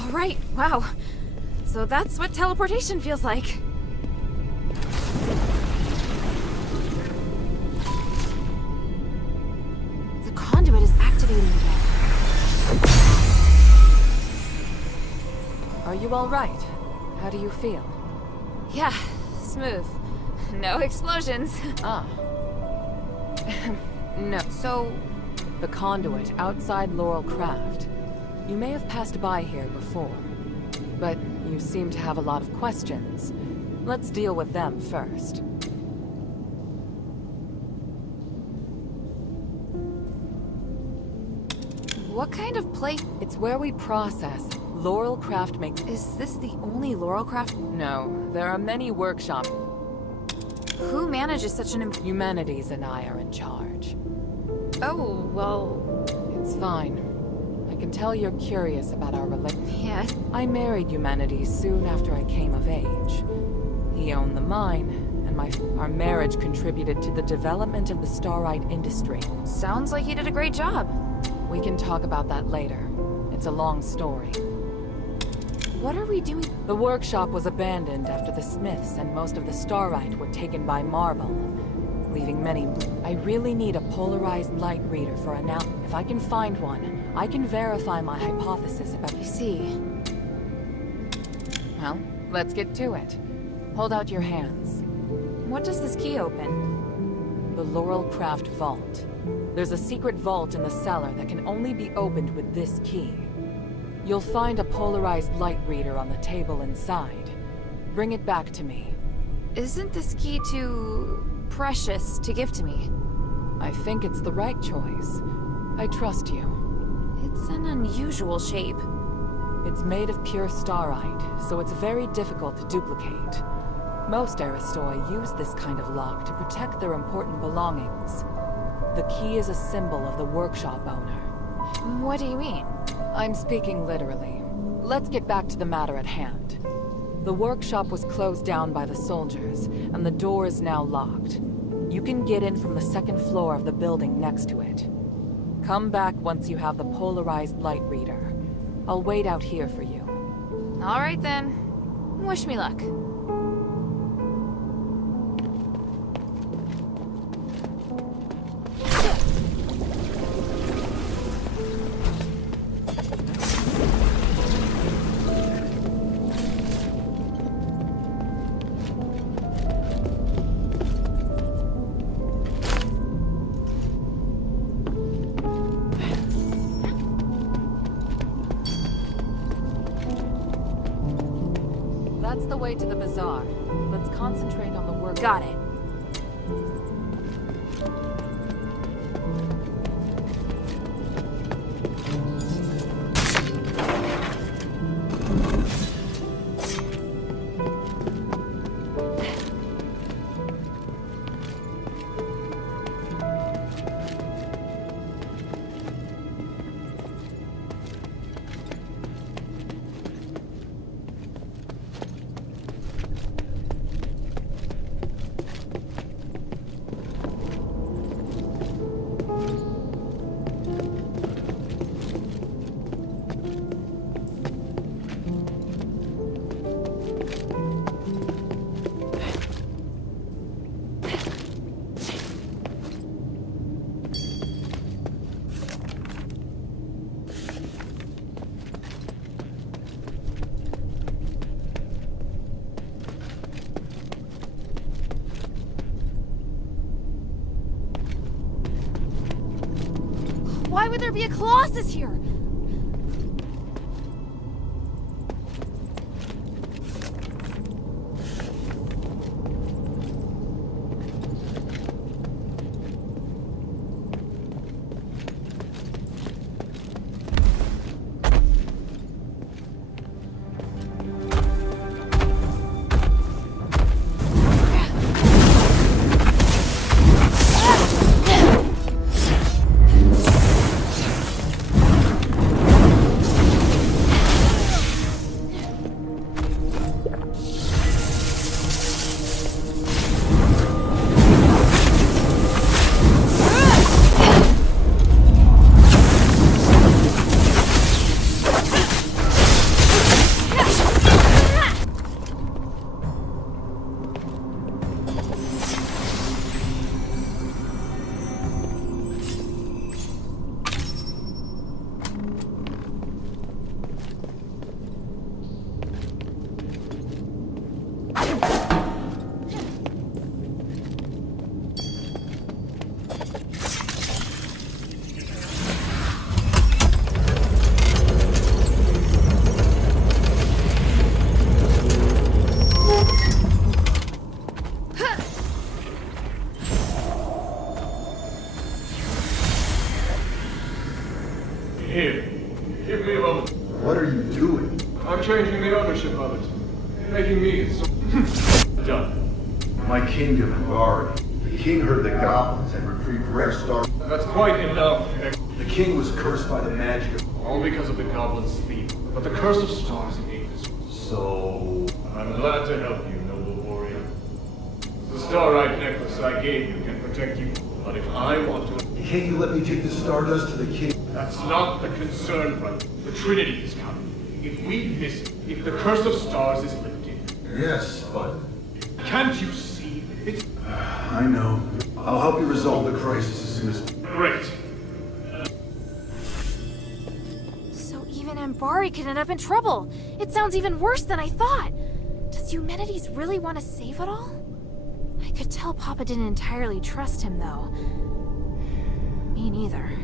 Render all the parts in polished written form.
All right, wow. So that's what teleportation feels like. The conduit is activating again. Are you all right? How do you feel? Yeah, smooth. No explosions. Ah. No. So, the conduit outside Laurel Craft. You may have passed by here before, but you seem to have a lot of questions. Let's deal with them first. What kind of plate? It's where we process. Laurel Craft makes... Is this the only Laurel Craft? No, there are many workshops. Who manages such an... Eumenides and I are in charge. Oh, well... It's fine. I can tell you're curious about our relationship. Yeah. I married Eumenides soon after I came of age. He owned the mine, and our marriage contributed to the development of the Starlite industry. Sounds like he did a great job. We can talk about that later. It's a long story. What are we doing? The workshop was abandoned after the Smiths and most of the Starlite were taken by Marble, leaving many... I really need a polarized light reader for a now. If I can find one, I can verify my hypothesis about... I see. Well, let's get to it. Hold out your hands. What does this key open? The Laurel Craft Vault. There's a secret vault in the cellar that can only be opened with this key. You'll find a polarized light reader on the table inside. Bring it back to me. Isn't this key too... precious to give to me? I think it's the right choice. I trust you. It's an unusual shape. It's made of pure starite, so it's very difficult to duplicate. Most Aristoi use this kind of lock to protect their important belongings. The key is a symbol of the workshop owner. What do you mean? I'm speaking literally. Let's get back to the matter at hand. The workshop was closed down by the soldiers, and the door is now locked. You can get in from the second floor of the building next to it. Come back once you have the polarized light reader. I'll wait out here for you. All right then. Wish me luck. That's the way to the Bazaar. Let's concentrate on the work. Got it. Why would there be a Colossus here? Here. Give me a moment. What are you doing? I'm changing the ownership of it. Making me so... done. My kingdom in Bari. The king heard the goblins and retrieved rare star. That's quite enough. The king was cursed by the magic of... All because of the goblin's thief. But the curse of stars ate this one. So... I'm glad to help you, noble warrior. The Starlite necklace I gave you can protect you. But if I want to... Can't you let me take the stardust to the king? That's not the concern, brother. The Trinity is coming. If we miss it, if the curse of stars is lifted... Yes, but... Can't you see? It's... I know. I'll help you resolve the crisis as soon as... Great. So even Ambari could end up in trouble. It sounds even worse than I thought. Does Eumenides really want to save it all? I could tell Papa didn't entirely trust him, though. Me neither.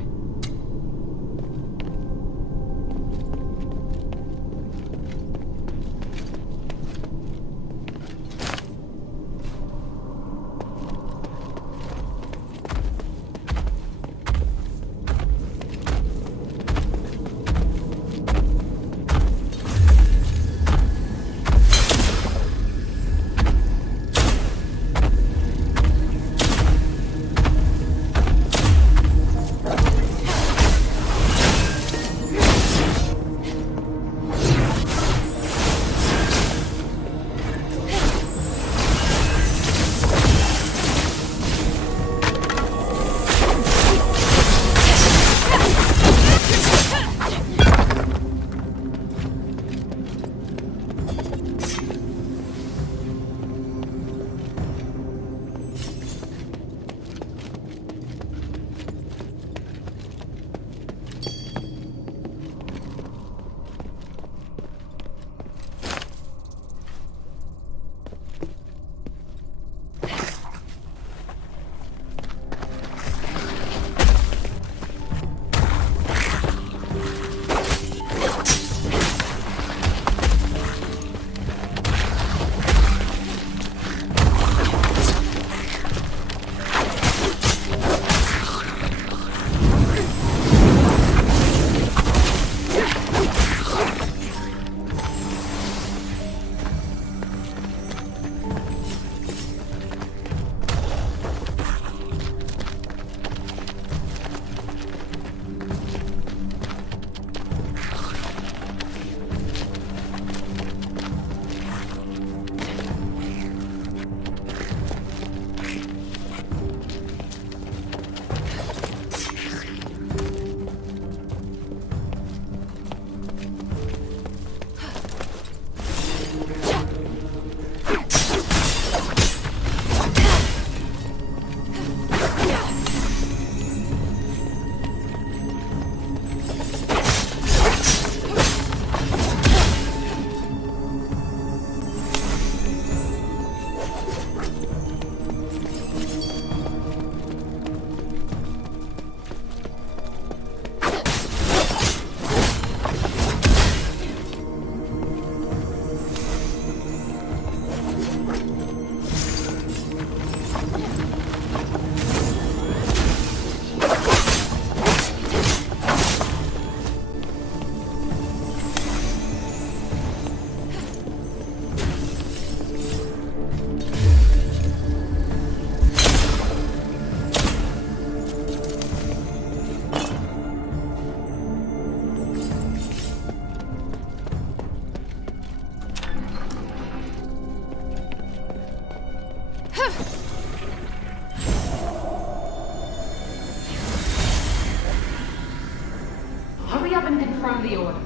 the order.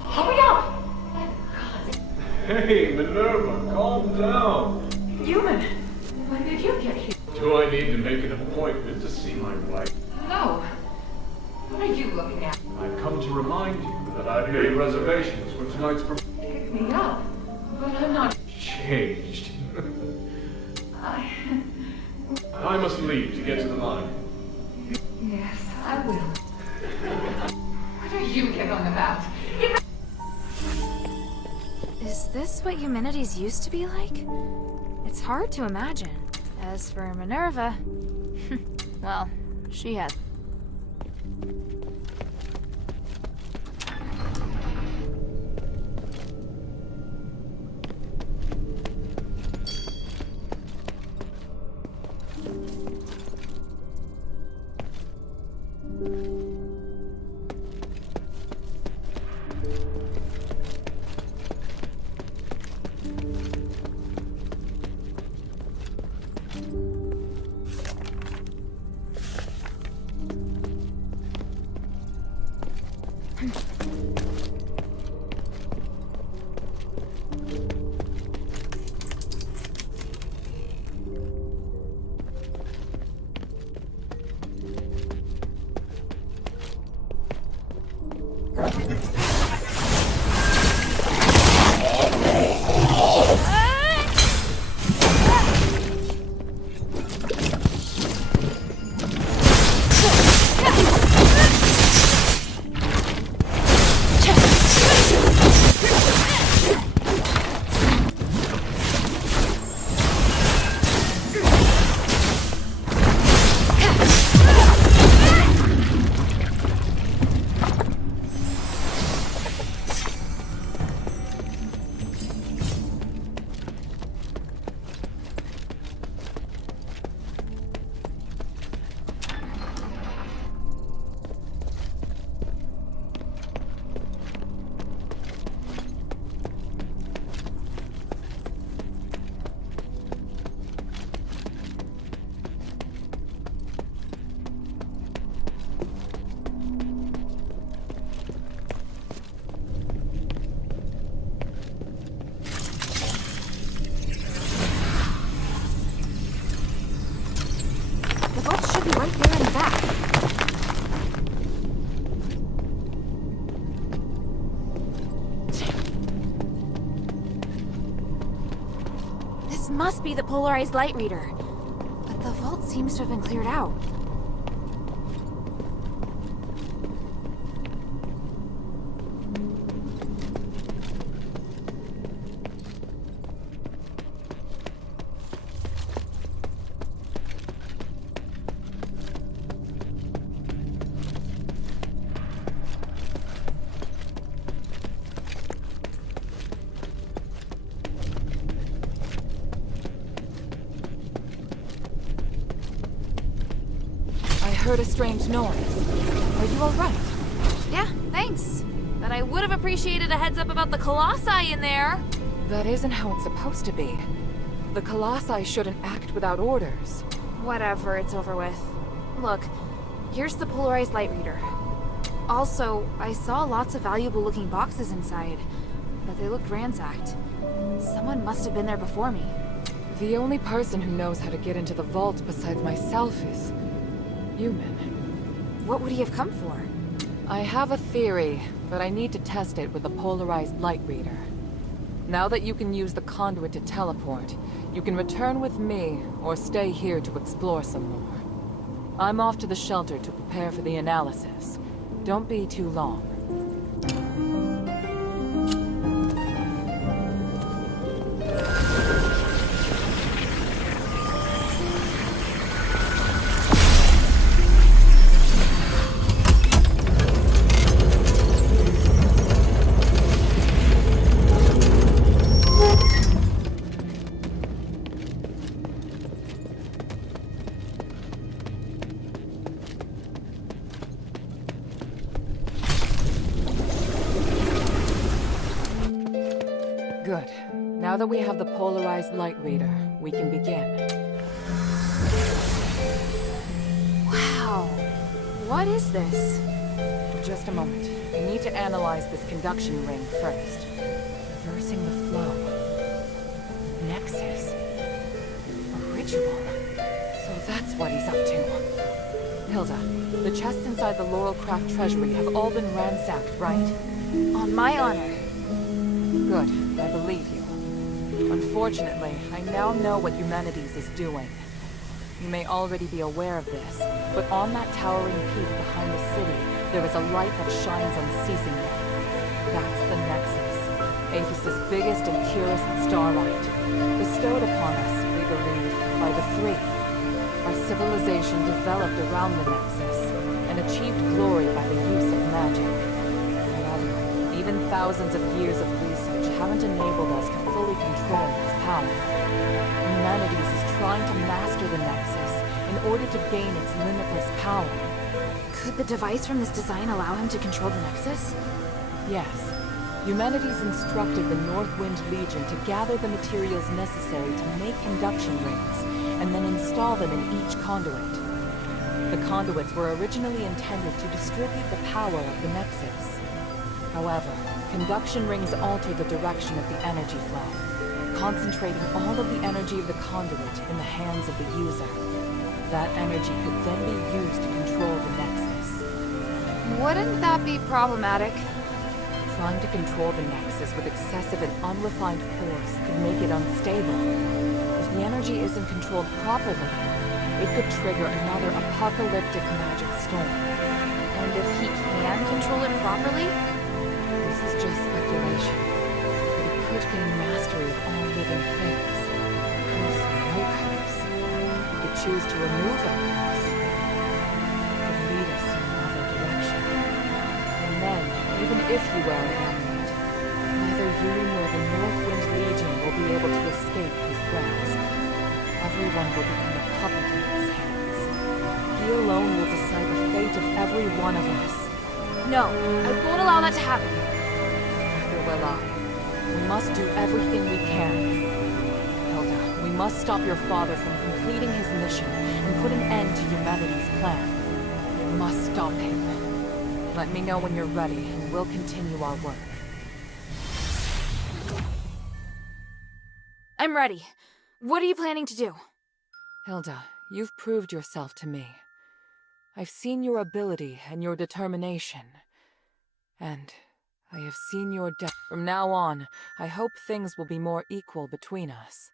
Hurry up! Hey, Minirwa, calm down. Human, when did you get here? Do I need to make an appointment to see my wife? No. What are you looking at? I've come to remind you that I've made reservations for tonight's Pick me up. But I'm not... changed. I must leave to get to the mine. Yes, I will. What are you giggling about? Is this what Eumenides used to be like? It's hard to imagine. As for Minerva, well, she had... Must be the polarized light reader. But the vault seems to have been cleared out. Heard a strange noise. Are you alright? Yeah, thanks. But I would have appreciated a heads up about the Colossi in there. That isn't how it's supposed to be. The Colossi shouldn't act without orders. Whatever, it's over with. Look, here's the polarized light reader. Also, I saw lots of valuable looking boxes inside, but they looked ransacked. Someone must have been there before me. The only person who knows how to get into the vault besides myself is human. What would he have come for? I have a theory, but I need to test it with a polarized light reader. Now that you can use the conduit to teleport, you can return with me, or stay here to explore some more. I'm off to the shelter to prepare for the analysis. Don't be too long. Good. Now that we have the polarized light reader, we can begin. Wow. What is this? Just a moment. I need to analyze this conduction ring first. Reversing the flow. Nexus. A ritual. So that's what he's up to. Hilda, the chests inside the Laurel Craft treasury have all been ransacked, right? On my honor. Good. I believe you. Unfortunately, I now know what Eumenides is doing. You may already be aware of this, but on that towering peak behind the city, there is a light that shines unceasingly. That's the Nexus, Aphes' biggest and purest starlight, bestowed upon us, we believe, by the Three. Our civilization developed around the Nexus, and achieved glory by the use of magic. However, even thousands of years of research haven't enabled us to fully control its power. Eumenides is trying to master the Nexus in order to gain its limitless power. Could the device from this design allow him to control the Nexus? Yes. Eumenides instructed the Northwind Legion to gather the materials necessary to make conduction rings, and then install them in each conduit. The conduits were originally intended to distribute the power of the Nexus. However, conduction rings alter the direction of the energy flow, concentrating all of the energy of the conduit in the hands of the user. That energy could then be used to control the Nexus. Wouldn't that be problematic? Trying to control the Nexus with excessive and unrefined force could make it unstable. If the energy isn't controlled properly, it could trigger another apocalyptic magic storm. And if he can control it properly? This is just speculation, but it could gain mastery of all living things. Curse or no curse. He could choose to remove that curse. It could lead us in another direction. And then, even if you wear an amulet, neither you nor the Northwind Legion will be able to escape his grasp. Everyone will become a puppet in his hands. He alone will decide the fate of every one of us. No, I won't allow that to happen. Neither will I. We must do everything we can. Hilda, we must stop your father from completing his mission and put an end to Eumenides' plan. We must stop him. Let me know when you're ready, and we'll continue our work. I'm ready. What are you planning to do? Hilda, you've proved yourself to me. I've seen your ability and your determination. And I have seen your depth. From now on, I hope things will be more equal between us.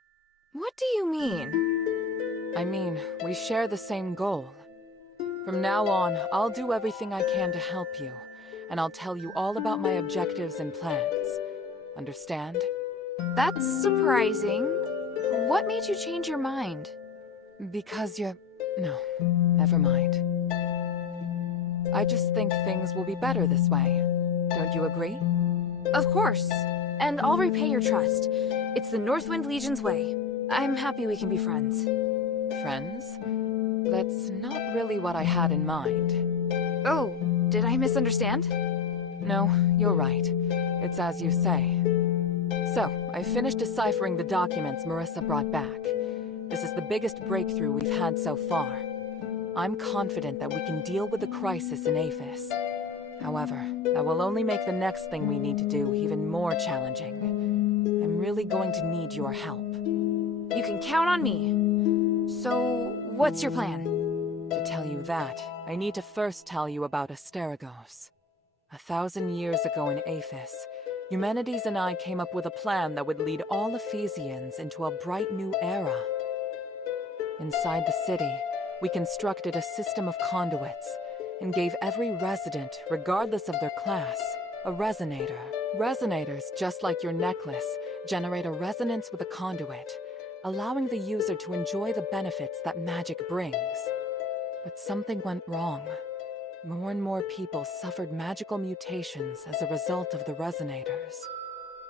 What do you mean? I mean, we share the same goal. From now on, I'll do everything I can to help you, and I'll tell you all about my objectives and plans. Understand? That's surprising. What made you change your mind? Because you're... No, never mind. I just think things will be better this way. Don't you agree? Of course. And I'll repay your trust. It's the Northwind Legion's way. I'm happy we can be friends. Friends? That's not really what I had in mind. Oh, did I misunderstand? No, you're right. It's as you say. So, I finished deciphering the documents Marissa brought back. This is the biggest breakthrough we've had so far. I'm confident that we can deal with the crisis in Aphis. However, that will only make the next thing we need to do even more challenging. I'm really going to need your help. You can count on me. So, what's your plan? To tell you that, I need to first tell you about Asterigos. 1,000 years ago in Aphis, Eumenides and I came up with a plan that would lead all Ephesians into a bright new era. Inside the city, we constructed a system of conduits and gave every resident, regardless of their class, a resonator. Resonators, just like your necklace, generate a resonance with a conduit, allowing the user to enjoy the benefits that magic brings. But something went wrong. More and more people suffered magical mutations as a result of the resonators.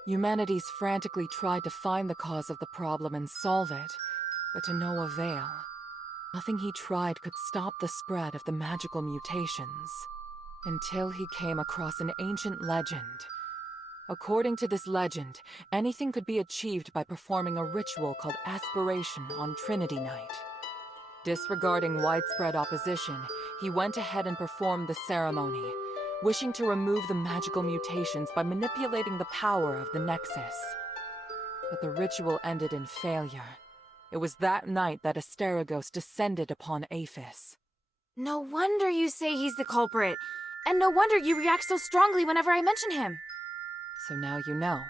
Eumenides frantically tried to find the cause of the problem and solve it, but to no avail. Nothing he tried could stop the spread of the magical mutations, until he came across an ancient legend. According to this legend, anything could be achieved by performing a ritual called Aspiration on Trinity Night. Disregarding widespread opposition, he went ahead and performed the ceremony, wishing to remove the magical mutations by manipulating the power of the Nexus. But the ritual ended in failure. It was that night that Asterigos descended upon Aphis. No wonder you say he's the culprit. And no wonder you react so strongly whenever I mention him. So now you know.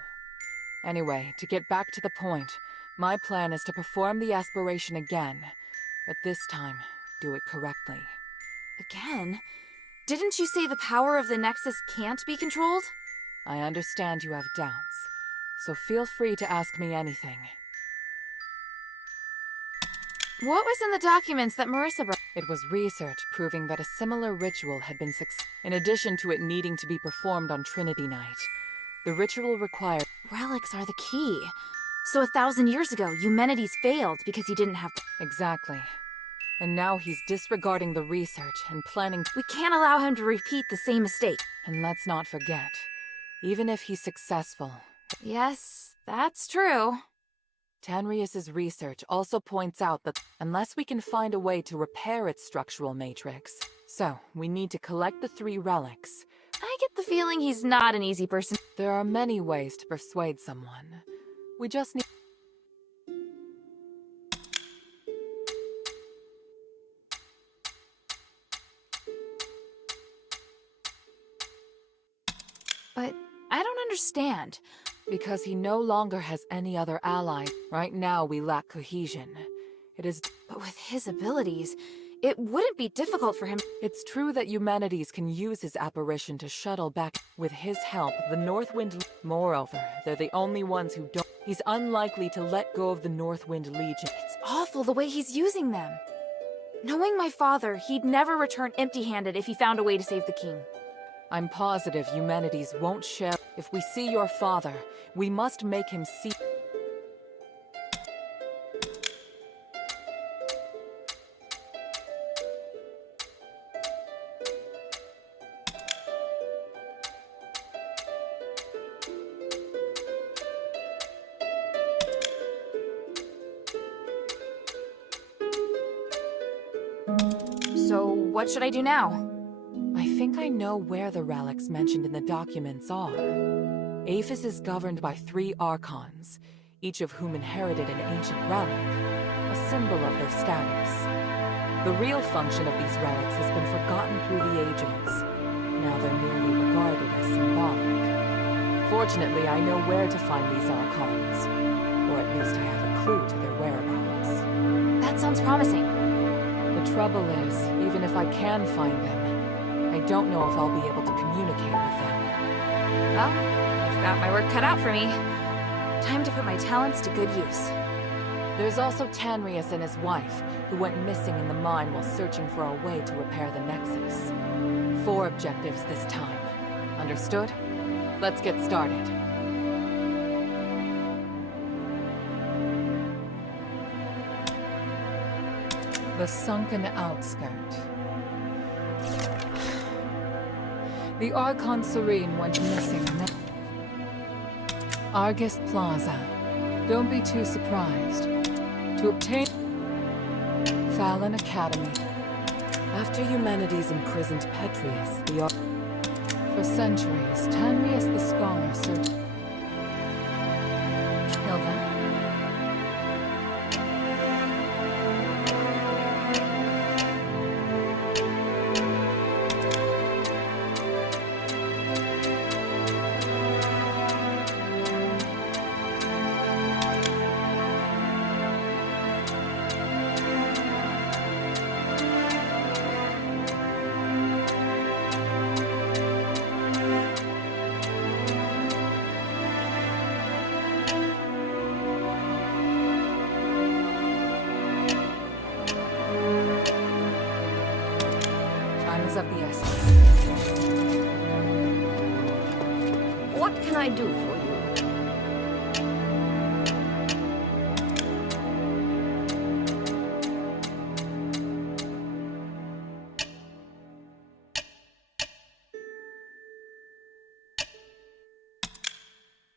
Anyway, to get back to the point, my plan is to perform the aspiration again, but this time, do it correctly. Again? Didn't you say the power of the Nexus can't be controlled? I understand you have doubts, so feel free to ask me anything. What was in the documents that Marissa brought? It was research proving that a similar ritual had been in addition to it needing to be performed on Trinity Night. The ritual required... Relics are the key. So 1,000 years ago, Eumenides failed because he didn't have... Exactly. And now he's disregarding the research and planning... We can't allow him to repeat the same mistake. And let's not forget, even if he's successful... Yes, that's true. Tanrius's research also points out that unless we can find a way to repair its structural matrix, so we need to collect the 3 relics. I get the feeling he's not an easy person. There are many ways to persuade someone. We just need... But I don't understand. Because he no longer has any other ally. Right now, we lack cohesion. It is... But with his abilities, it wouldn't be difficult for him. It's true that Eumenides can use his apparition to shuttle back. With his help, the Northwind... Moreover, they're the only ones who don't... He's unlikely to let go of the Northwind Legion. It's awful the way he's using them. Knowing my father, he'd never return empty-handed if he found a way to save the king. I'm positive Eumenides won't share... If we see your father, we must make him see... So, what should I do now? I think I know where the relics mentioned in the documents are. Aphis is governed by 3 archons, each of whom inherited an ancient relic, a symbol of their status. The real function of these relics has been forgotten through the ages. Now they're merely regarded as symbolic. Fortunately, I know where to find these archons, or at least I have a clue to their whereabouts. That sounds promising. The trouble is, even if I can find them, I don't know if I'll be able to communicate with them. Well, I've got my work cut out for me. Time to put my talents to good use. There's also Tanrius and his wife, who went missing in the mine while searching for a way to repair the Nexus. 4 objectives this time. Understood? Let's get started. The Sunken Outskirt. The Archon Seryne went missing. Arges Plaza. Don't be too surprised. To obtain Fallon Academy. After Eumenides imprisoned Petrius, for centuries, Tanrius the Scholar searched Hilda. Of the essence. What can I do for you?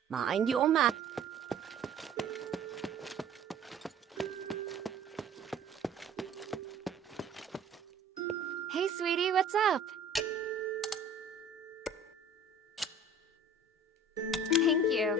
Mind your map. Hey, sweetie, what's up? Thank you.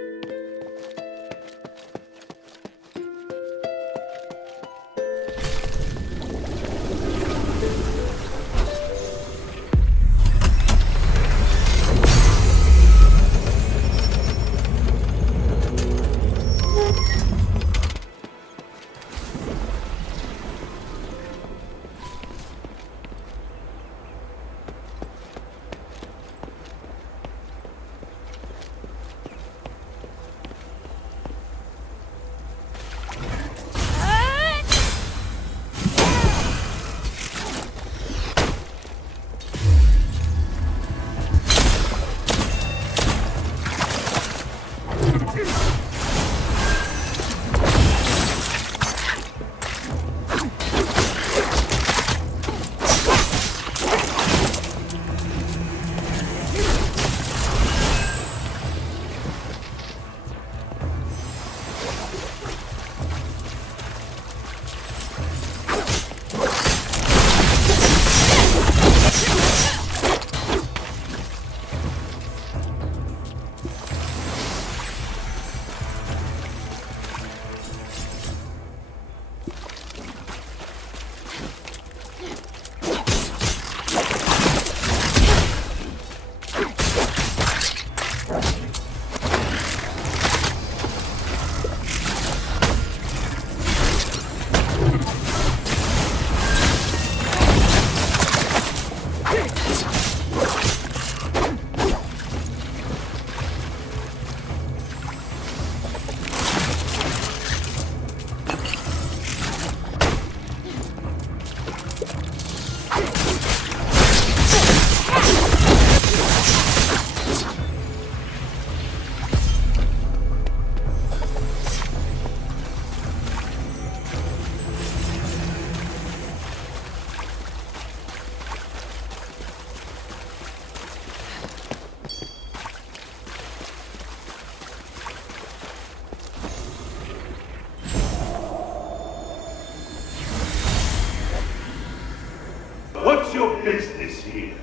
here.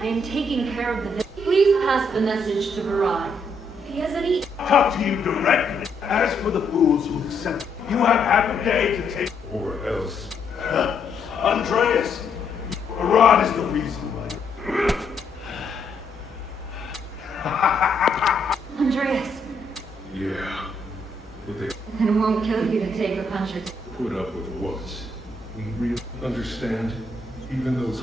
I am taking care of the... Please pass the message to Varad. If he has any... Talk to you directly. As for the fools who accept, you have half a day to take... Or else... Andreas! Rod is the reason why... Andreas. Yeah. But they And it won't kill you to take a punch or two. put up with what? We really understand even those...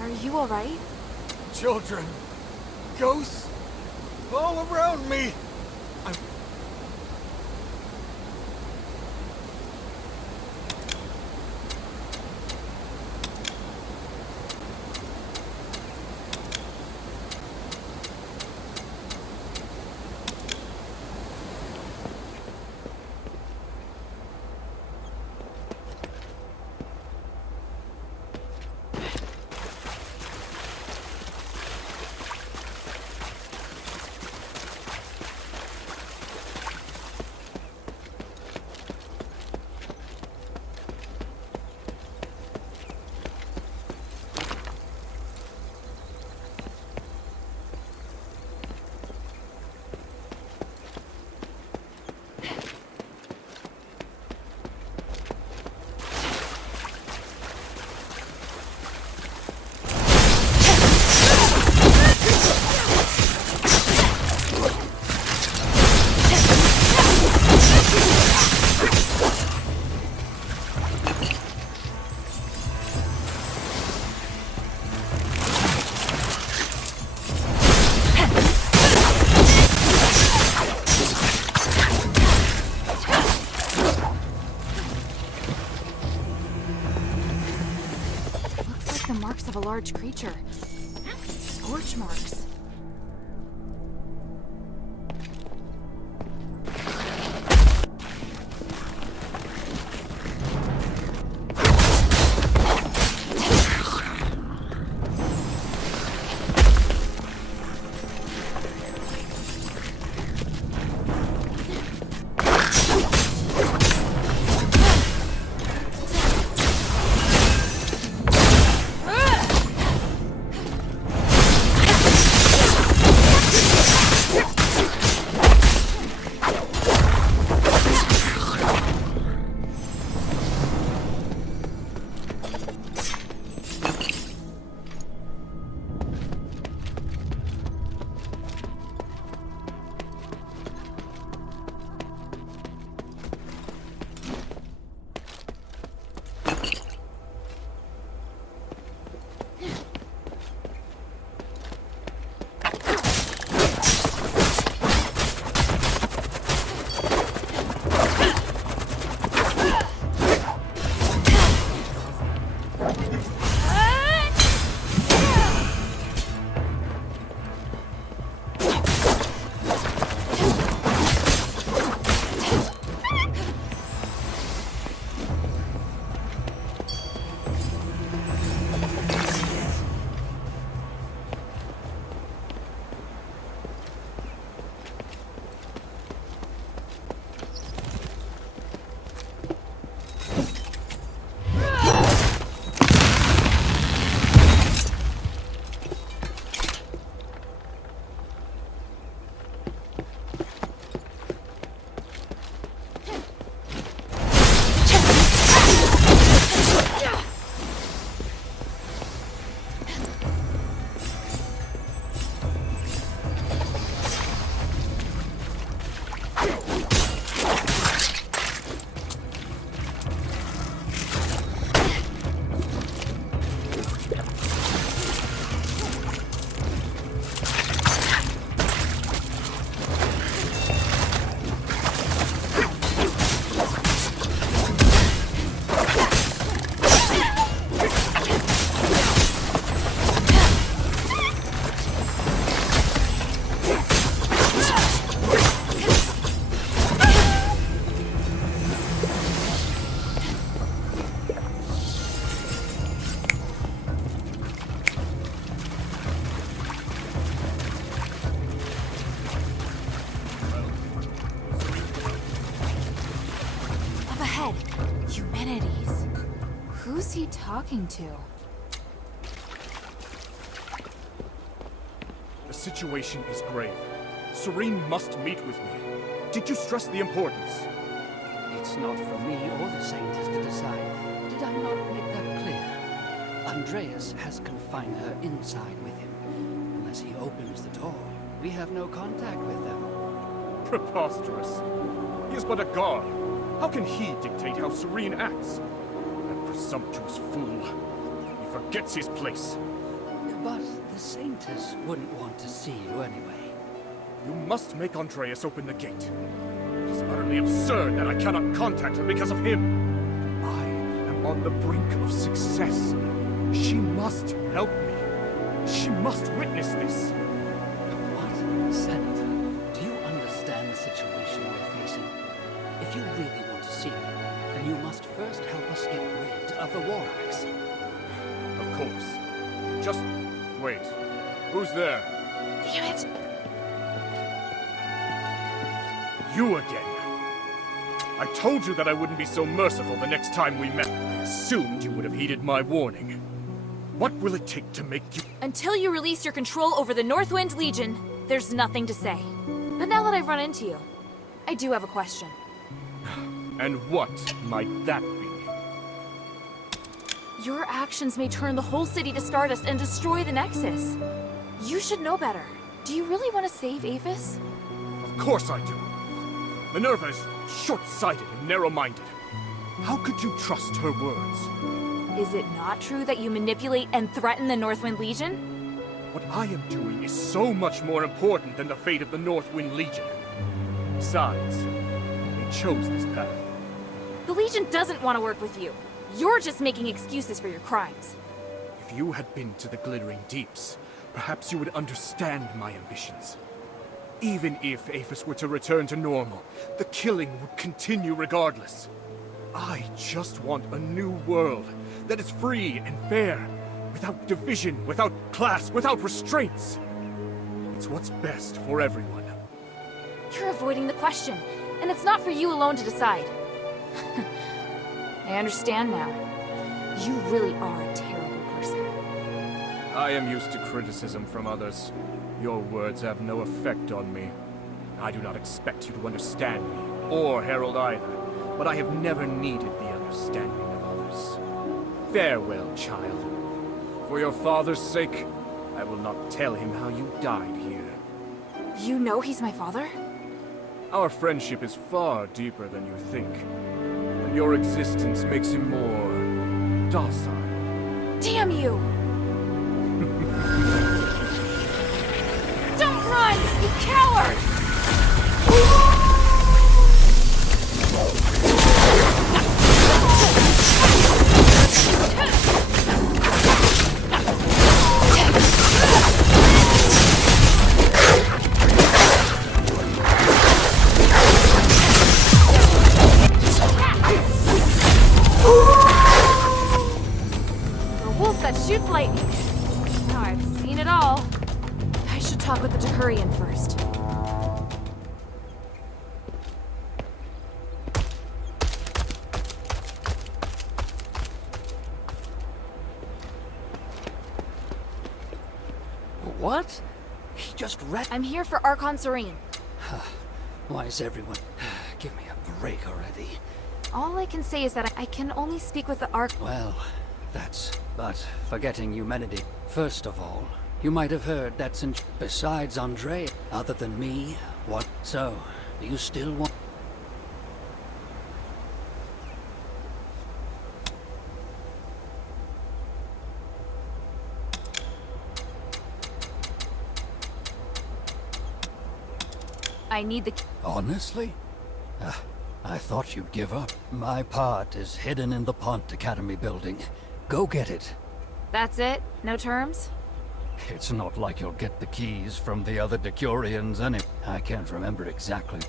Are you alright? Children, ghosts, all around me. Of a large creature. Scorch marks. he talking to? The situation is grave. Seryne must meet with me. Did you stress the importance? It's not for me or the Saintess to decide. Did I not make that clear? Andreas has confined her inside with him. Unless he opens the door, we have no contact with them. Preposterous. He is but a god. How can he dictate how Seryne acts? That presumptuous fool. He forgets his place. But the Saintess wouldn't want to see you anyway. You must make Andreas open the gate. It is utterly absurd that I cannot contact her because of him. I am on the brink of success. She must help me. She must witness this. What? Senator, do you understand the situation we're facing? If you really want to see her, then you must first help us get rid of the war axe. Of course. Just wait. Who's there? Damn it! You again. I told you that I wouldn't be so merciful the next time we met. I assumed you would have heeded my warning. What will it take to make you... Until you release your control over the Northwind Legion, there's nothing to say. But now that I've run into you, I do have a question. And what might that be? Your actions may turn the whole city to stardust and destroy the Nexus. You should know better. Do you really want to save Aphis? Of course I do. Minerva is short-sighted and narrow-minded. How could you trust her words? Is it not true that you manipulate and threaten the Northwind Legion? What I am doing is so much more important than the fate of the Northwind Legion. Besides, they chose this path. The Legion doesn't want to work with you. You're just making excuses for your crimes. If you had been to the Glittering Deeps, perhaps you would understand my ambitions. Even if Aphis were to return to normal, the killing would continue regardless. I just want a new world that is free and fair, without division, without class, without restraints. It's what's best for everyone. You're avoiding the question, and it's not for you alone to decide. I understand now. You really are a terrible person. I am used to criticism from others. Your words have no effect on me. I do not expect you to understand me, or Herald either, but I have never needed the understanding of others. Farewell, child. For your father's sake, I will not tell him how you died here. You know he's my father? Our friendship is far deeper than you think, and your existence makes him more docile. Damn you! Don't run, you coward! A wolf that shoots lightning. Now I've seen it all. I should talk with the Decurion first. What? He just read. I'm here for Archon Seryne. Why is everyone... Give me a break already. All I can say is that I can only speak with the Well, that's... But forgetting Eumenides. First of all, you might have heard that since... Besides Andreas, other than me, what... So, do you still want... I need the... Honestly? I thought you'd give up. My part is hidden in the Pont Academy building. Go get it. That's it? No terms? It's not like you'll get the keys from the other Decurions anyway. I can't remember exactly.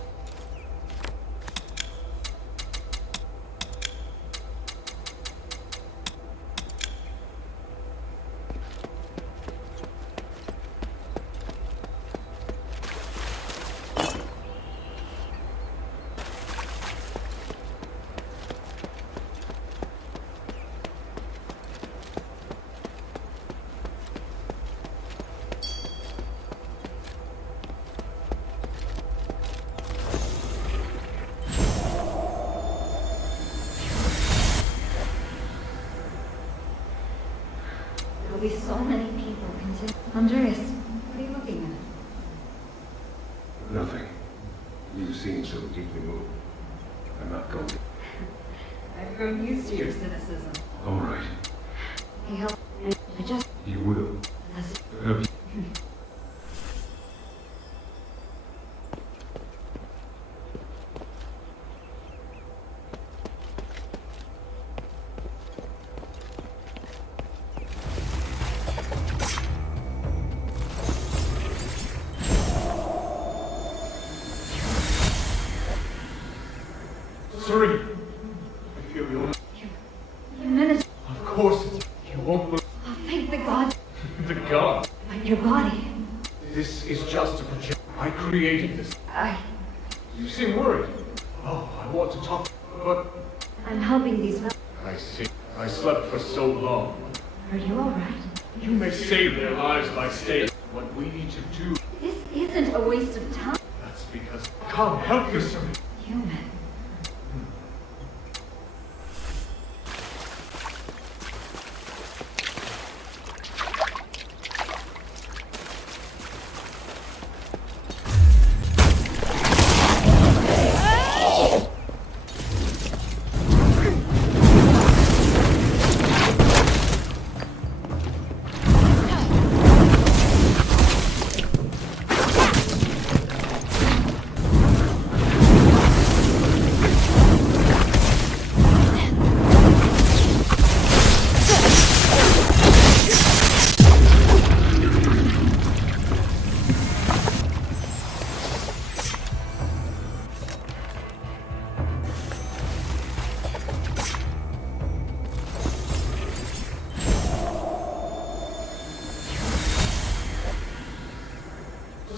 so deeply moved. I'm not going to. I've grown used to your cynicism. All right. Hey, help. I just... You will. Have you? Seryne, I feel your... Eumenides... Of course, you won't believe... Oh, thank the gods. The god. Find your body. This is just a project. I created this. You seem worried. Oh, I want to talk, but... I'm helping these... I see. I slept for so long. Are you alright? You may save their lives by staying. What we need to do... This isn't a waste of time. That's because... Come, help me, Seryne. Human.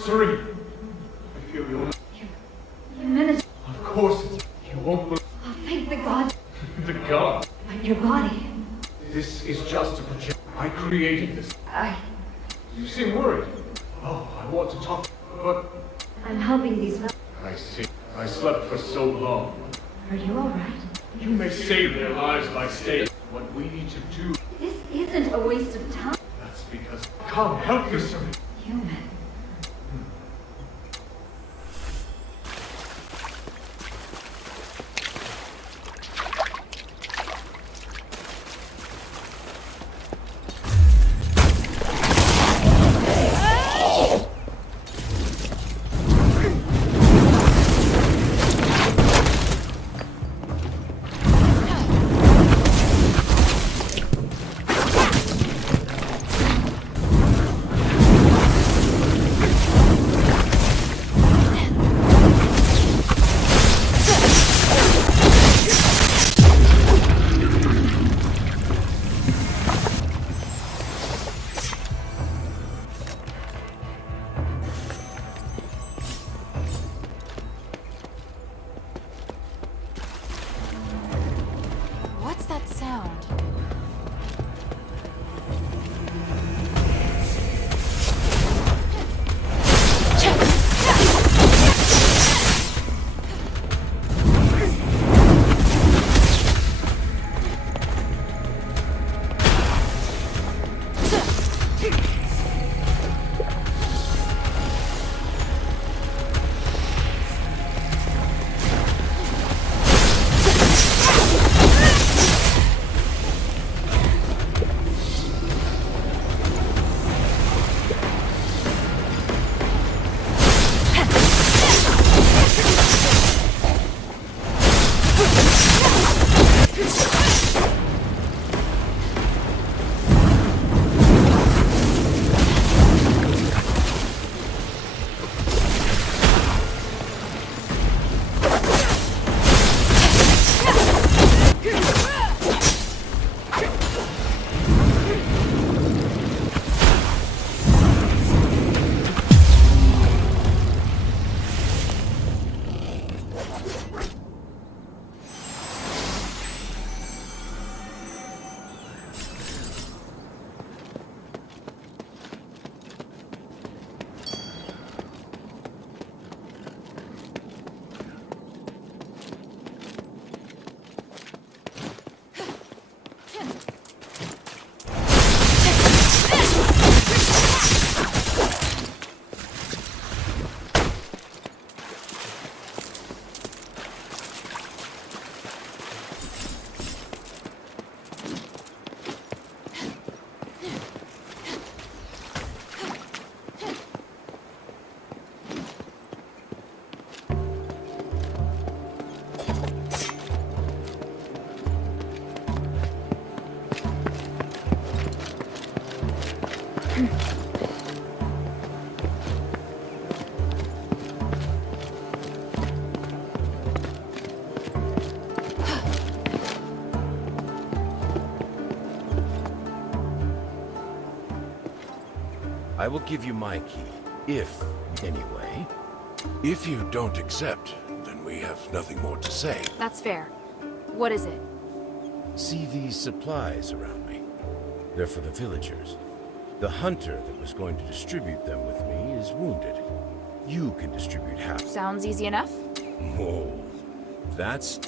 Seryne, I feel your... Eumenides... Of course, you won't believe... Oh, thank the gods. The god. Find your body. This is just a project. I created this. You seem worried. Oh, I want to talk, but... I'm helping these... I see. I slept for so long. Are you alright? You may save their lives by staying. What we need to do... This isn't a waste of time. That's because... Come, help me, Seryne. Human. I will give you my key. If, anyway. If you don't accept, then we have nothing more to say. That's fair. What is it? See these supplies around me? They're for the villagers. The hunter that was going to distribute them with me is wounded. You can distribute half. Sounds easy enough. Whoa. That's...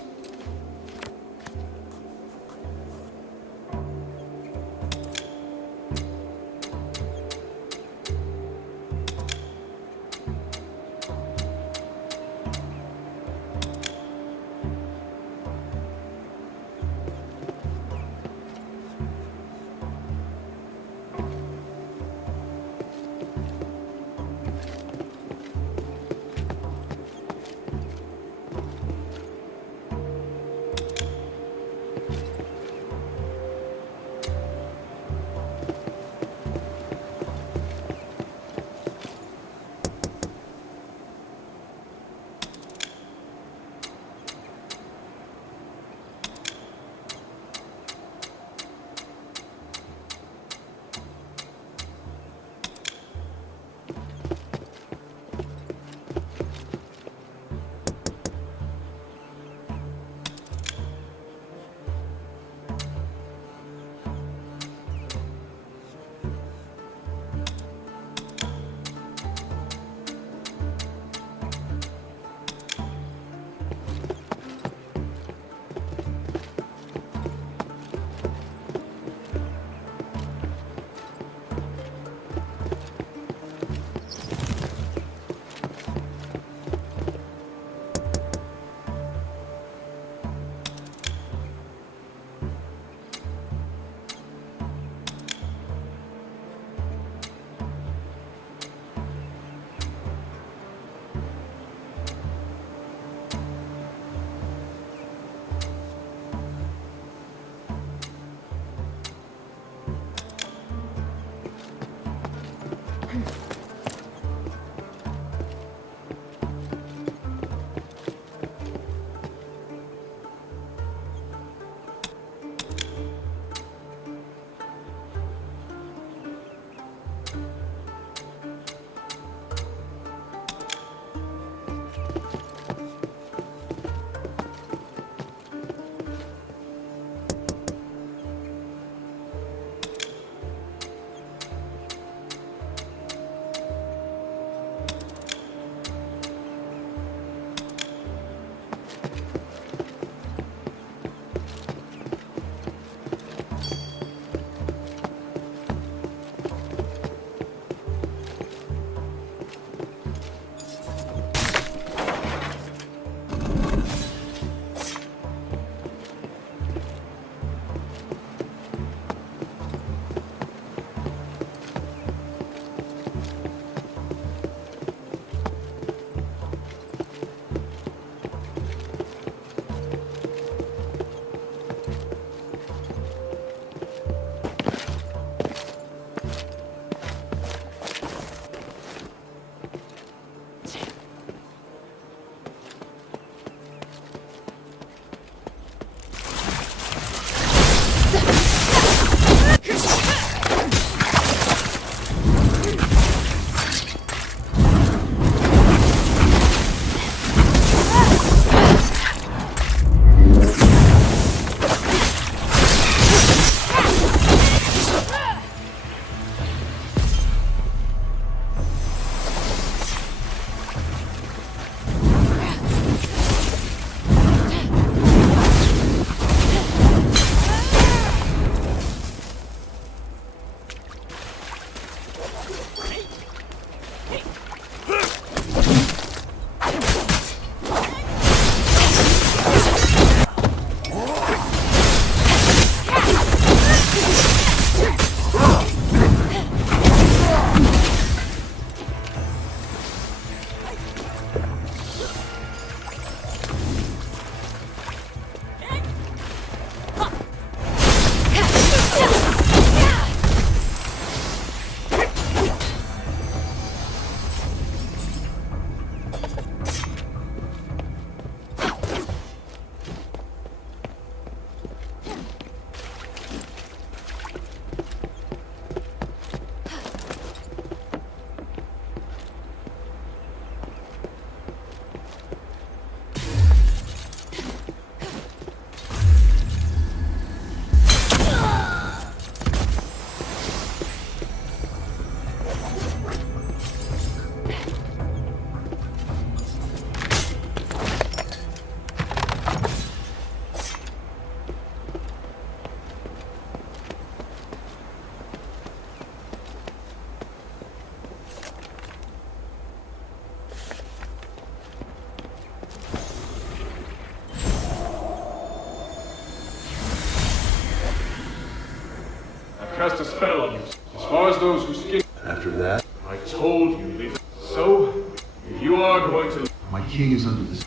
spell on you. As far as those who skin... After that, I told you, leave it. So, if you are going to... my king is under this.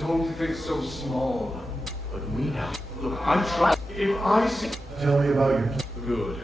Don't think so small. But we now... Look, I'm trying... If I see... Tell me about your... Good.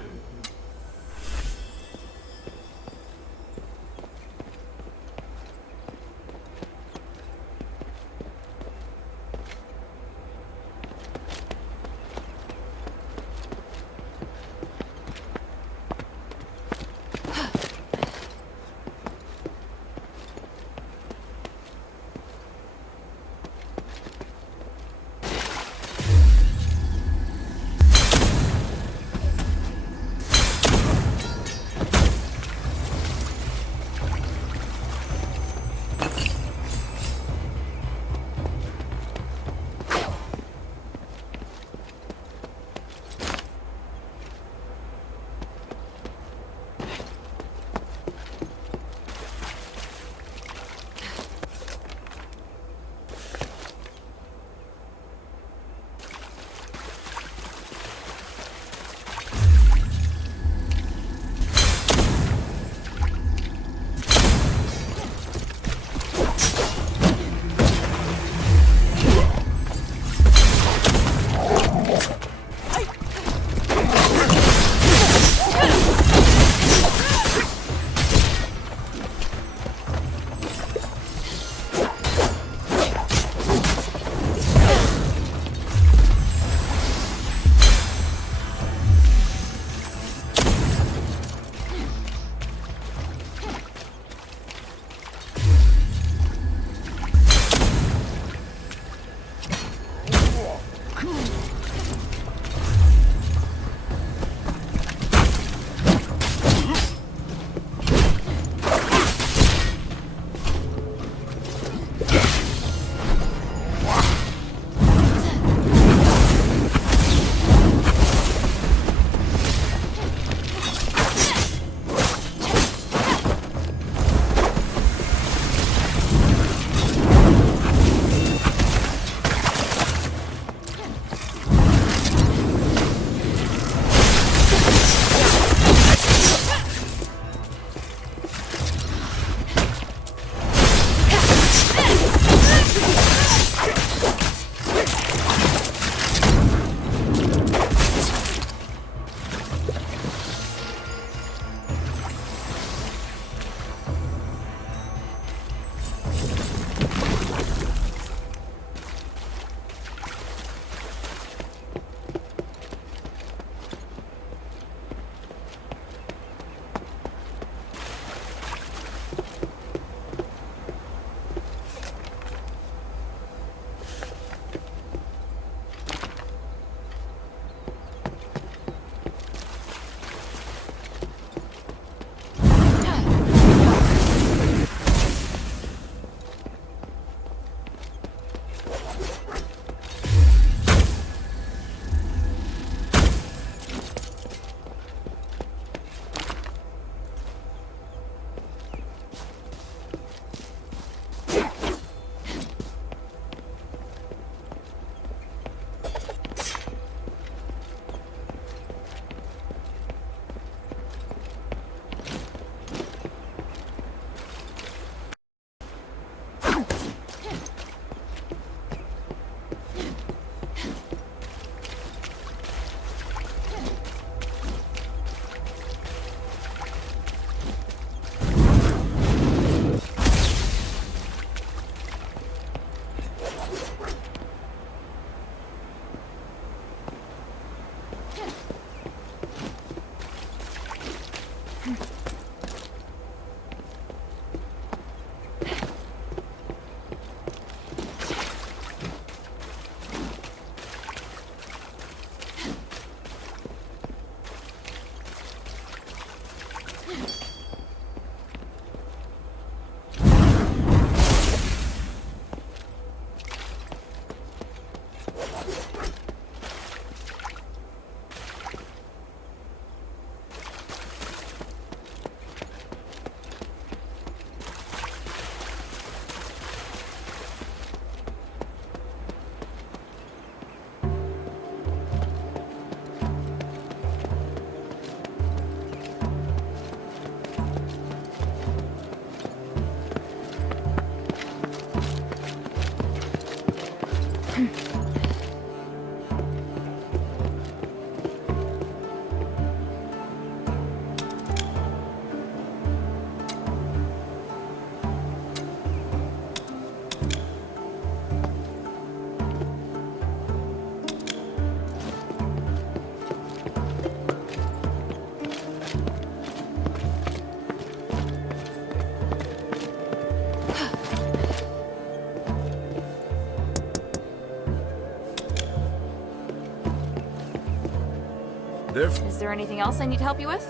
Is there anything else I need to help you with?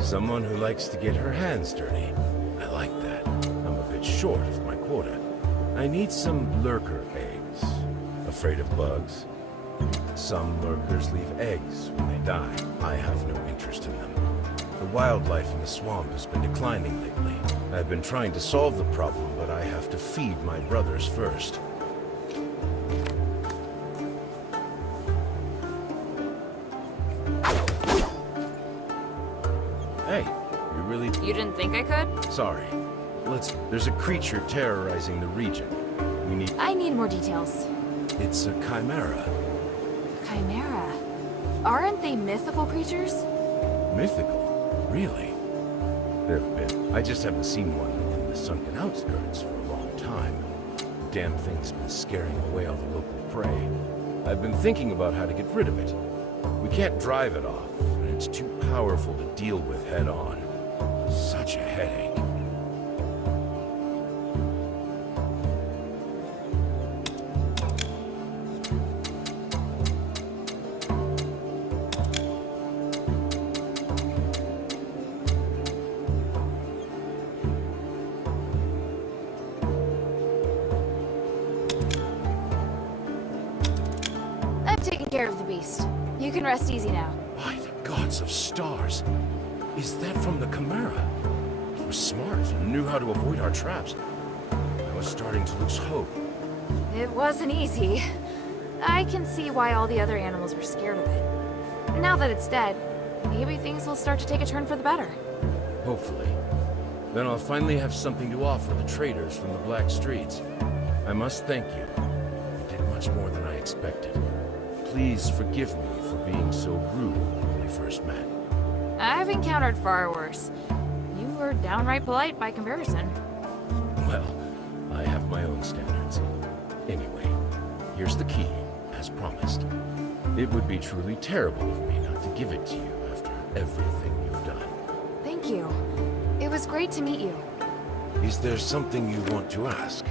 Someone who likes to get her hands dirty. I like that. I'm a bit short of my quota. I need some lurker eggs. Afraid of bugs? Some lurkers leave eggs when they die. I have no interest in them. The wildlife in the swamp has been declining lately. I've been trying to solve the problem, but I have to feed my brothers first. Hey, you really... You didn't think I could? Sorry. There's a creature terrorizing the region. I need more details. It's a chimera. Chimera? Aren't they mythical creatures? Mythical? Really? There have been. I just haven't seen one in the Sunken Outskirts for a long time. Damn thing's been scaring away all the local prey. I've been thinking about how to get rid of it. We can't drive it off, and it's too powerful to deal with head-on. Such a headache. Care of the beast. You can rest easy now. By the gods of stars! Is that from the Chimera? It was smart and knew how to avoid our traps. I was starting to lose hope. It wasn't easy. I can see why all the other animals were scared of it. Now that it's dead, maybe things will start to take a turn for the better. Hopefully. Then I'll finally have something to offer the traders from the Black Streets. I must thank you. You did much more than I expected. Please forgive me for being so rude when we first met. I've encountered far worse. You were downright polite by comparison. Well, I have my own standards. Anyway, here's the key, as promised. It would be truly terrible of me not to give it to you after everything you've done. Thank you. It was great to meet you. Is there something you want to ask?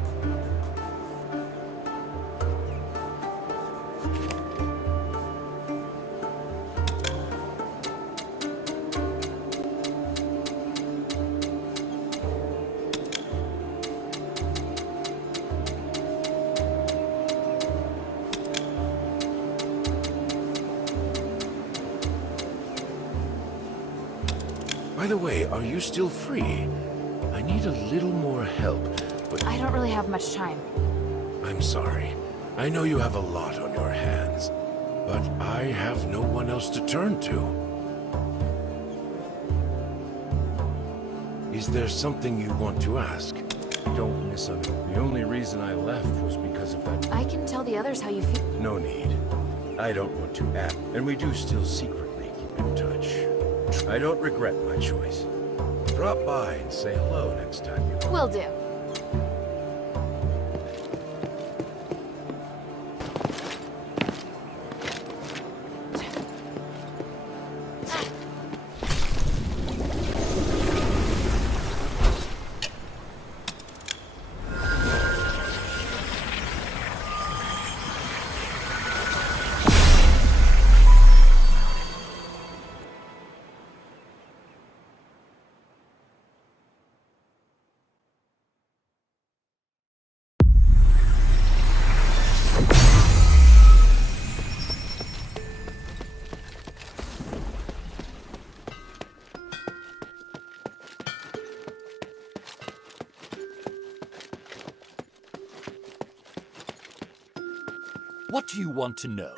By the way, are you still free? I need a little more help, but... I don't really have much time. I'm sorry. I know you have a lot on your hands, but I have no one else to turn to. Is there something you want to ask? Don't misunderstand. The only reason I left was because of that... I can tell the others how you feel. No need. I don't want to act, and we do still secretly keep in touch. I don't regret my choice. Drop by and say hello next time you come. Will do. What do you want to know?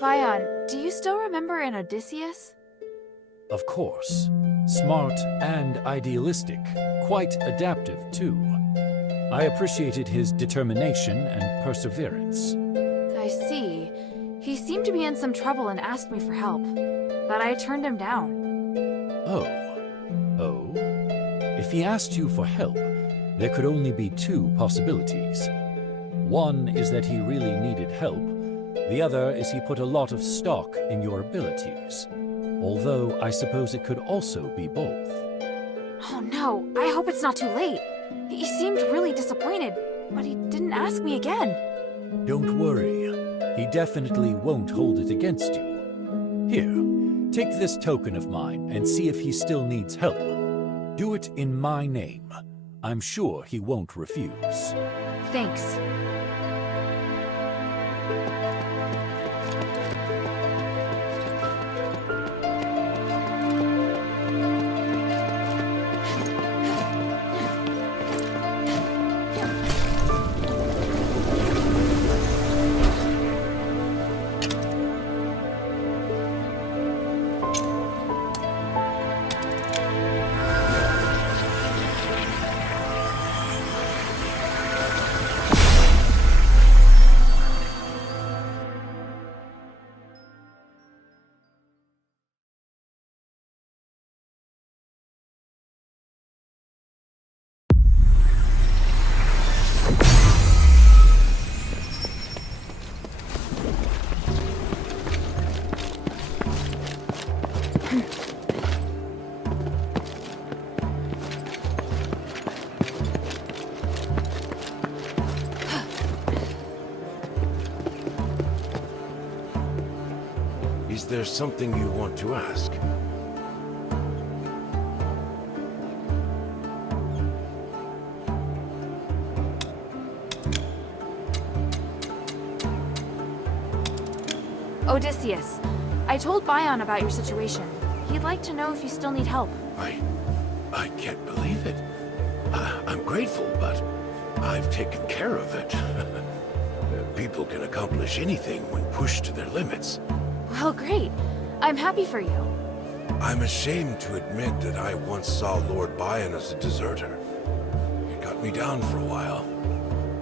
Vion, do you still remember an Odysseus? Of course. Smart and idealistic. Quite adaptive, too. I appreciated his determination and perseverance. I see. He seemed to be in some trouble and asked me for help, but I turned him down. Oh. Oh? If he asked you for help, there could only be two possibilities. One is that he really needed help. The other is he put a lot of stock in your abilities. Although I suppose it could also be both. Oh no, I hope it's not too late. He seemed really disappointed, but he didn't ask me again. Don't worry. He definitely won't hold it against you. Here, take this token of mine and see if he still needs help. Do it in my name. I'm sure he won't refuse. Thanks. Is there something you want to ask? Odysseus, I told Bion about your situation. He'd like to know if you still need help. I can't believe it. I'm grateful, but I've taken care of it. People can accomplish anything when pushed to their limits. Well, great. I'm happy for you. I'm ashamed to admit that I once saw Lord Bion as a deserter. It got me down for a while.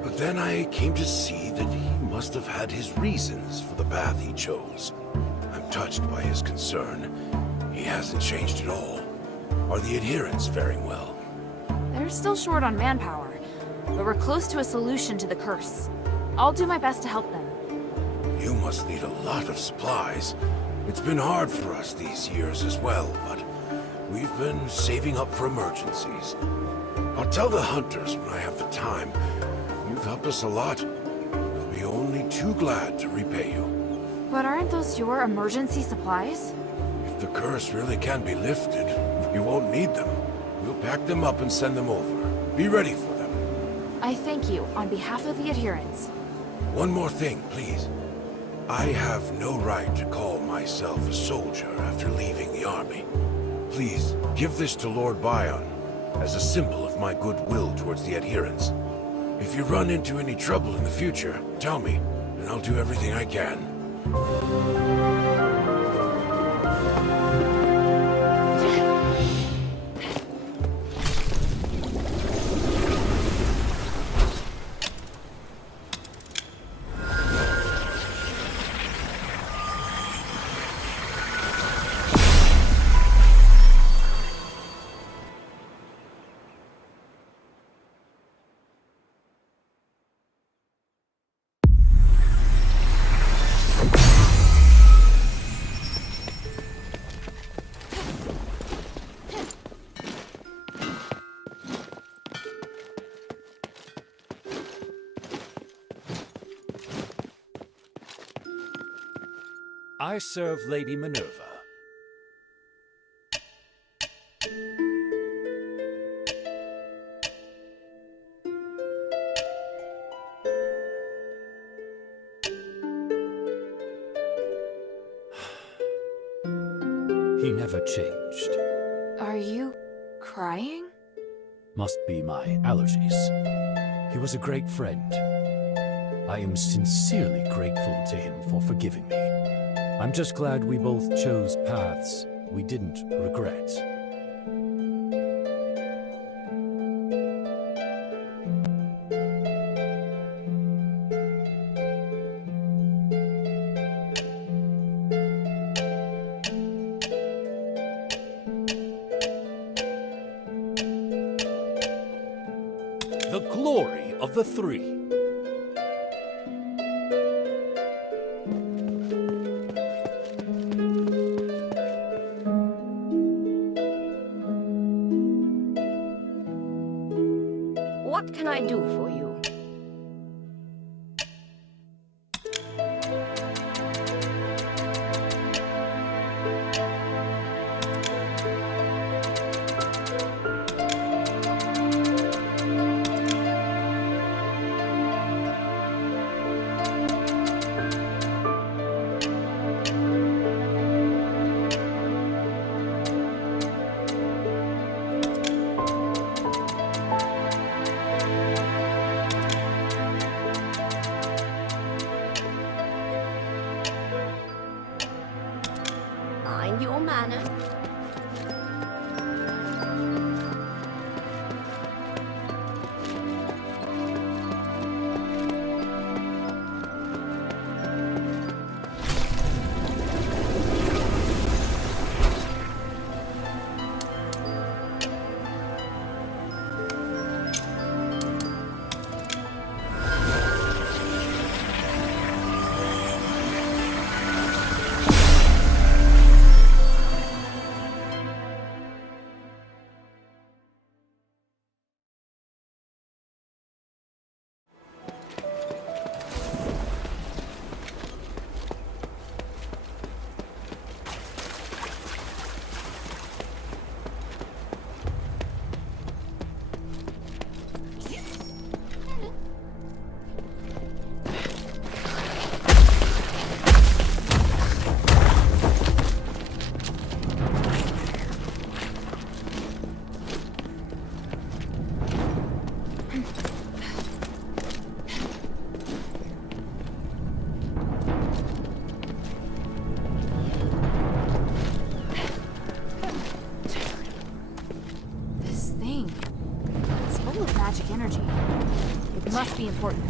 But then I came to see that he must have had his reasons for the path he chose. I'm touched by his concern. He hasn't changed at all. Are the adherents faring well? They're still short on manpower, but we're close to a solution to the curse. I'll do my best to help them. You must need a lot of supplies. It's been hard for us these years as well, but we've been saving up for emergencies. I'll tell the hunters when I have the time. You've helped us a lot. We'll be only too glad to repay you. But aren't those your emergency supplies? If the curse really can be lifted, we won't need them. We'll pack them up and send them over. Be ready for them. I thank you on behalf of the adherents. One more thing, please. I have no right to call myself a soldier after leaving the army. Please, give this to Lord Bion as a symbol of my goodwill towards the adherents. If you run into any trouble in the future, tell me, and I'll do everything I can. I serve Lady Minerva. He never changed. Are you crying? Must be my allergies. He was a great friend. I am sincerely grateful to him for forgiving me. I'm just glad we both chose paths we didn't regret. The glory of the three. What can I do for you? Mind your manners. Energy. It must be important.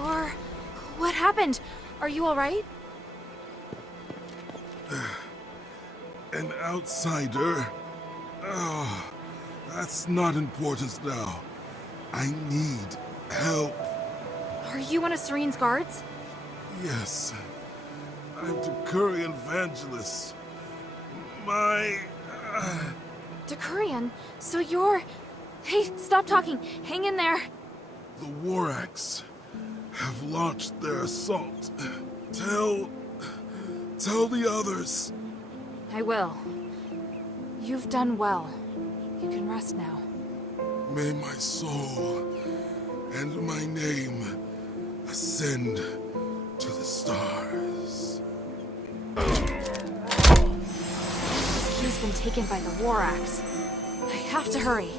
What happened? Are you alright? An outsider? Oh, that's not important now. I need help. Are you one of Seryne's guards? Yes. I'm Decurion Vangelis. Decurion? So you're... Hey, stop talking. Hang in there. The Warax have launched their assault. Tell the others. I will. You've done well. You can rest now. May my soul and my name ascend to the stars. This key's been taken by the Warax. I have to hurry.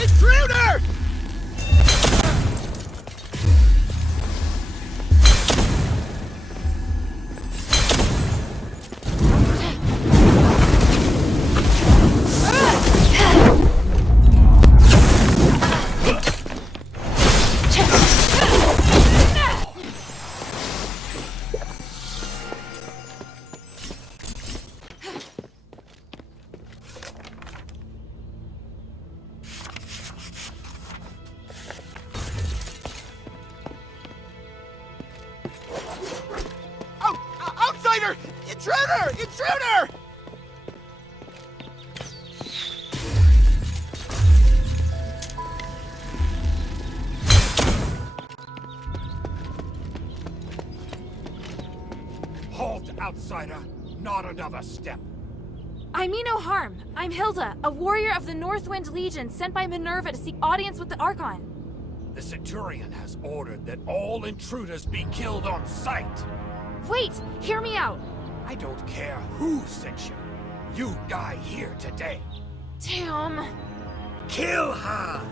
Intruder! Outsider! Intruder! Intruder! Halt, outsider! Not another step. I mean no harm. I'm Hilda, a warrior of the Northwind Legion sent by Minerva to seek audience with the Archon. The Centurion has ordered that all intruders be killed on sight. Wait! Hear me out! I don't care who sent you. You die here today. Damn. Kill her!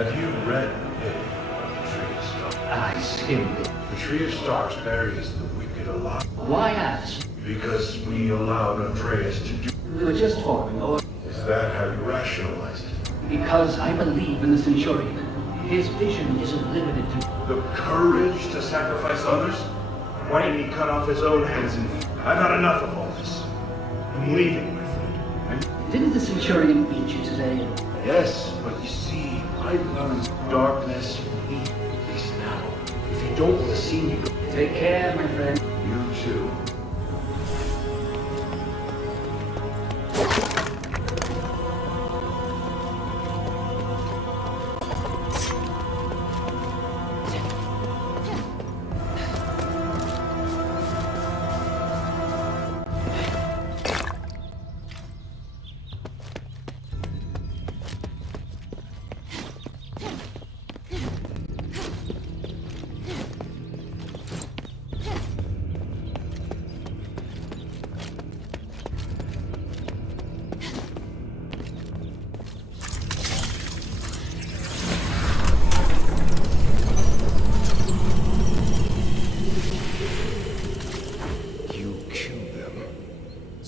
Have you read the book of the Tree of Stars? I skimmed it. The Tree of Stars buries the wicked alive. Why ask? Because we allowed Andreas to do... We were just talking, or... Is that how you rationalize it? Because I believe in the Centurion. His vision isn't limited to... The courage to sacrifice others? Why didn't he cut off his own hands and feet? I've had enough of all this. I'm leaving, my friend. Didn't the Centurion beat you today? Yes, but you see, I've learned darkness from evil, at least now. If you don't want to see me go... Take care, my friend. You too.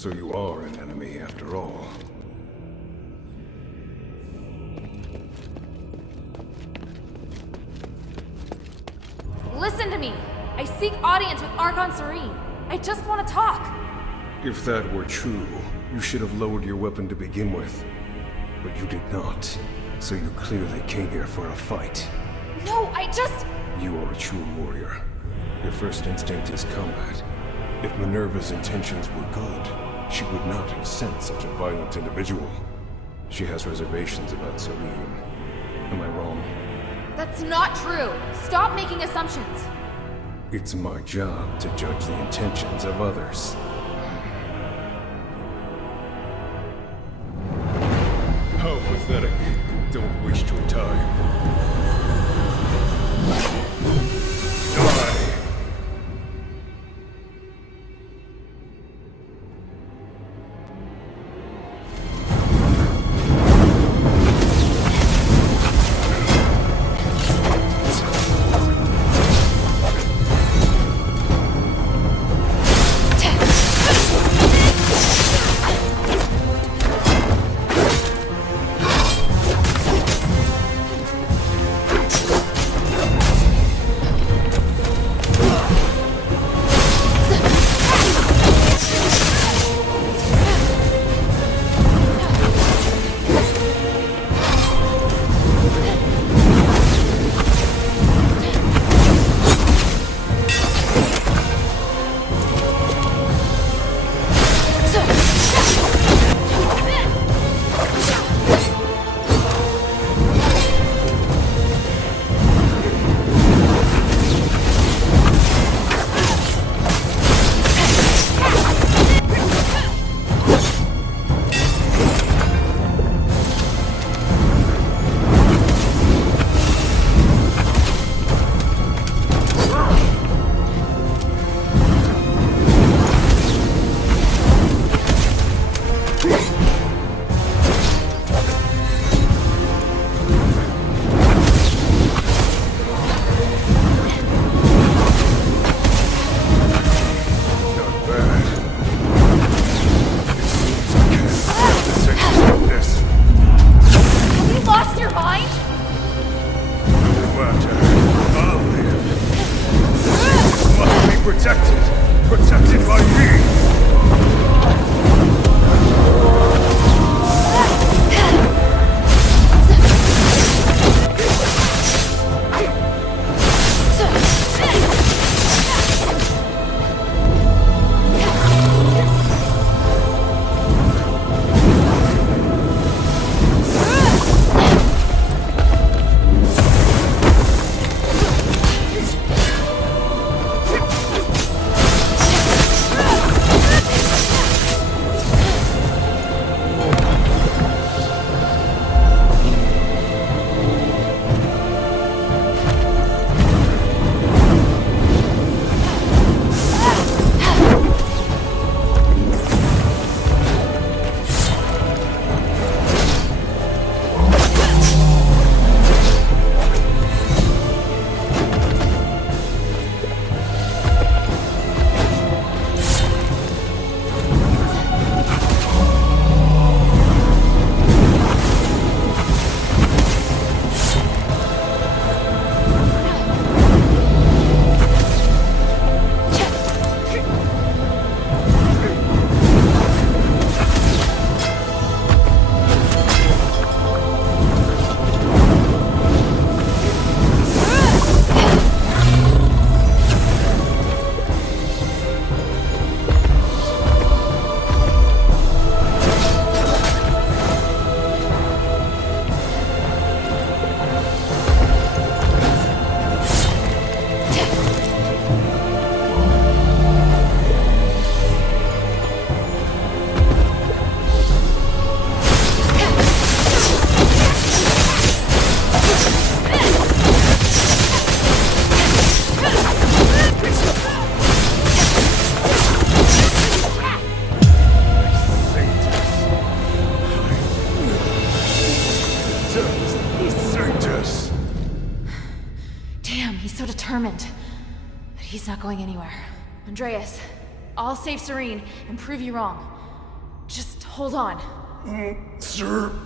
So you are an enemy after all. Listen to me! I seek audience with Archon Seryne. I just want to talk. If that were true, you should have lowered your weapon to begin with. But you did not. So you clearly came here for a fight. No, I just... You are a true warrior. Your first instinct is combat. If Minerva's intentions were good, she would not have sent such a violent individual. She has reservations about Seryne. Am I wrong? That's not true. Stop making assumptions. It's my job to judge the intentions of others. How pathetic. Don't waste your time. Die! determined. But he's not going anywhere. Andreas, I'll save Seryne and prove you wrong. Just hold on. Seryne.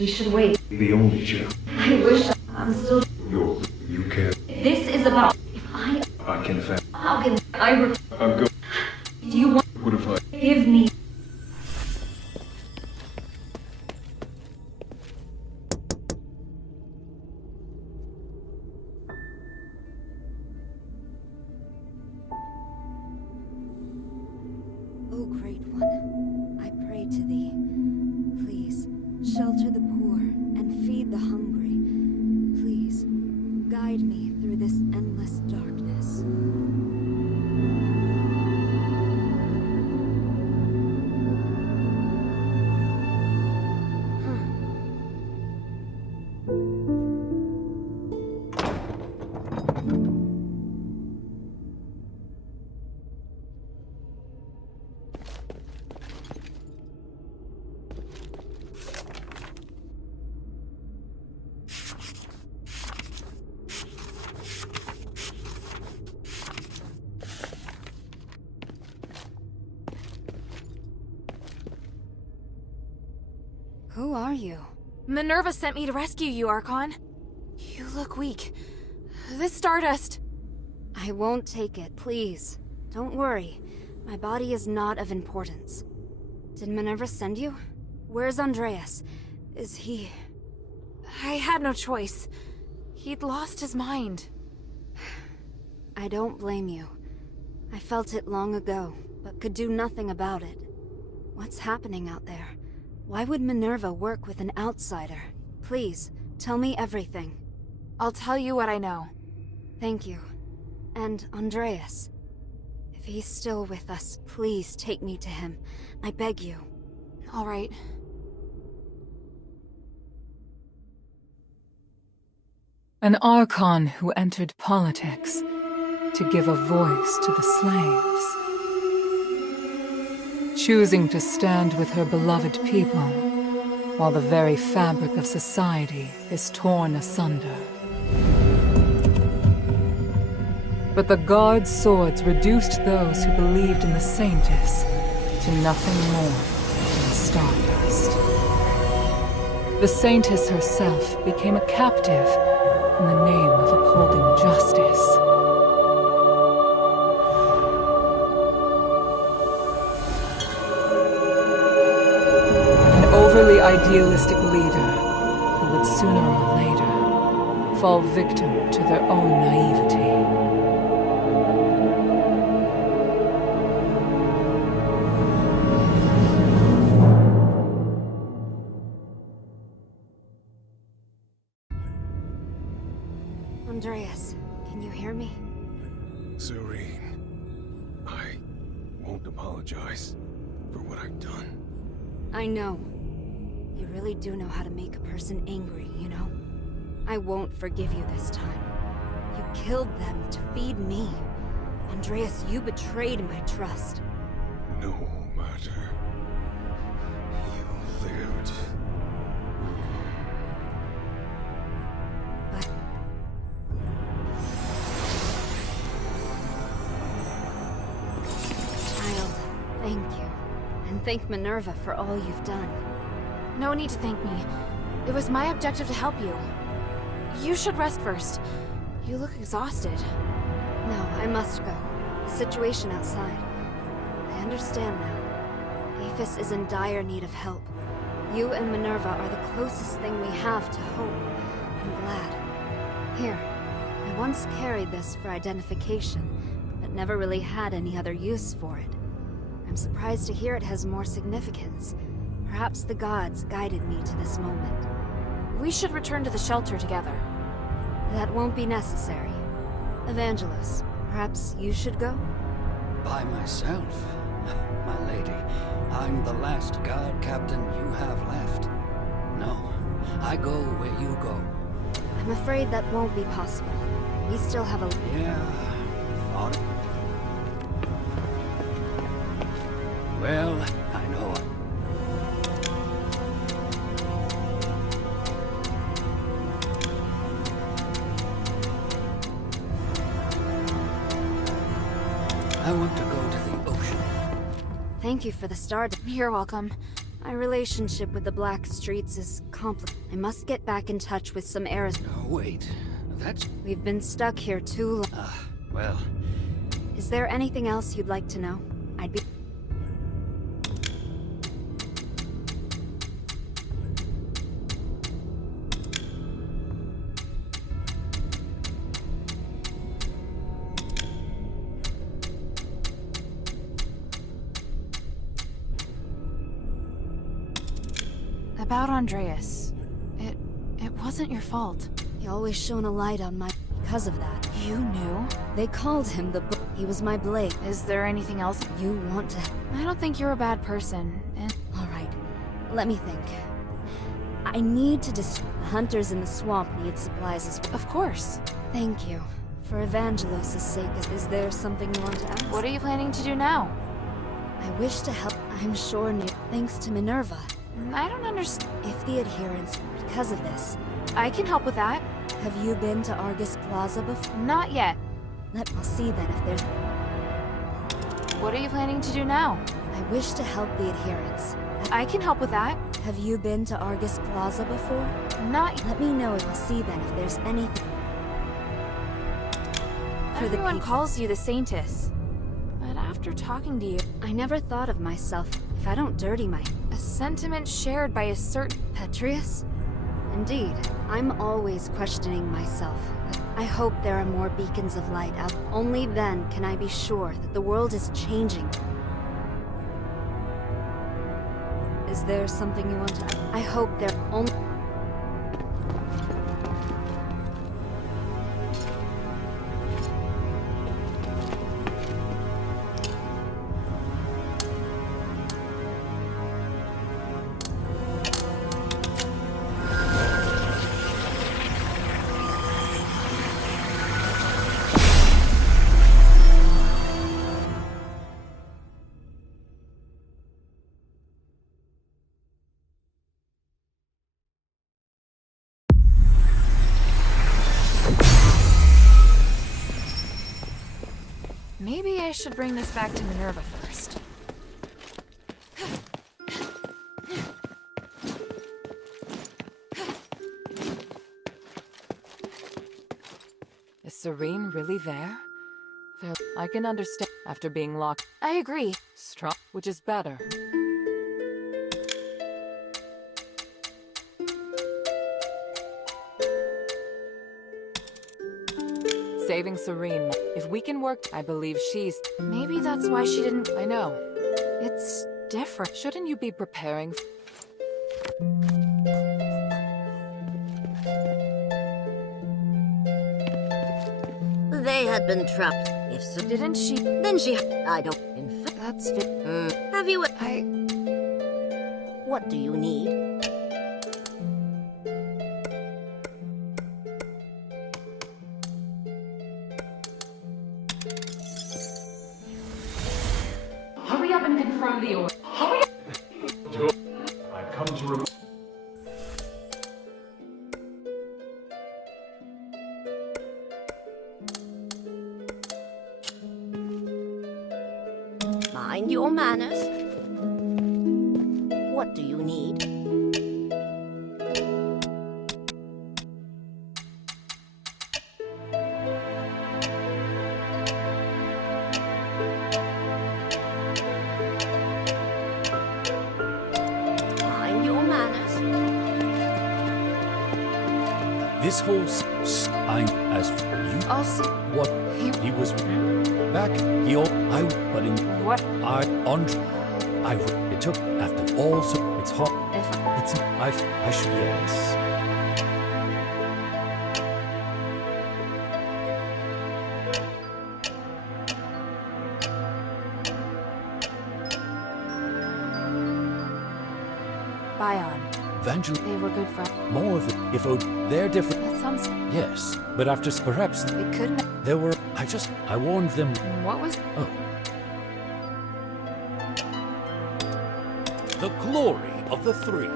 We should wait. The only chance. I wish I'm still... You can't. This is about... If I can fact. How can I... I'm good. Do you want... What if I... Give me... O Great One, I pray to thee. Please, shelter the poor and feed the hungry. Please, guide me through this endless darkness. Who are you? Minerva sent me to rescue you, Archon. You look weak. This stardust... I won't take it, please. Don't worry. My body is not of importance. Did Minerva send you? Where's Andreas? Is he... I had no choice. He'd lost his mind. I don't blame you. I felt it long ago, but could do nothing about it. What's happening out there? Why would Minerva work with an outsider? Please, tell me everything. I'll tell you what I know. Thank you. And Andreas. If he's still with us, please take me to him. I beg you. All right. An Archon who entered politics to give a voice to the slaves. Choosing to stand with her beloved people, while the very fabric of society is torn asunder. But the Guard's swords reduced those who believed in the Saintess to nothing more than stardust. The Saintess herself became a captive in the name of upholding justice. Overly idealistic leader who would sooner or later fall victim to their own naivety. Andreas, can you hear me? Seryne, I won't apologize for what I've done. I know. You really do know how to make a person angry, you know? I won't forgive you this time. You killed them to feed me. Andreas, you betrayed my trust. No matter. You lived. But... Child, thank you. And thank Minerva for all you've done. No need to thank me. It was my objective to help you. You should rest first. You look exhausted. No, I must go. The situation outside. I understand now. Aphis is in dire need of help. You and Minerva are the closest thing we have to hope. I'm glad. Here, I once carried this for identification, but never really had any other use for it. I'm surprised to hear it has more significance. Perhaps the gods guided me to this moment. We should return to the shelter together. That won't be necessary. Vangelis, perhaps you should go? By myself? My lady, I'm the last guard captain you have left. No, I go where you go. I'm afraid that won't be possible. We still have a... Yeah, thought it. Well, I know. I want to go to the ocean. Thank you for the star. You're welcome. My relationship with the Black Streets is complicated. I must get back in touch with some heirs. Oh, wait, that's... We've been stuck here too long. Well... Is there anything else you'd like to know? I'd be... About Andreas. It wasn't your fault. He always shone a light on my... Because of that. You knew? They called him the... He was my blade. Is there anything else? You want to... I don't think you're a bad person, and... Alright, let me think. I need to The hunters in the swamp need supplies as well. Of course. Thank you. For Vangelos' sake, is there something you want to ask? What are you planning to do now? I wish to help. I'm sure thanks to Minerva. I don't understand. If the adherents... Because of this. I can help with that. Have you been to Arges Plaza before? Not yet. I'll see then if there's... What are you planning to do now? I wish to help the adherents. I can help with that. Have you been to Arges Plaza before? Not yet. Let me know and I'll see then if there's anything... Everyone calls you the Saintess. But after talking to you... I never thought of myself if I don't dirty my... A sentiment shared by a certain... Petrius? Indeed, I'm always questioning myself. I hope there are more beacons of light out. Only then can I be sure that the world is changing. Is there something you want to... I hope there only... Maybe I should bring this back to Minerva first. Is Seryne really there? I can understand after being locked. I agree. Strong, which is better. Saving Seryne. If we can work, I believe she's... Maybe that's why she didn't... I know. It's different. Shouldn't you be preparing... They had been trapped. If so... Didn't she... Then she... I don't... In fact... That's... Have you... I... What do you need? Hurry up and confirm the order. Hurry up! I've come to remove... Mind your manners. What do you need? this whole as for you, Also, what he was back. He all I but in what? It took after all, so it's hard. It's I should yes. Vangelis. They were good friends. More than if they're different. That sounds. Yes, but after perhaps They couldn't. there were. I warned them. What was? Oh. The glory of the three.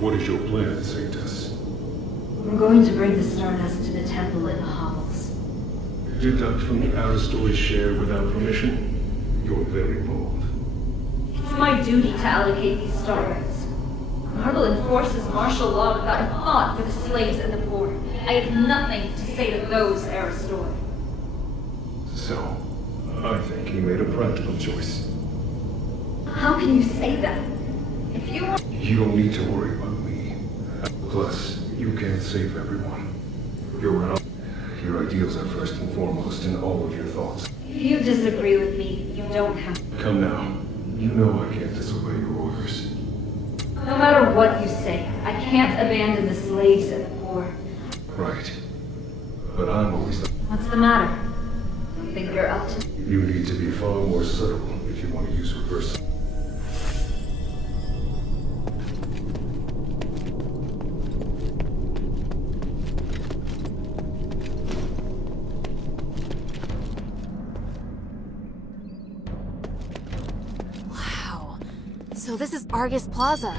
What is your plan, Saintess? I'm going to bring the Stardust to the temple in the hovels. Deduct from the Aristoid share without permission? You're very bold. It's my duty to allocate these Starlights. Marble enforces martial law without a thought for the slaves and the poor. I have nothing to say to those Aristoid. So, I think he made a practical choice. How can you say that? If you want... You don't need to worry about me. Plus, you can't save everyone. Your ideals are first and foremost in all of your thoughts. If you disagree with me, you don't have... Come now. You know I can't disobey your orders. No matter what you say, I can't abandon the slaves and the poor. Right. But I'm always the... What's the matter? You think you're up to... You need to be far more subtle if you want to use reverse... So this is Arges Plaza.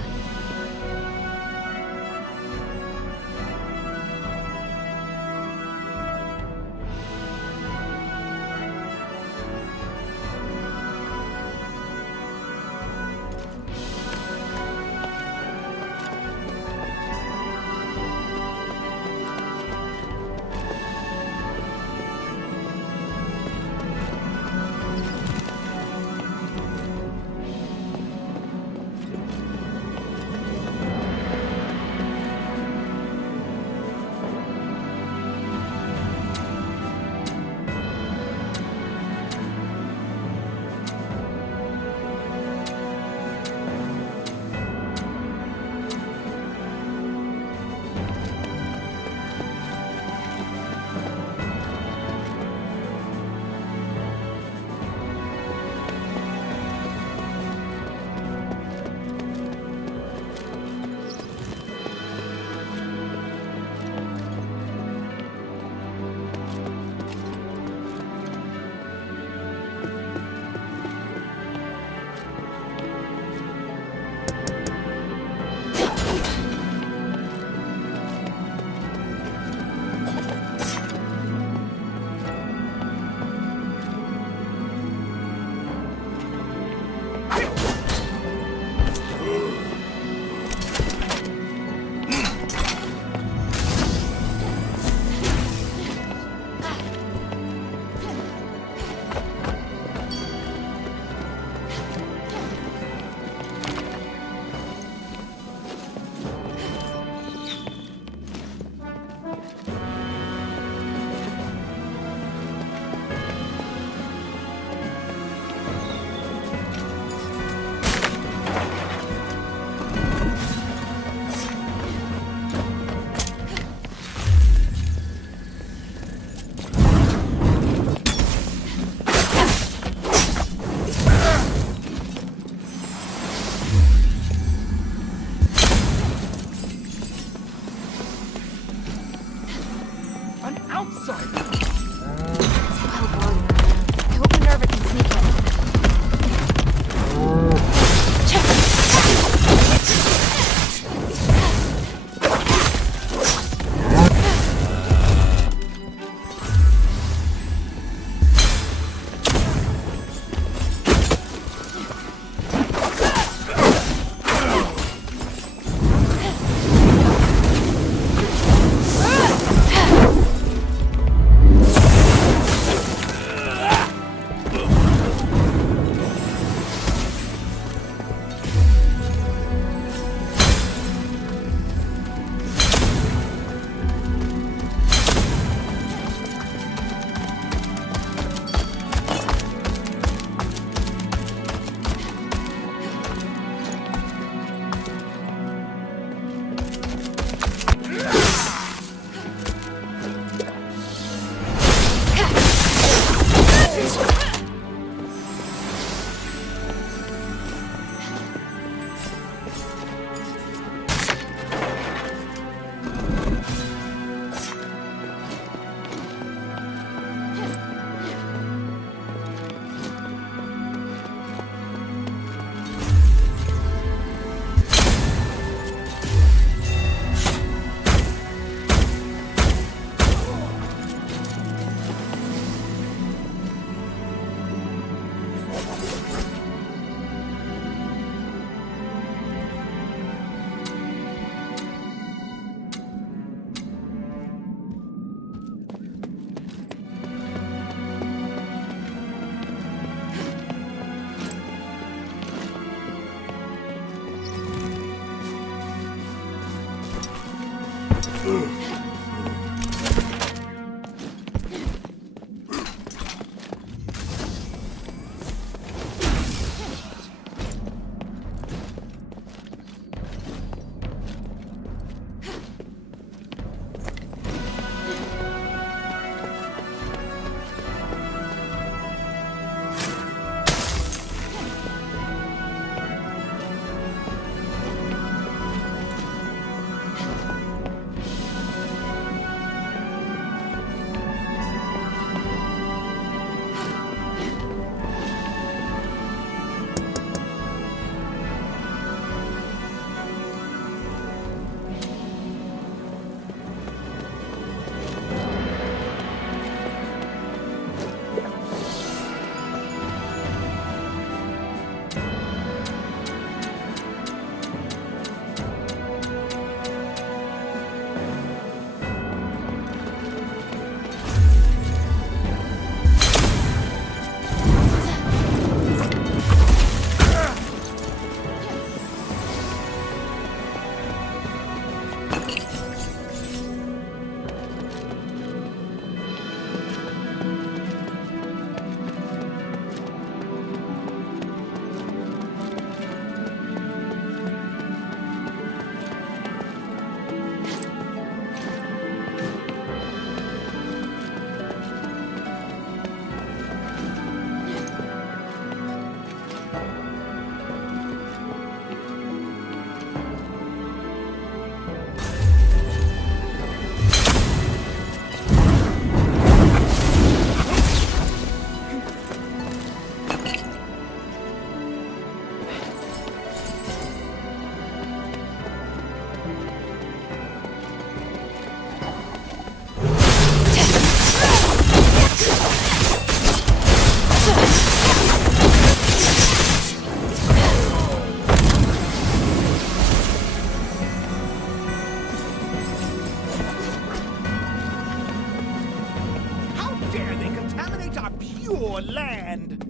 dare they contaminate our pure land?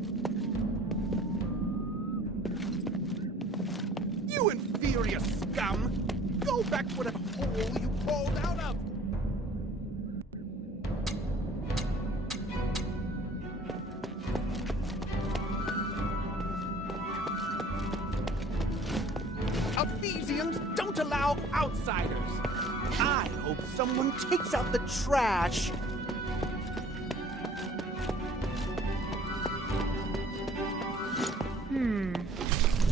You inferior scum! Go back to whatever hole you crawled out of! Ephesians don't allow outsiders. I hope someone takes out the trash.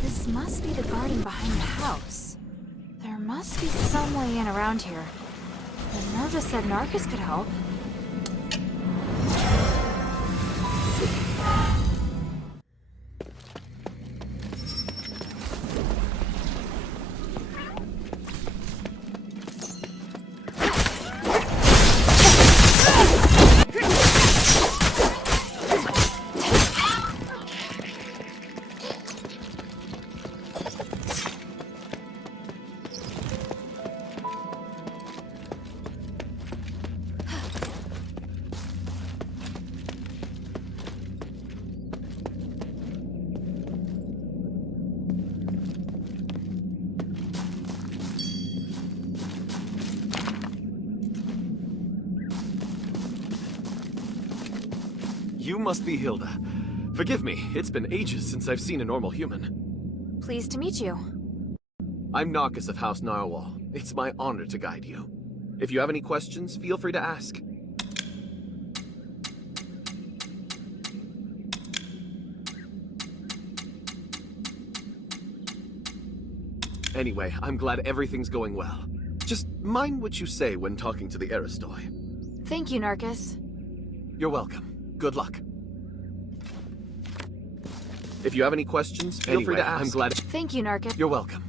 This must be the garden behind the house. There must be some way in around here. Minerva said Narkis could help. You must be Hilda. Forgive me, it's been ages since I've seen a normal human. Pleased to meet you. I'm Narkis of House Narwhal. It's my honor to guide you. If you have any questions, feel free to ask. Anyway, I'm glad everything's going well. Just mind what you say when talking to the Aristoi. Thank you, Narkis. You're welcome. Good luck. If you have any questions, feel free to ask. I'm glad. Thank you, Narkis. You're welcome.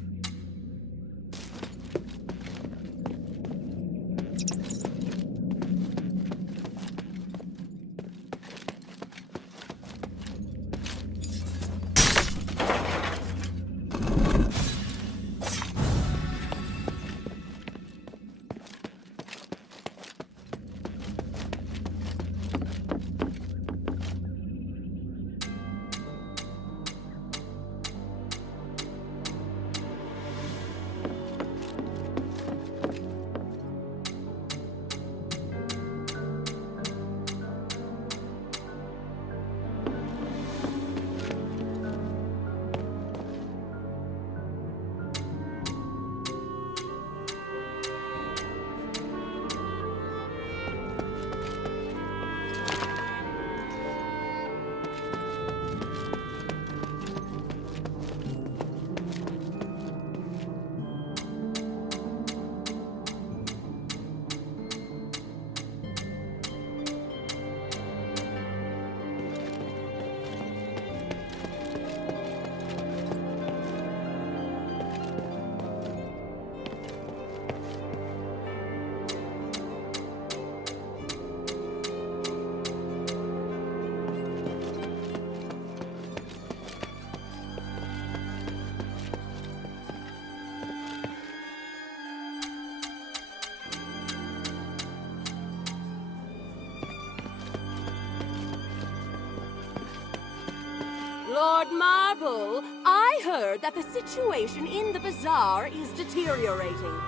Lord Marble, I heard that the situation in the Bazaar is deteriorating.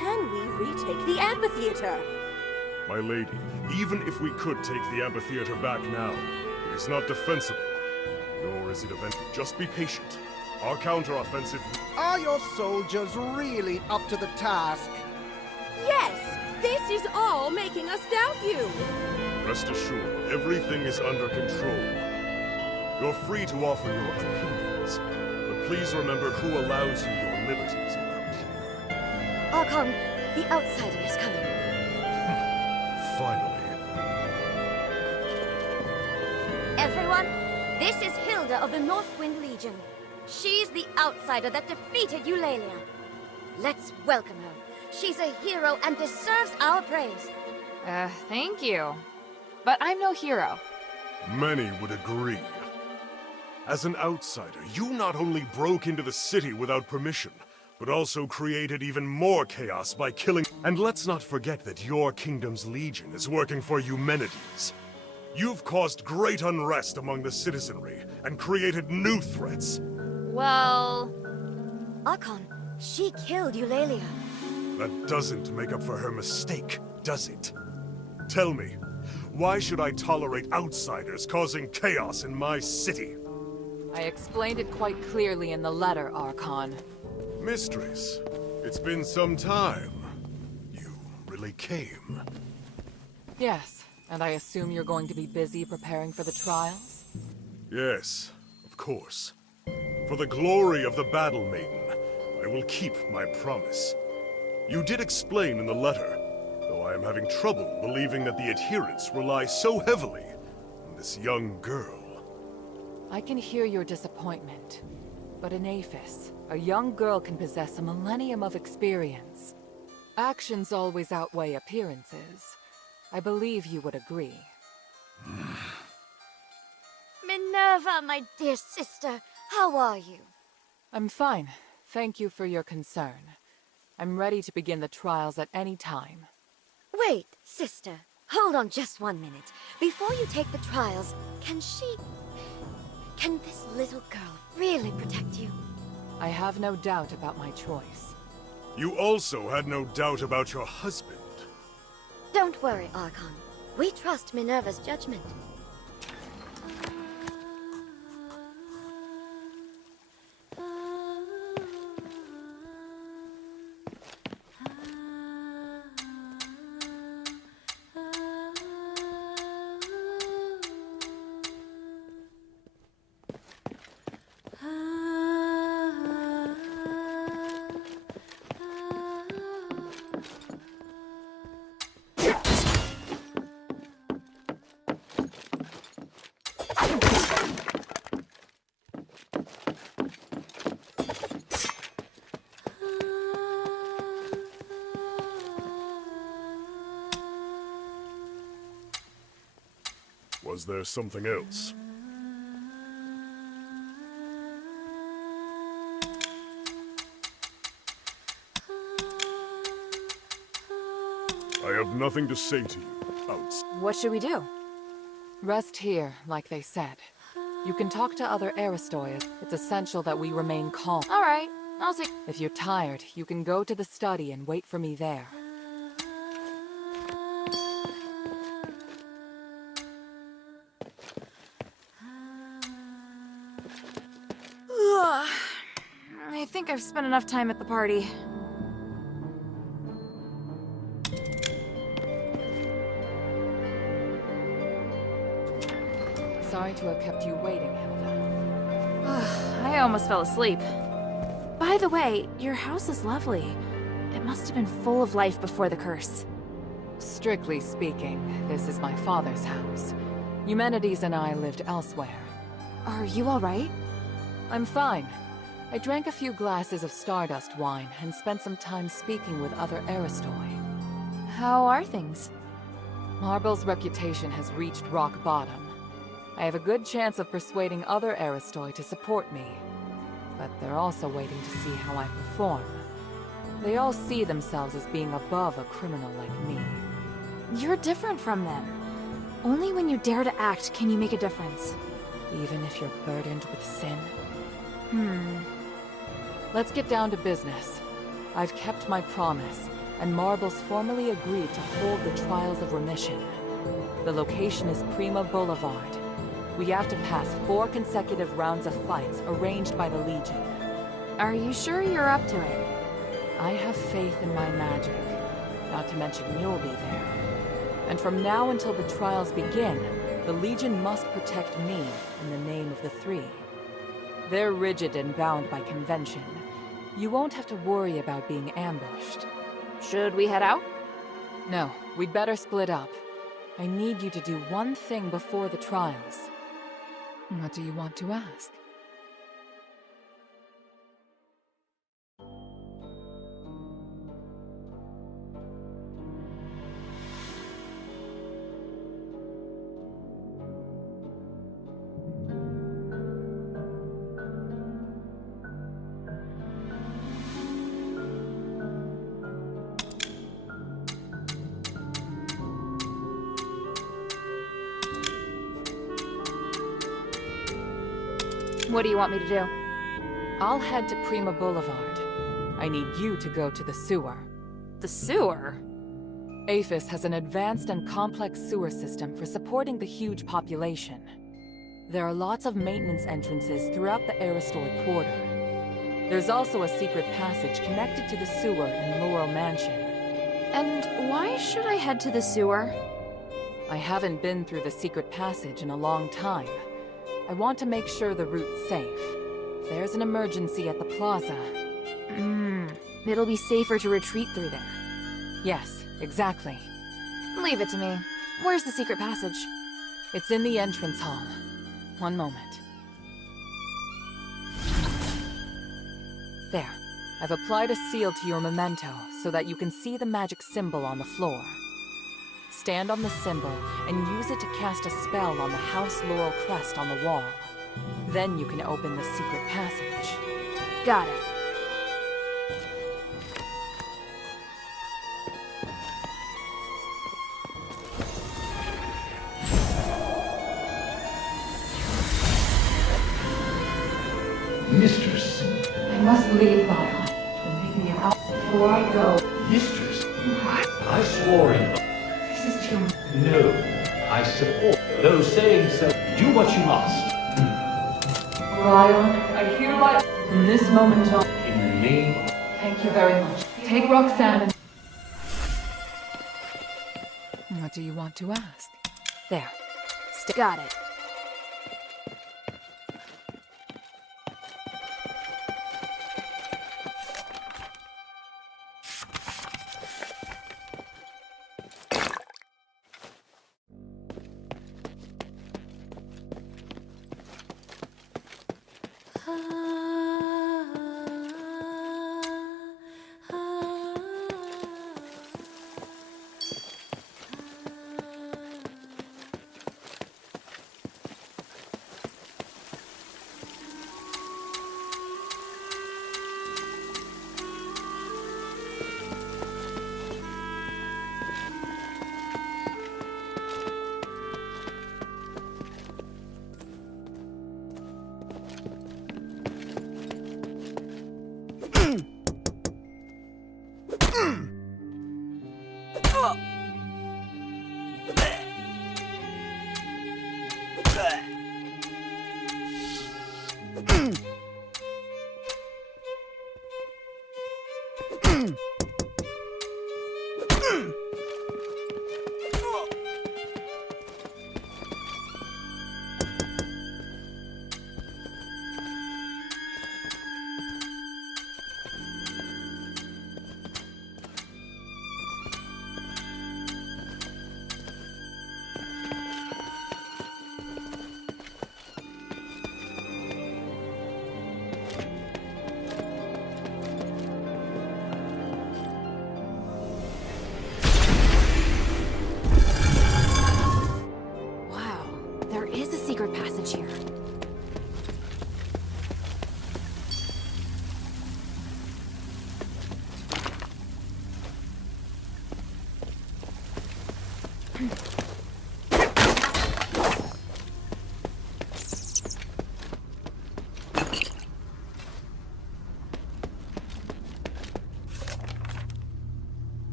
Can we retake the amphitheater? My lady, even if we could take the amphitheater back now, it is not defensible. Nor is it event. Just be patient. Our counter-offensive... Are your soldiers really up to the task? Yes! This is all making us doubt you! Rest assured, everything is under control. You're free to offer your opinions, but please remember who allows you your liberties around here. Archon, the outsider is coming. Finally. Everyone, this is Hilda of the Northwind Legion. She's the outsider that defeated Eulalia. Let's welcome her. She's a hero and deserves our praise. Thank you. But I'm no hero. Many would agree. As an outsider, you not only broke into the city without permission, but also created even more chaos by killing... And let's not forget that your kingdom's legion is working for Eumenides. You've caused great unrest among the citizenry and created new threats. Well... Archon, she killed Eulalia. That doesn't make up for her mistake, does it? Tell me, why should I tolerate outsiders causing chaos in my city? I explained it quite clearly in the letter, Archon. Mistress, it's been some time. You really came. Yes, and I assume you're going to be busy preparing for the trials? Yes, of course. For the glory of the Battle Maiden, I will keep my promise. You did explain in the letter, though I am having trouble believing that the adherents rely so heavily on this young girl. I can hear your disappointment, but in Aphis, a young girl can possess a millennium of experience. Actions always outweigh appearances. I believe you would agree. Minerva, my dear sister, how are you? I'm fine. Thank you for your concern. I'm ready to begin the trials at any time. Wait, sister. Hold on just 1 minute. Before you take the trials, can this little girl really protect you? I have no doubt about my choice. You also had no doubt about your husband. Don't worry, Archon. We trust Minerva's judgment. Was there something else? I have nothing to say to you, Outs. What should we do? Rest here, like they said. You can talk to other Aristoi. It's essential that we remain calm. All right, I'll take... If you're tired, you can go to the study and wait for me there. I think I've spent enough time at the party. Sorry to have kept you waiting, Hilda. I almost fell asleep. By the way, your house is lovely. It must have been full of life before the curse. Strictly speaking, this is my father's house. Eumenides and I lived elsewhere. Are you all right? I'm fine. I drank a few glasses of Stardust wine and spent some time speaking with other Aristoi. How are things? Marble's reputation has reached rock bottom. I have a good chance of persuading other Aristoi to support me. But they're also waiting to see how I perform. They all see themselves as being above a criminal like me. You're different from them. Only when you dare to act can you make a difference. Even if you're burdened with sin? Let's get down to business. I've kept my promise, and Marble's formally agreed to hold the Trials of Remission. The location is Prima Boulevard. We have to pass 4 consecutive rounds of fights arranged by the Legion. Are you sure you're up to it? I have faith in my magic. Not to mention you'll be there. And from now until the trials begin, the Legion must protect me in the name of the 3. They're rigid and bound by convention. You won't have to worry about being ambushed. Should we head out? No, we'd better split up. I need you to do one thing before the trials. What do you want to ask? What do you want me to do? I'll head to Prima Boulevard. I need you to go to the sewer. The sewer? Aphis has an advanced and complex sewer system for supporting the huge population. There are lots of maintenance entrances throughout the Aristoi quarter. There's also a secret passage connected to the sewer in Laurel Mansion. And why should I head to the sewer? I haven't been through the secret passage in a long time. I want to make sure the route's safe. There's an emergency at the plaza. It'll be safer to retreat through there. Yes, exactly. Leave it to me. Where's the secret passage? It's in the entrance hall. One moment. There. I've applied a seal to your memento so that you can see the magic symbol on the floor. Stand on the symbol and use it to cast a spell on the House Laurel crest on the wall. Then you can open the secret passage. Got it. Mistress. I must leave, Baron. To make me out before I go. Mistress. I swore in... This is too... No. I support. Though saying so, do what you must. Ryan, I hereby... From this moment on... In the name... Thank you very much. Take Roxane and... What do you want to ask? There. Got it.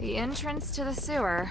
The entrance to the sewer.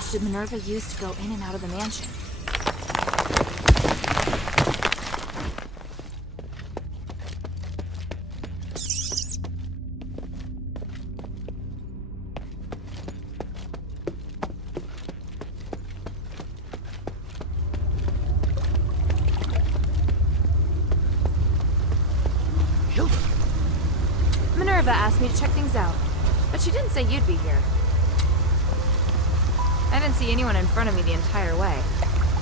passage did Minerva use to go in and out of the mansion? Minerva asked me to check things out, but she didn't say you'd be here. I didn't see anyone in front of me the entire way.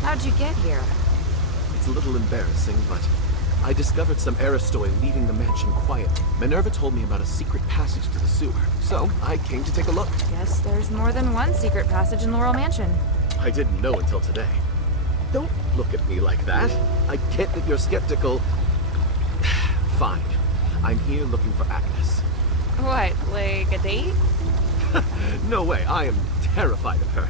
How'd you get here? It's a little embarrassing, but I discovered some Aristoi leaving the mansion quietly. Minerva told me about a secret passage to the sewer, so I came to take a look. Guess there's more than one secret passage in Laurel Mansion. I didn't know until today. Don't look at me like that. I get that you're skeptical. Fine. I'm here looking for Agnes. What, like a date? No way, I am terrified of her.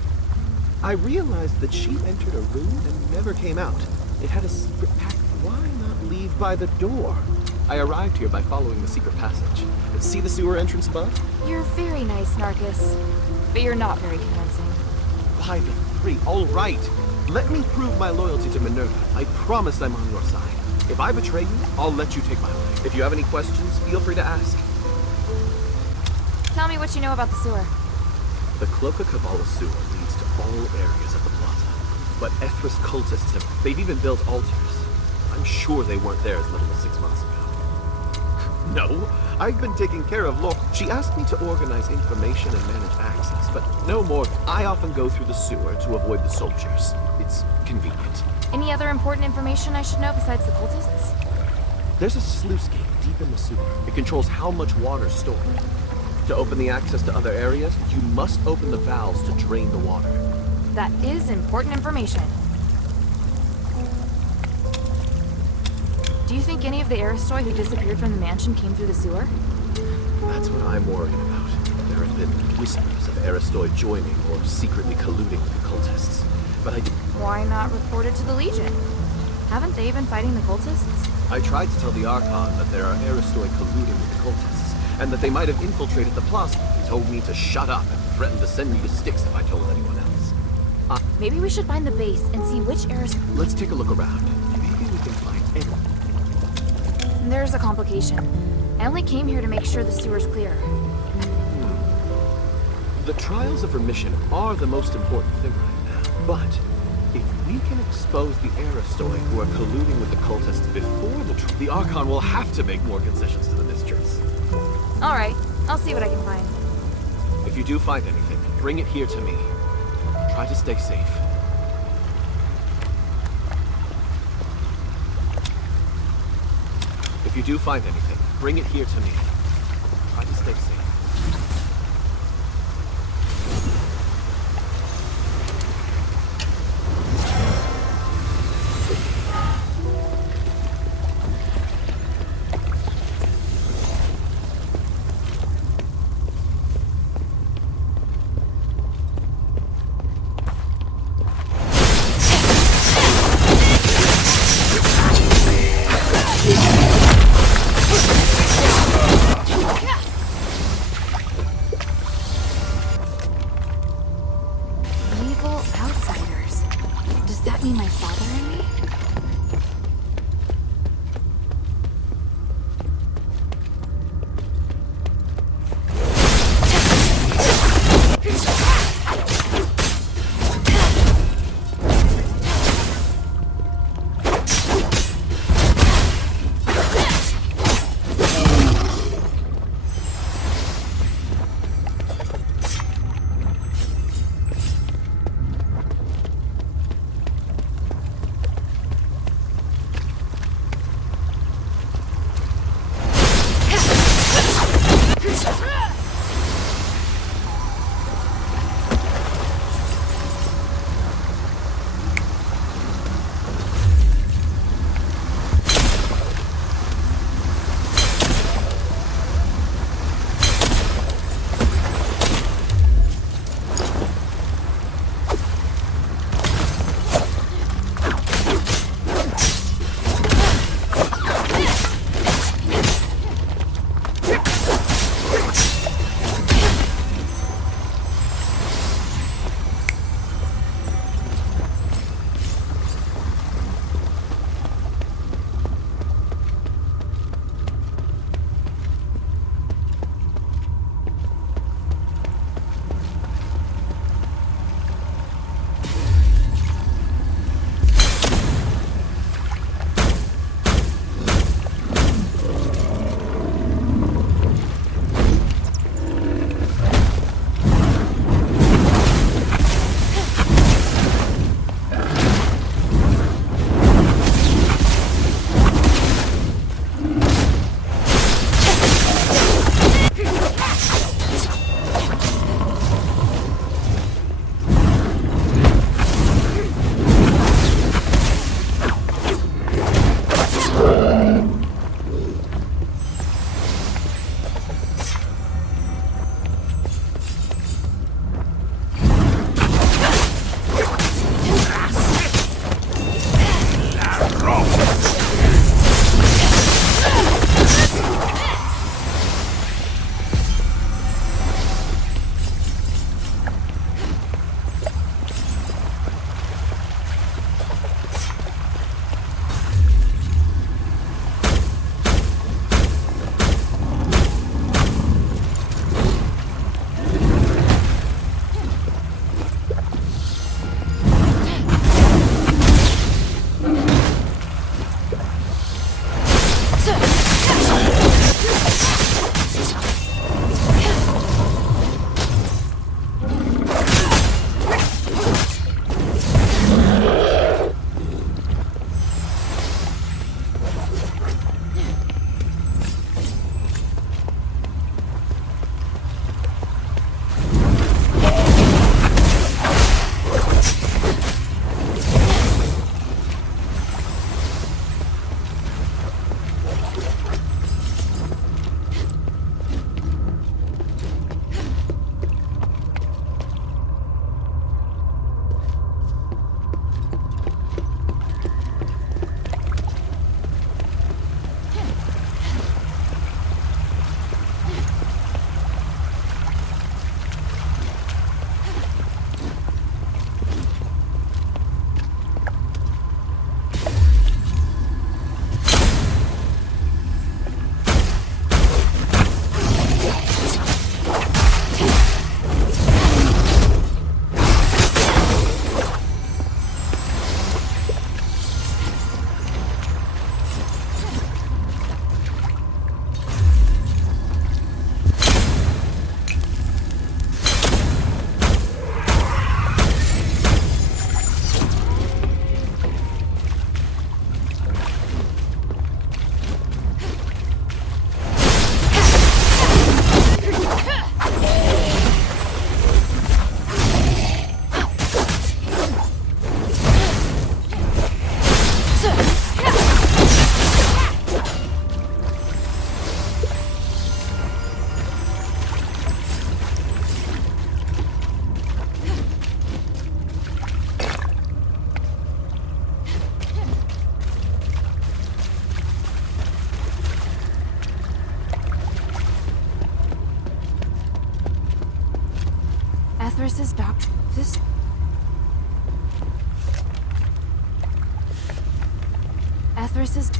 I realized that she entered a room and never came out. It had a secret passage. Why not leave by the door? I arrived here by following the secret passage. See the sewer entrance above? You're very nice, Narkis. But you're not very convincing. By the three, all right. Let me prove my loyalty to Minerva. I promise I'm on your side. If I betray you, I'll let you take my life. If you have any questions, feel free to ask. Tell me what you know about the sewer. The Cloaca Kavella sewer leads to all areas of the plaza. But Ethris cultists they've even built altars. I'm sure they weren't there as little as 6 months ago. No, I've been taking care of Laurel. She asked me to organize information and manage access, but no more. I often go through the sewer to avoid the soldiers. It's convenient. Any other important information I should know besides the cultists? There's a sluice gate deep in the sewer. It controls how much water's stored. To open the access to other areas, you must open the valves to drain the water. That is important information. Do you think any of the Aristoi who disappeared from the mansion came through the sewer? That's what I'm worried about. There have been whispers of Aristoi joining or secretly colluding with the cultists. But I didn't. Why not report it to the Legion? Haven't they been fighting the cultists? I tried to tell the Archon that there are Aristoi colluding with the cultists, and that they might have infiltrated the plaza. He told me to shut up and threatened to send me to Styx if I told anyone else. Maybe we should find the base and see which Aristoi... Let's take a look around. Maybe we can find anyone. There's a complication. I only came here to make sure the sewer's clear. The trials of remission are the most important thing right now, but if we can expose the Aristoi who are colluding with the cultists before the Archon will have to make more concessions to the Mistress. Alright, I'll see what I can find. If you do find anything, bring it here to me. Try to stay safe. If you do find anything, bring it here to me. Try to stay safe. Etheris's doctor. This. Etheris's.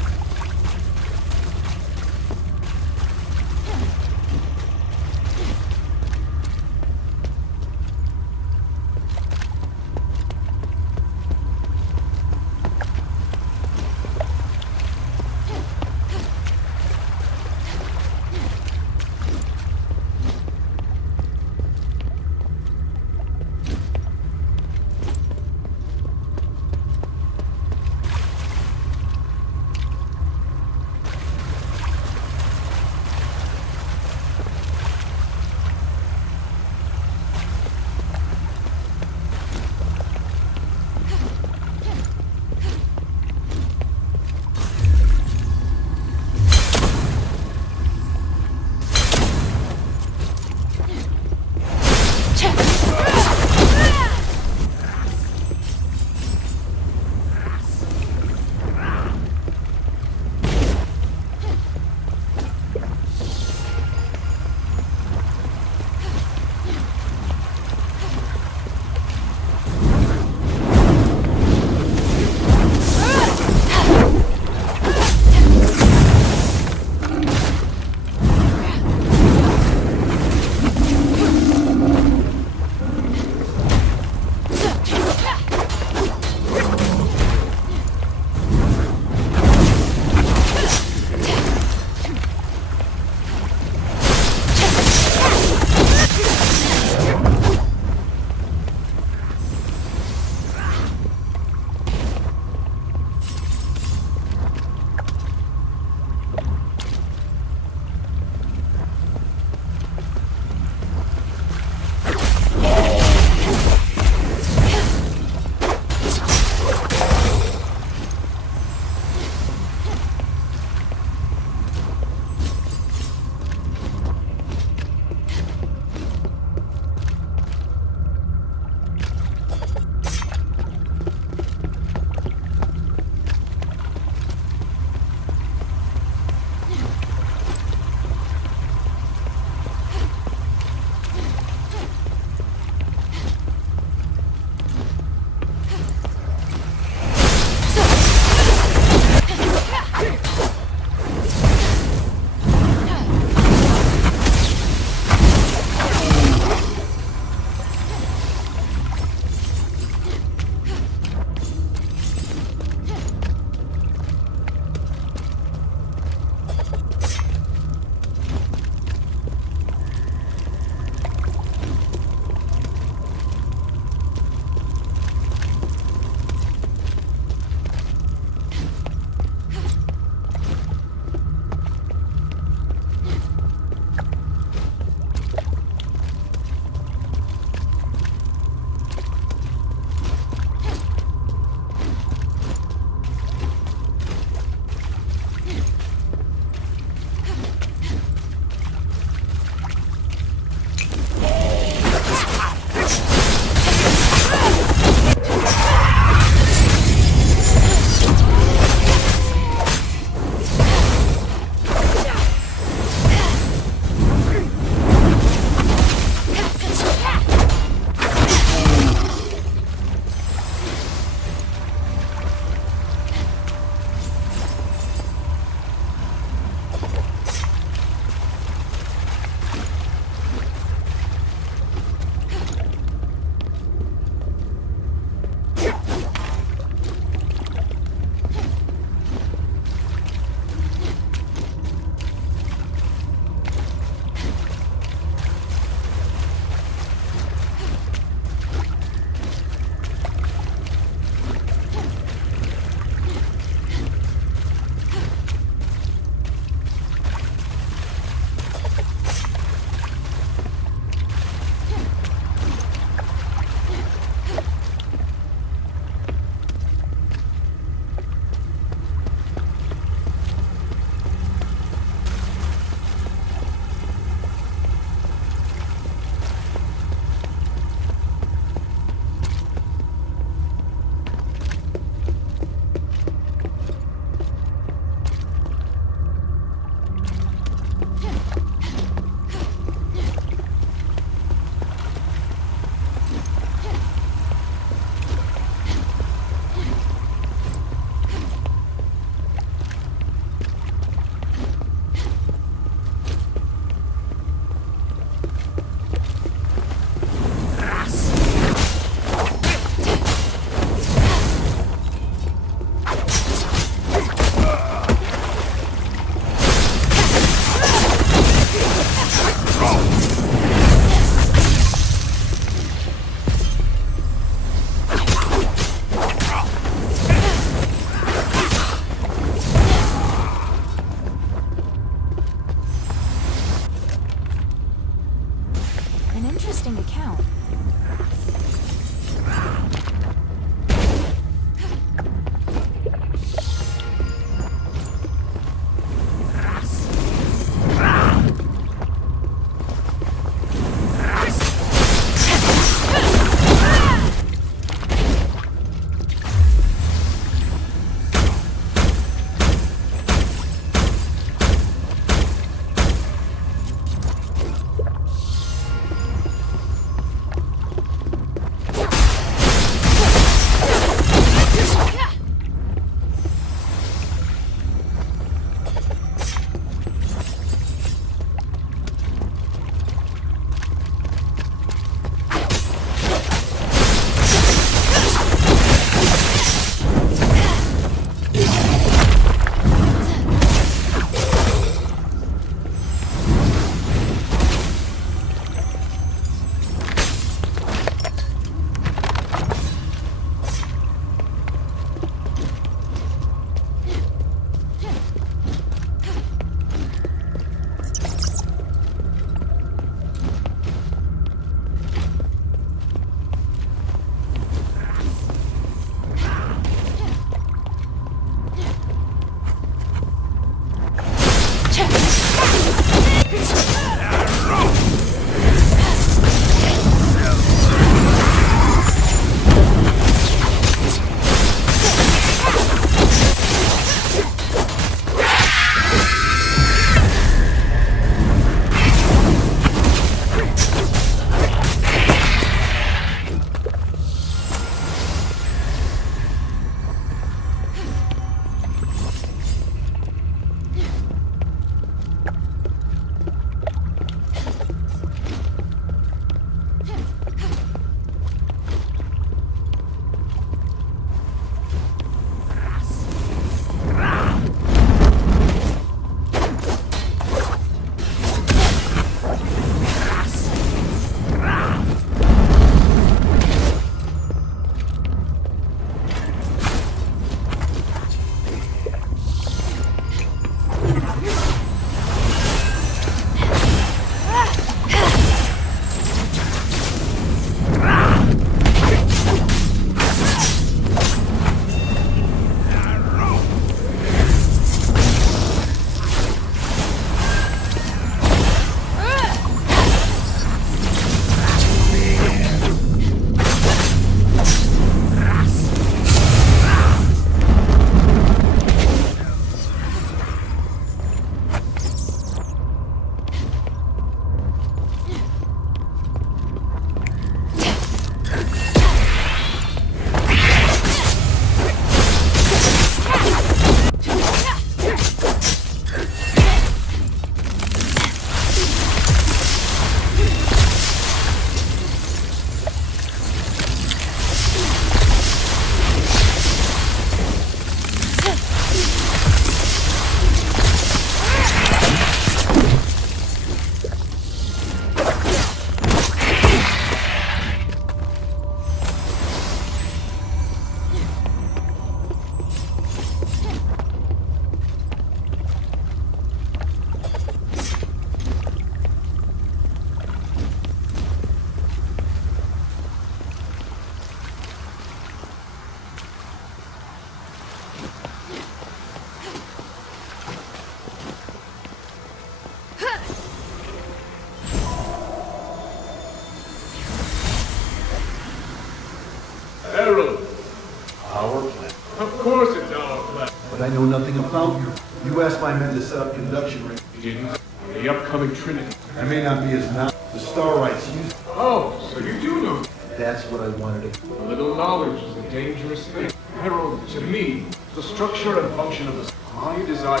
I know nothing about you. You asked my men to set up conduction rings. Didn't the upcoming Trinity? I may not be as not. The Starlites use. Oh, so you do know. That's what I wanted to. A little knowledge is a dangerous thing. Herald, to me, the structure and function of the my desire.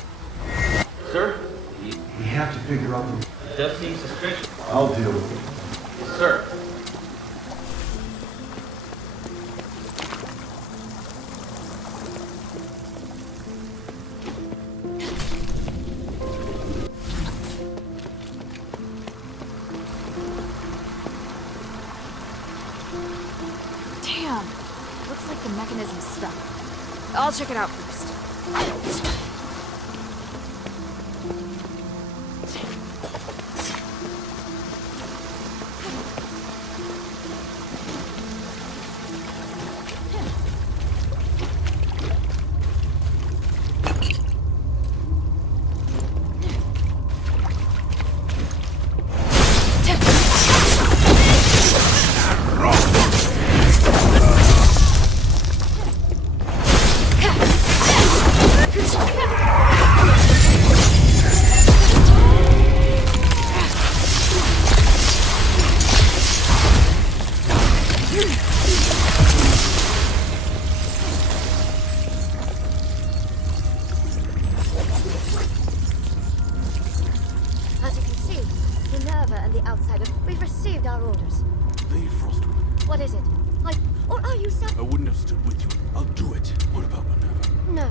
Sir? We have to figure out the. It does seem suspicious. I'll deal with it. Yes, sir. Damn. Looks like the mechanism's stuck. I'll check it out first. What is it? Or are you I wouldn't have stood with you. I'll do it. What about Minerva? No.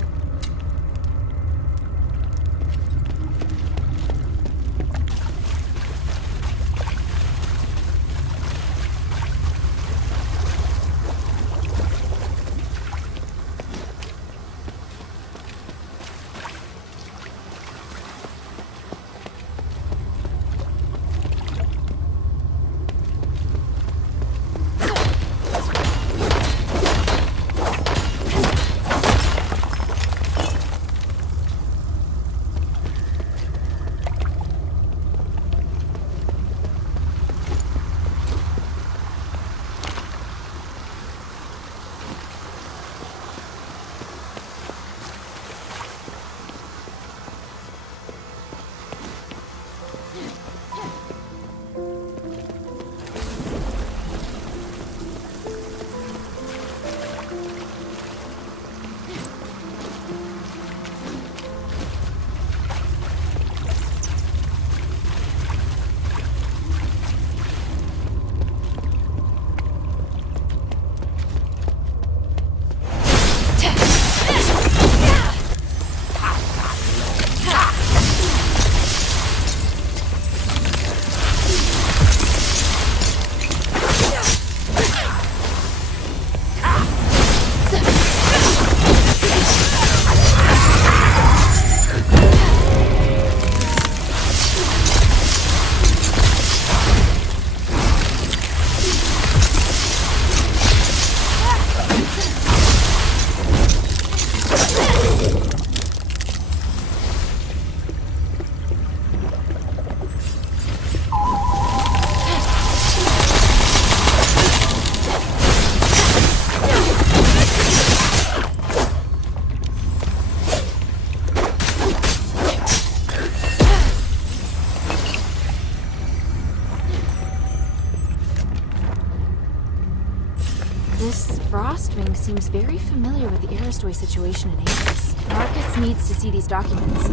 Seems very familiar with the Aristoi situation in Arges. Narkis needs to see these documents.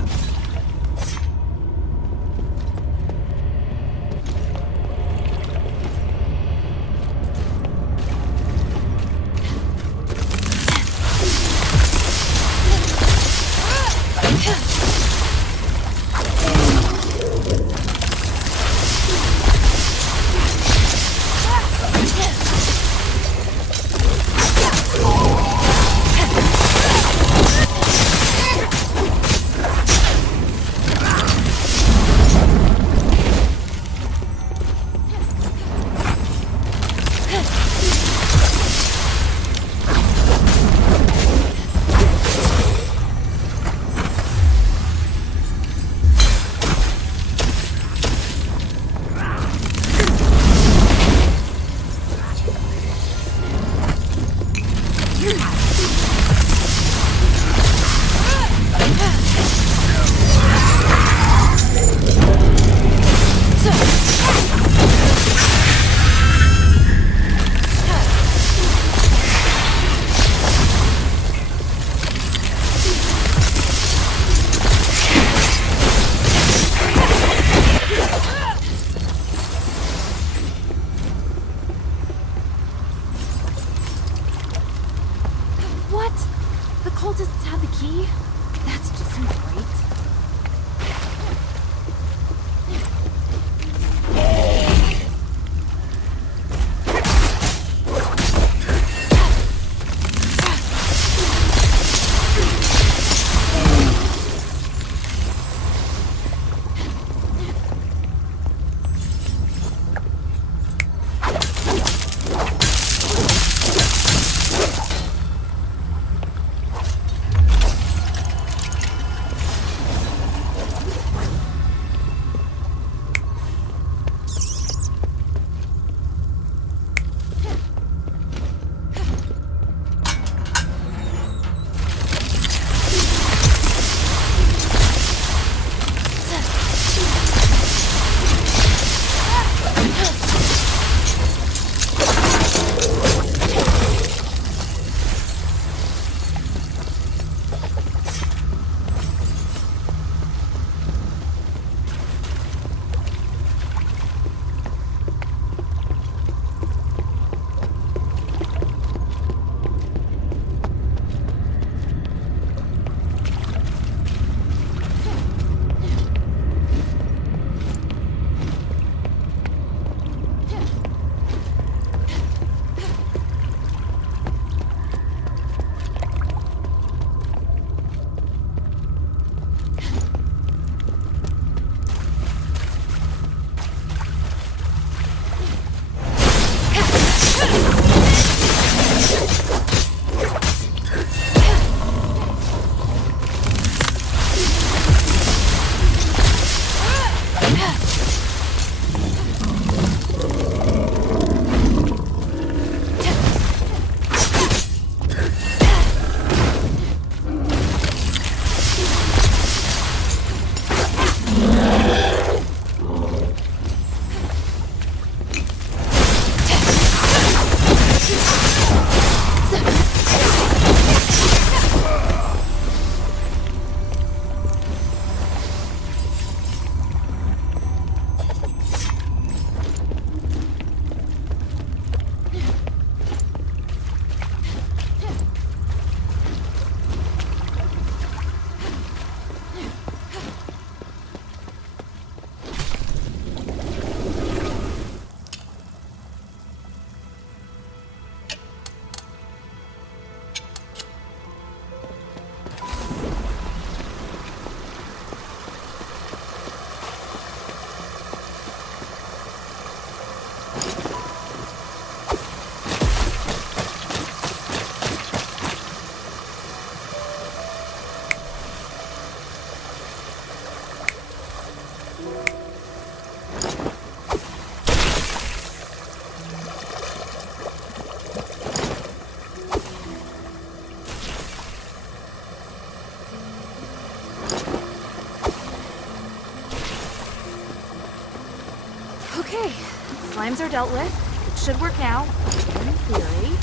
slimes are dealt with. It should work now, in theory.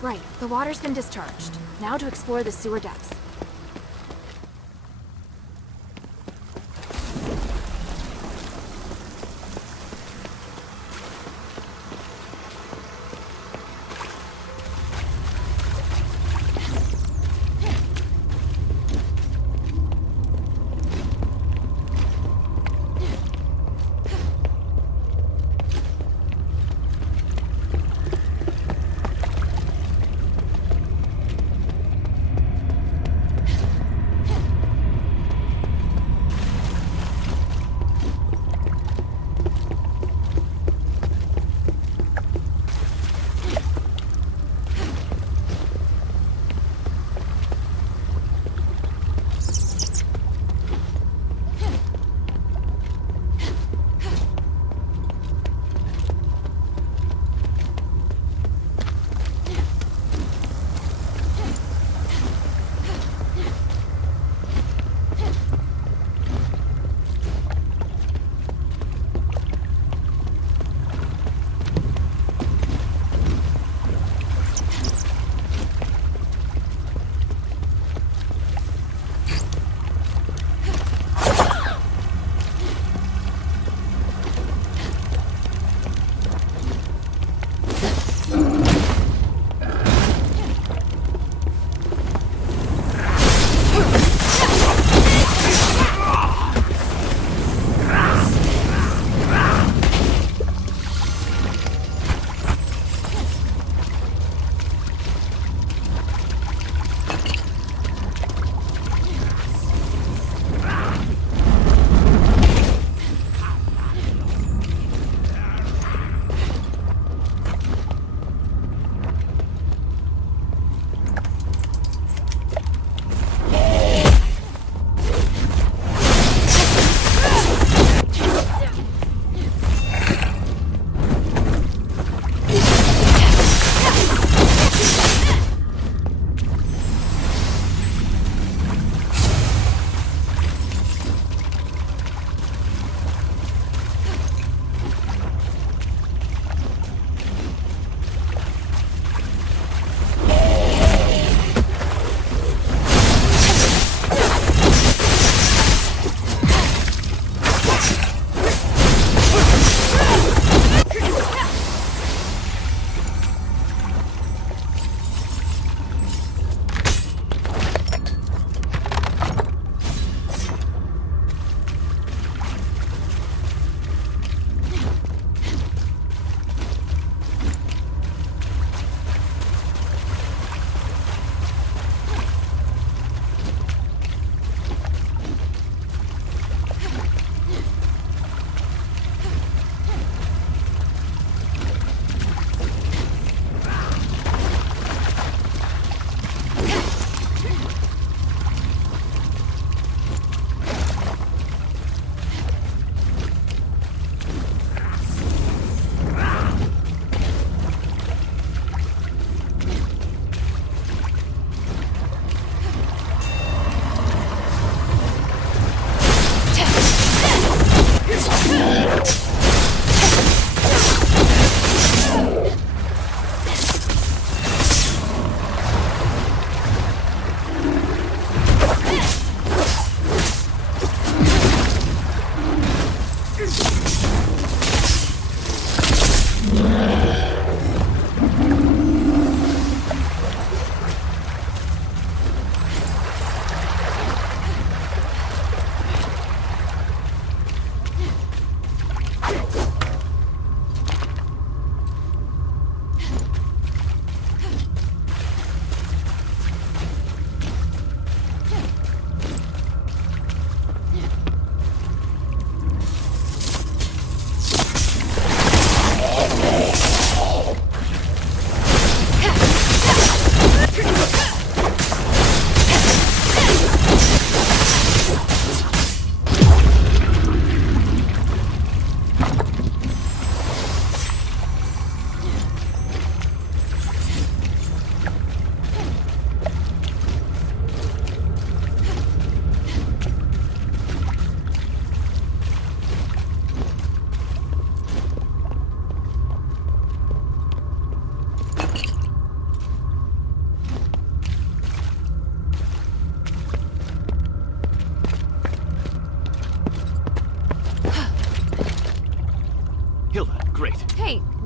Right, the water's been discharged. Now to explore the sewer depths.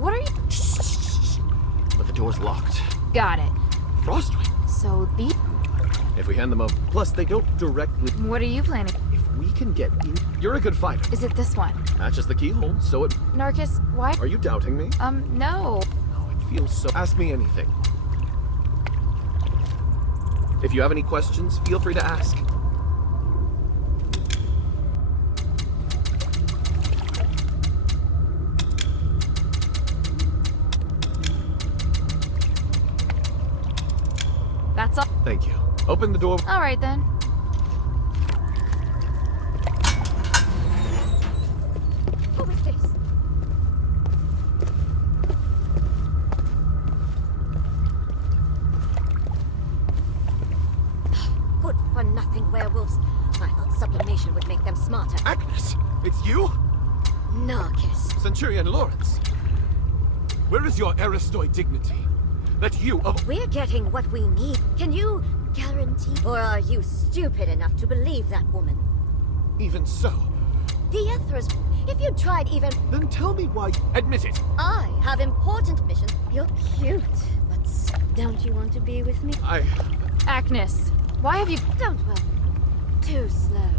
what are you... But the door's locked. Got it. Frostwing. So the... If we hand them over... Plus, they don't directly... What are you planning? If we can get in... You're a good fighter. Is it this one? Matches the keyhole, so it... Narkis, why... Are you doubting me? No. Oh, it feels so... Ask me anything. If you have any questions, feel free to ask. That's all. Thank you. Open the door. All right, then. Who is this? Good for nothing werewolves. I thought sublimation would make them smarter. Agnes! It's you? Narkis. Centurion Lawrence. Where is your Aristoi dignity? That you of... We're getting what we need. Can you guarantee? Or are you stupid enough to believe that woman? Even so. The Ethers, if you tried even... Then tell me why... Admit it. I have important missions. You're cute, but don't you want to be with me? Agnes, why have you... Don't worry. Too slow.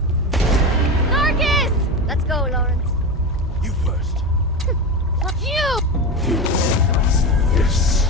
Narkis! Let's go, Lawrence. You first. Fuck you! Yes.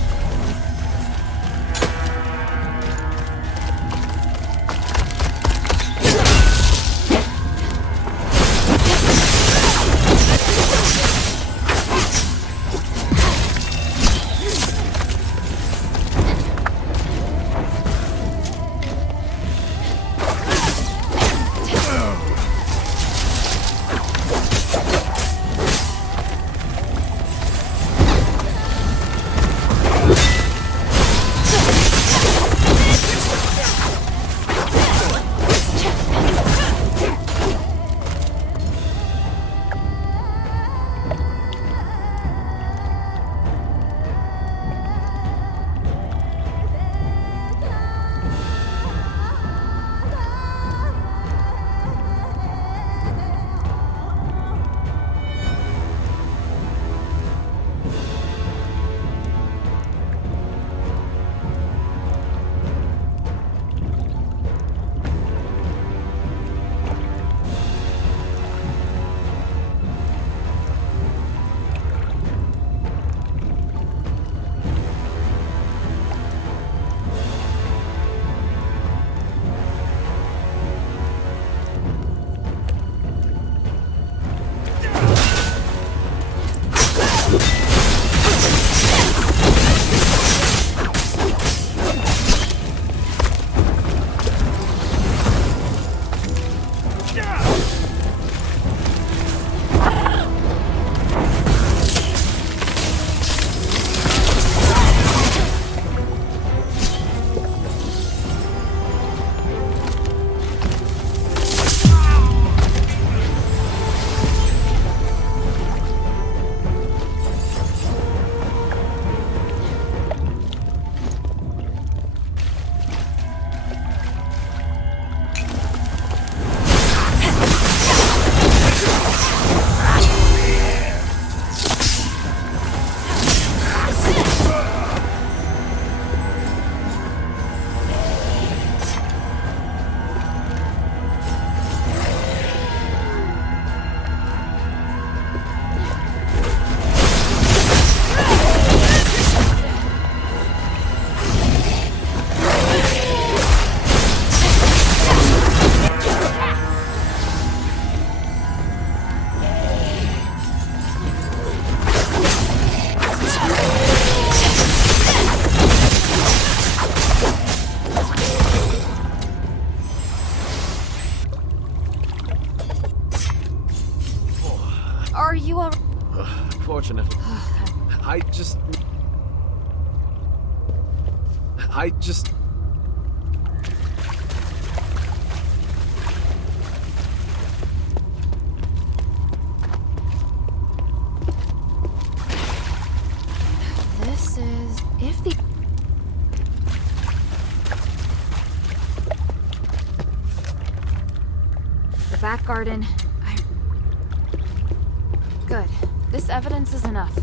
Are you all... Fortunately. I just... This is... If the... The back garden... Good. This evidence is enough.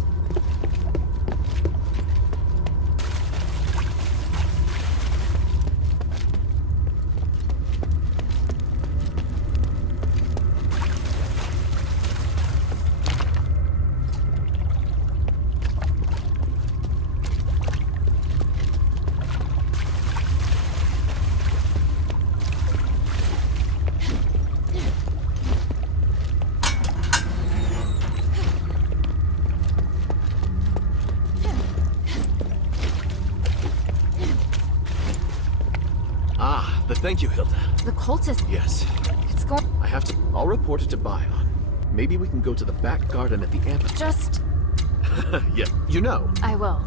Thank you, Hilda. The cultist... Yes. It's going... I have to... I'll report it to Bion. Maybe we can go to the back garden at the amphitheater. Just... Yeah, you know. I will.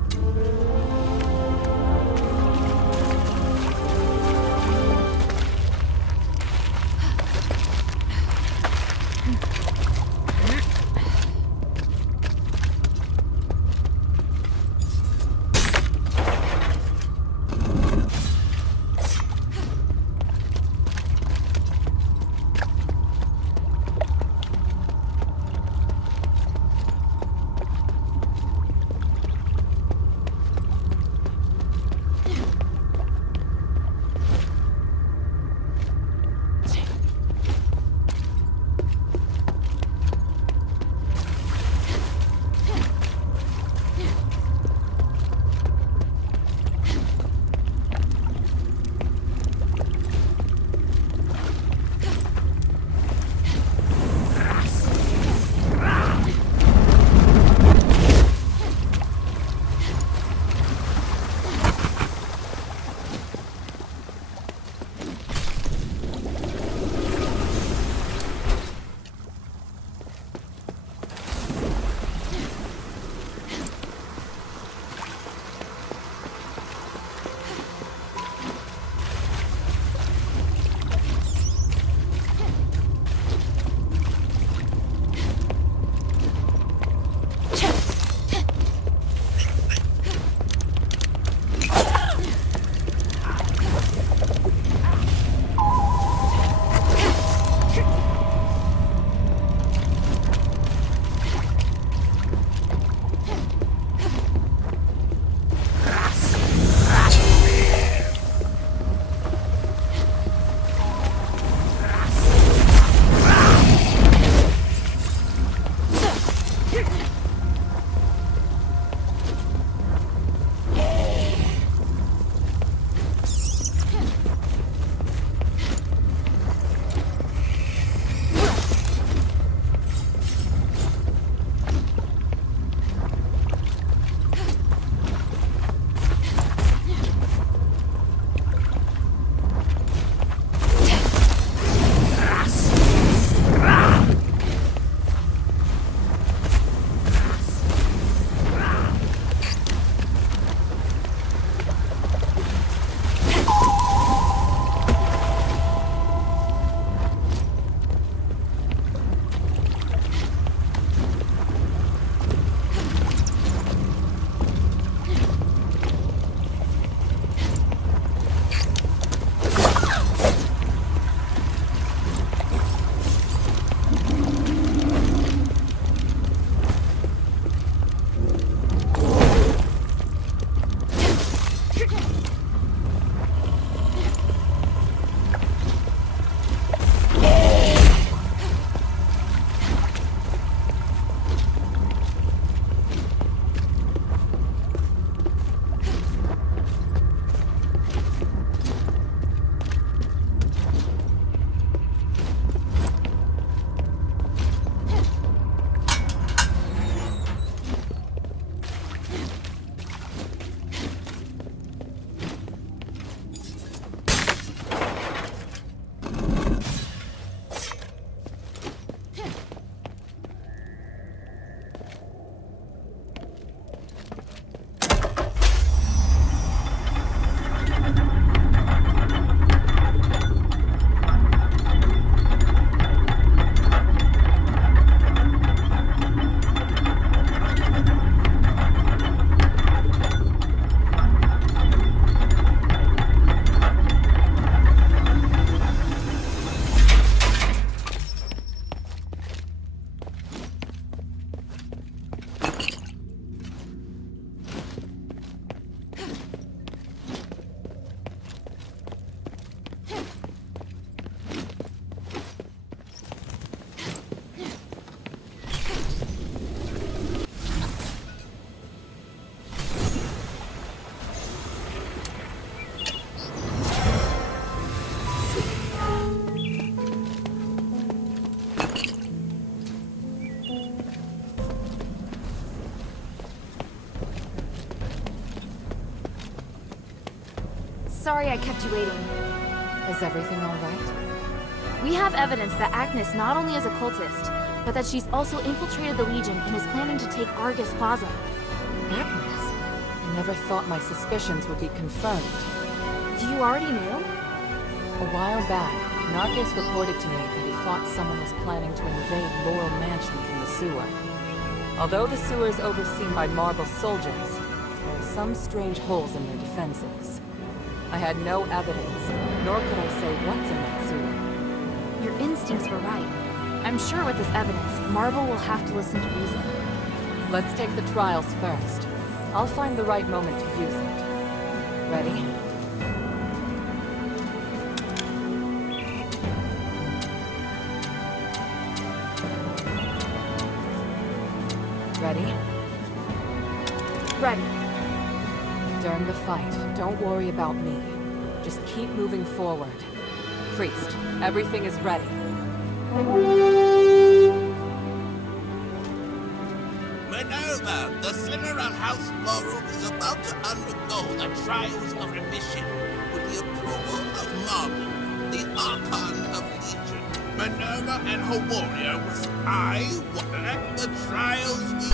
Sorry I kept you waiting. Is everything all right? We have evidence that Agnes not only is a cultist, but that she's also infiltrated the Legion and is planning to take Arges Plaza. Agnes? I never thought my suspicions would be confirmed. You already knew? A while back, Narkis reported to me that he thought someone was planning to invade Laurel Mansion from the sewer. Although the sewer is overseen by Marble soldiers, there are some strange holes in their defenses. I had no evidence, nor could I say what's in that sewer. Your instincts were right. I'm sure with this evidence, Marble will have to listen to reason. Let's take the trials first. I'll find the right moment to use it. Ready? Ready? Ready. During the fight, don't worry about me. Just keep moving forward. Priest, everything is ready. Minerva, the Chimera House Laurel is about to undergo the trials of remission with the approval of Marble, the Archon of Legion. Minerva and her warrior was let the trials be...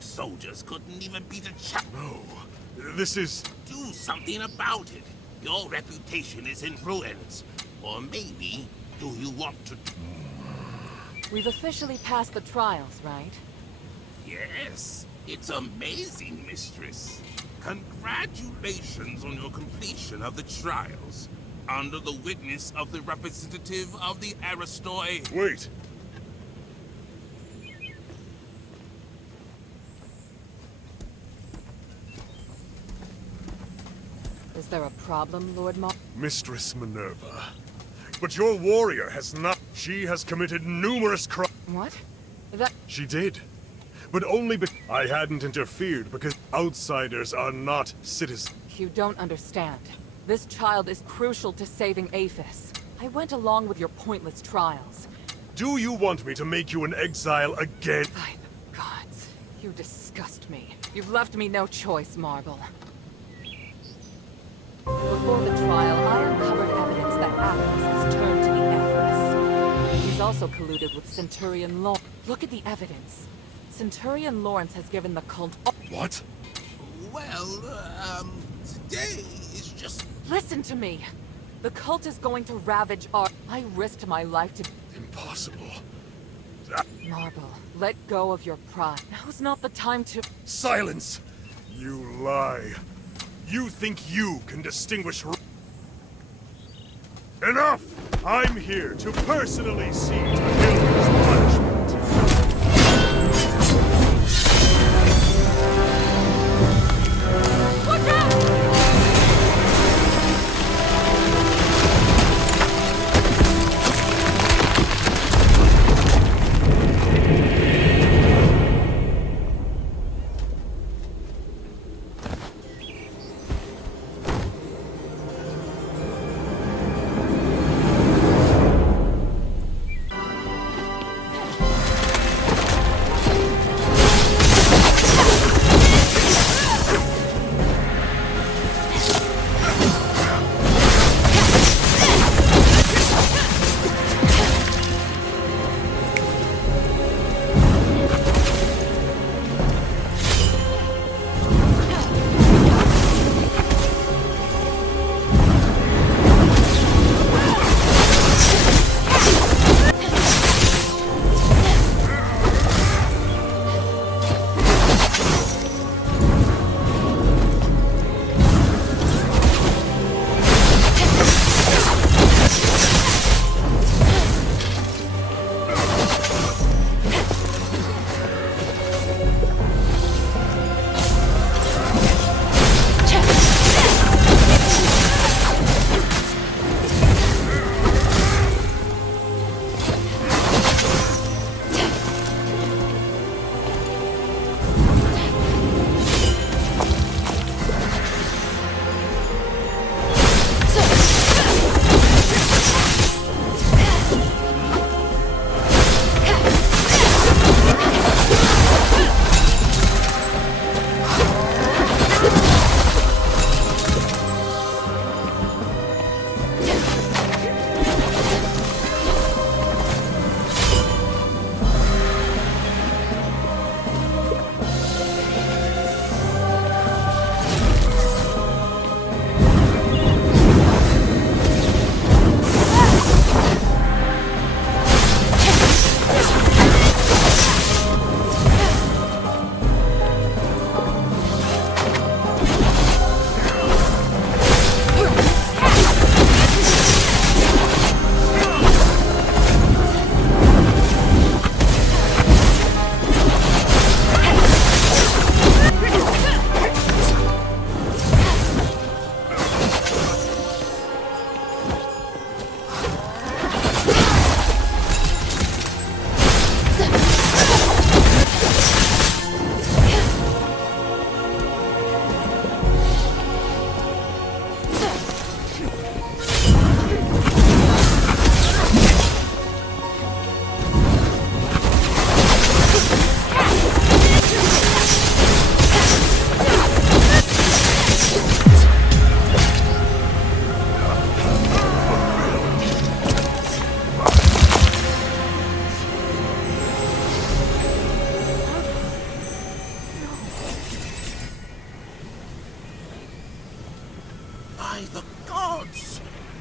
Soldiers couldn't even beat a chap. No, this is... Do something about it. Your reputation is in ruins. Or maybe, do you want to... We've officially passed the trials, right? Yes. It's amazing, mistress. Congratulations on your completion of the trials. Under the witness of the representative of the Aristoi... Wait! Is there a problem, Lord Mistress Minerva. But your warrior has not... She has committed numerous crimes. What? She did. But only because I hadn't interfered because outsiders are not citizens. You don't understand. This child is crucial to saving Aphis. I went along with your pointless trials. Do you want me to make you an exile again? By the gods, you disgust me. You've left me no choice, Marble. Before the trial, I uncovered evidence that Atlas has turned to the Empress. He's also colluded with Centurion Lawrence. Look at the evidence. Centurion Lawrence has given the cult... What? Well, today is just... Listen to me. The cult is going to ravage our... I risked my life to... Impossible. Marble, let go of your pride. Now's not the time to... Silence! You lie. You think you can distinguish... Enough! I'm here to personally see to Hilda's punishment. Watch out!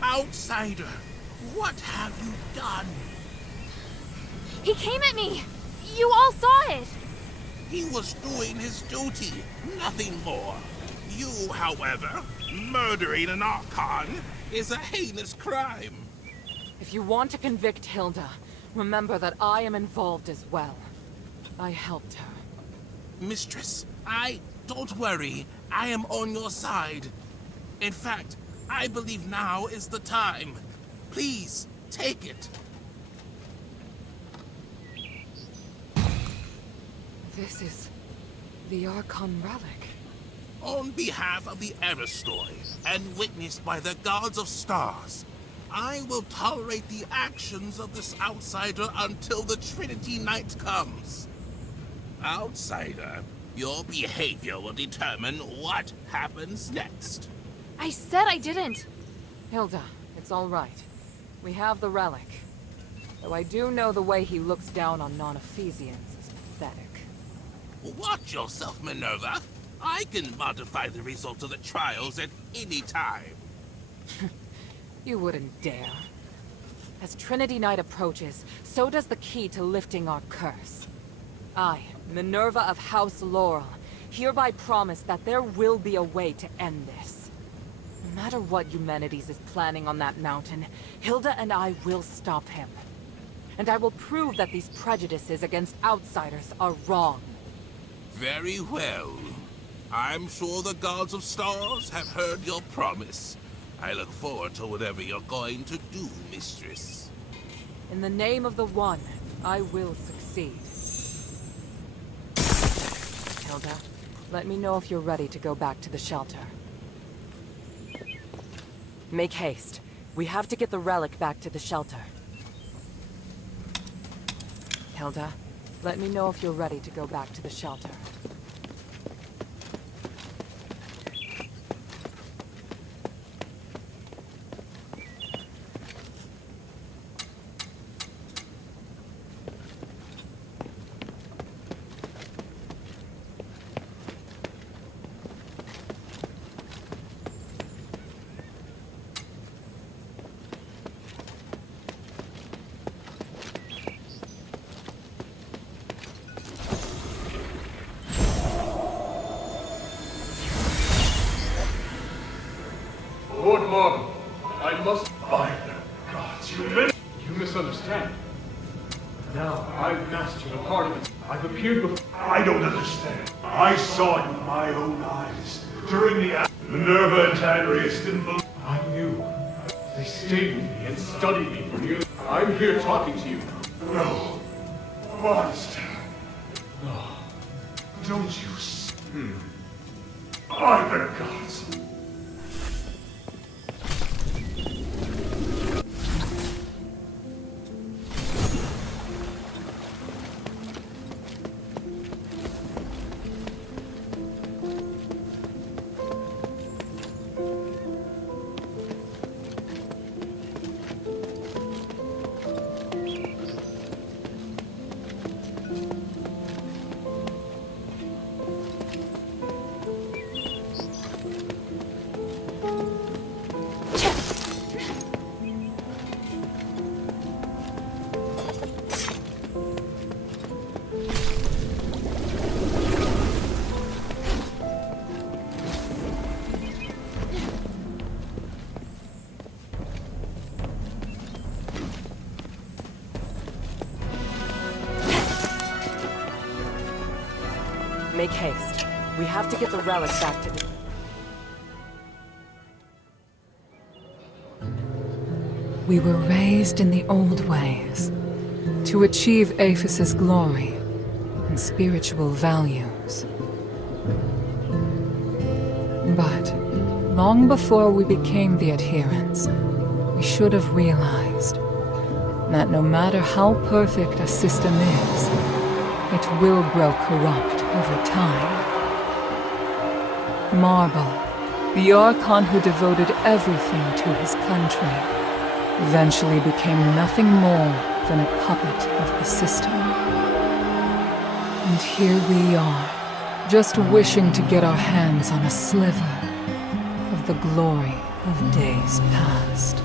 Outsider, what have you done? He came at me! You all saw it! He was doing his duty, nothing more. You, however, murdering an Archon is a heinous crime. If you want to convict Hilda, remember that I am involved as well. I helped her. Mistress, don't worry. I am on your side. In fact, I believe now is the time. Please, take it. This is the Archon relic. On behalf of the Aristoid, and witnessed by the gods of stars, I will tolerate the actions of this outsider until the Trinity Night comes. Outsider, your behavior will determine what happens next. I said I didn't. Hilda, it's all right. We have the relic. Though I do know the way he looks down on non-Ephesians is pathetic. Watch yourself, Minerva. I can modify the result of the trials at any time. You wouldn't dare. As Trinity Night approaches, so does the key to lifting our curse. I, Minerva of House Laurel, hereby promise that there will be a way to end this. No matter what Eumenides is planning on that mountain, Hilda and I will stop him. And I will prove that these prejudices against outsiders are wrong. Very well. I'm sure the gods of stars have heard your promise. I look forward to whatever you're going to do, mistress. In the name of the One, I will succeed. Hilda, let me know if you're ready to go back to the shelter. Make haste. We have to get the relic back to the shelter. Hilda, let me know if you're ready to go back to the shelter. Lord Marble, I must... By the gods, You misunderstand. Now, I've mastered a part of it. I've appeared before... I don't understand. I saw it with my own eyes. During the... Minerva and Andreas didn't believe... I knew. They stayed with me and studied me for nearly... I'm here talking to you. No. Monster. No. Don't you... By the gods. Make haste. We have to get the relic back to the... We were raised in the old ways, to achieve Aphis' glory and spiritual values. But, long before we became the adherents, we should have realized that no matter how perfect a system is, it will grow corrupt over time. Marble, the Archon who devoted everything to his country, eventually became nothing more than a puppet of the system. And here we are, just wishing to get our hands on a sliver of the glory of days past.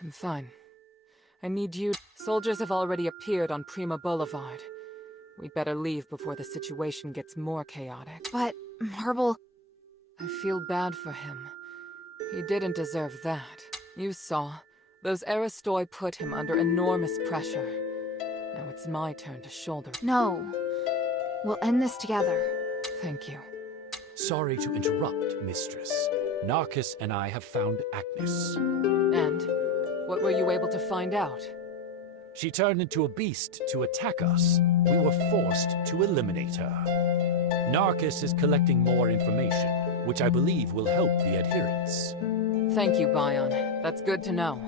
I'm fine. I need you... Soldiers have already appeared on Prima Boulevard. We'd better leave before the situation gets more chaotic. But, Marble... I feel bad for him. He didn't deserve that. You saw. Those Aristoi put him under enormous pressure. Now it's my turn to shoulder. No. We'll end this together. Thank you. Sorry to interrupt, mistress. Narkis and I have found Agnes. And what were you able to find out? She turned into a beast to attack us. We were forced to eliminate her. Narkis is collecting more information, which I believe will help the adherents. Thank you, Bion. That's good to know.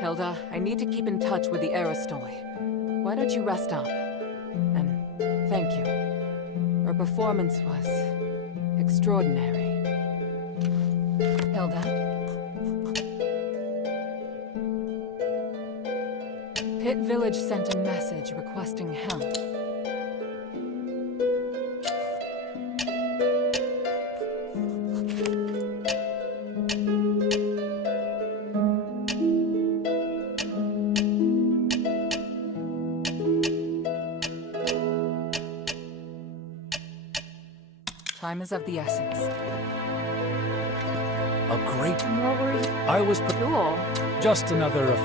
Hilda, I need to keep in touch with the Aristoi. Why don't you rest up? And thank you. Her performance was extraordinary. Hilda? Pit Village sent a message requesting help. Time is of the essence. A great... What were you? I was... Cool. Just another of...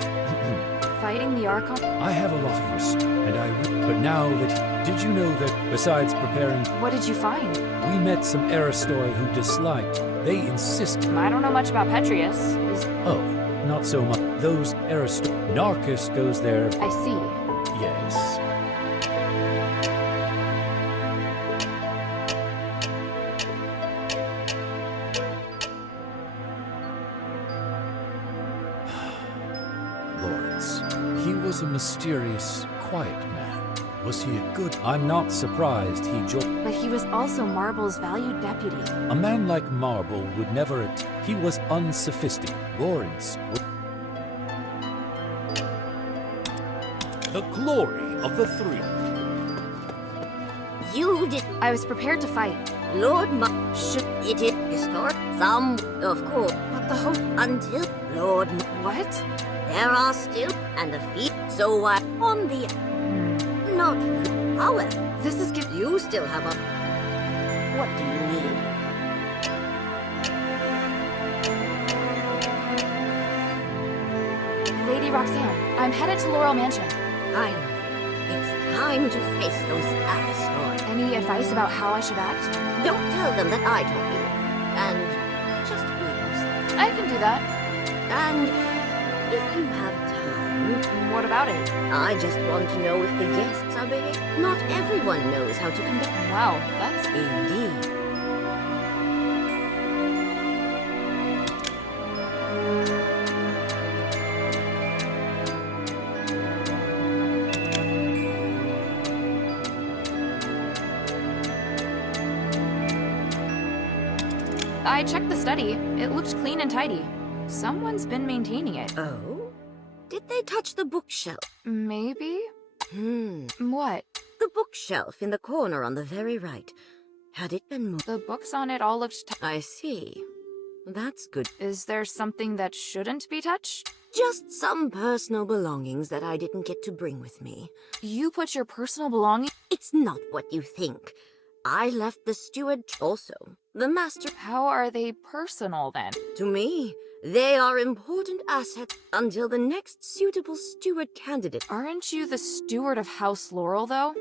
Fighting the Archon? I have a lot of respect, and but now that... Did you know that, besides preparing... What did you find? We met some Aristoi who disliked. They insist... I don't know much about Petrius. Oh, not so much. Those Aristoi... Narkis goes there... I see. Yes. A mysterious, quiet man. Was he a good... I'm not surprised he joined... But he was also Marble's valued deputy. A man like Marble would never... He was unsophisticated. Lawrence... The glory of the three. You did... I was prepared to fight. Lord should it historic? Some, of course. What the hope? Until Lord What? There are still, and a feat, so what? On the... Not... However, this is you still have a... What do you need? Lady Roxane, I'm headed to Laurel Mansion. Finally. It's time to face those Aristoi. Any advice about how I should act? Don't tell them that I told you. And just be yourself. I can do that. And... if you have time... What about it? I just want to know if the guests are behaving. Not everyone knows how to conduct... Wow, that's... Indeed. I checked the study. It looked clean and tidy. Someone's been maintaining it. Oh? Did they touch the bookshelf? Maybe? What? The bookshelf in the corner on the very right. Had it been moved? The books on it all looked... I see. That's good. Is there something that shouldn't be touched? Just some personal belongings that I didn't get to bring with me. You put your personal belongings... It's not what you think. I left the steward also. The master... How are they personal, then? To me, they are important assets until the next suitable steward candidate. Aren't you the steward of House Laurel, though?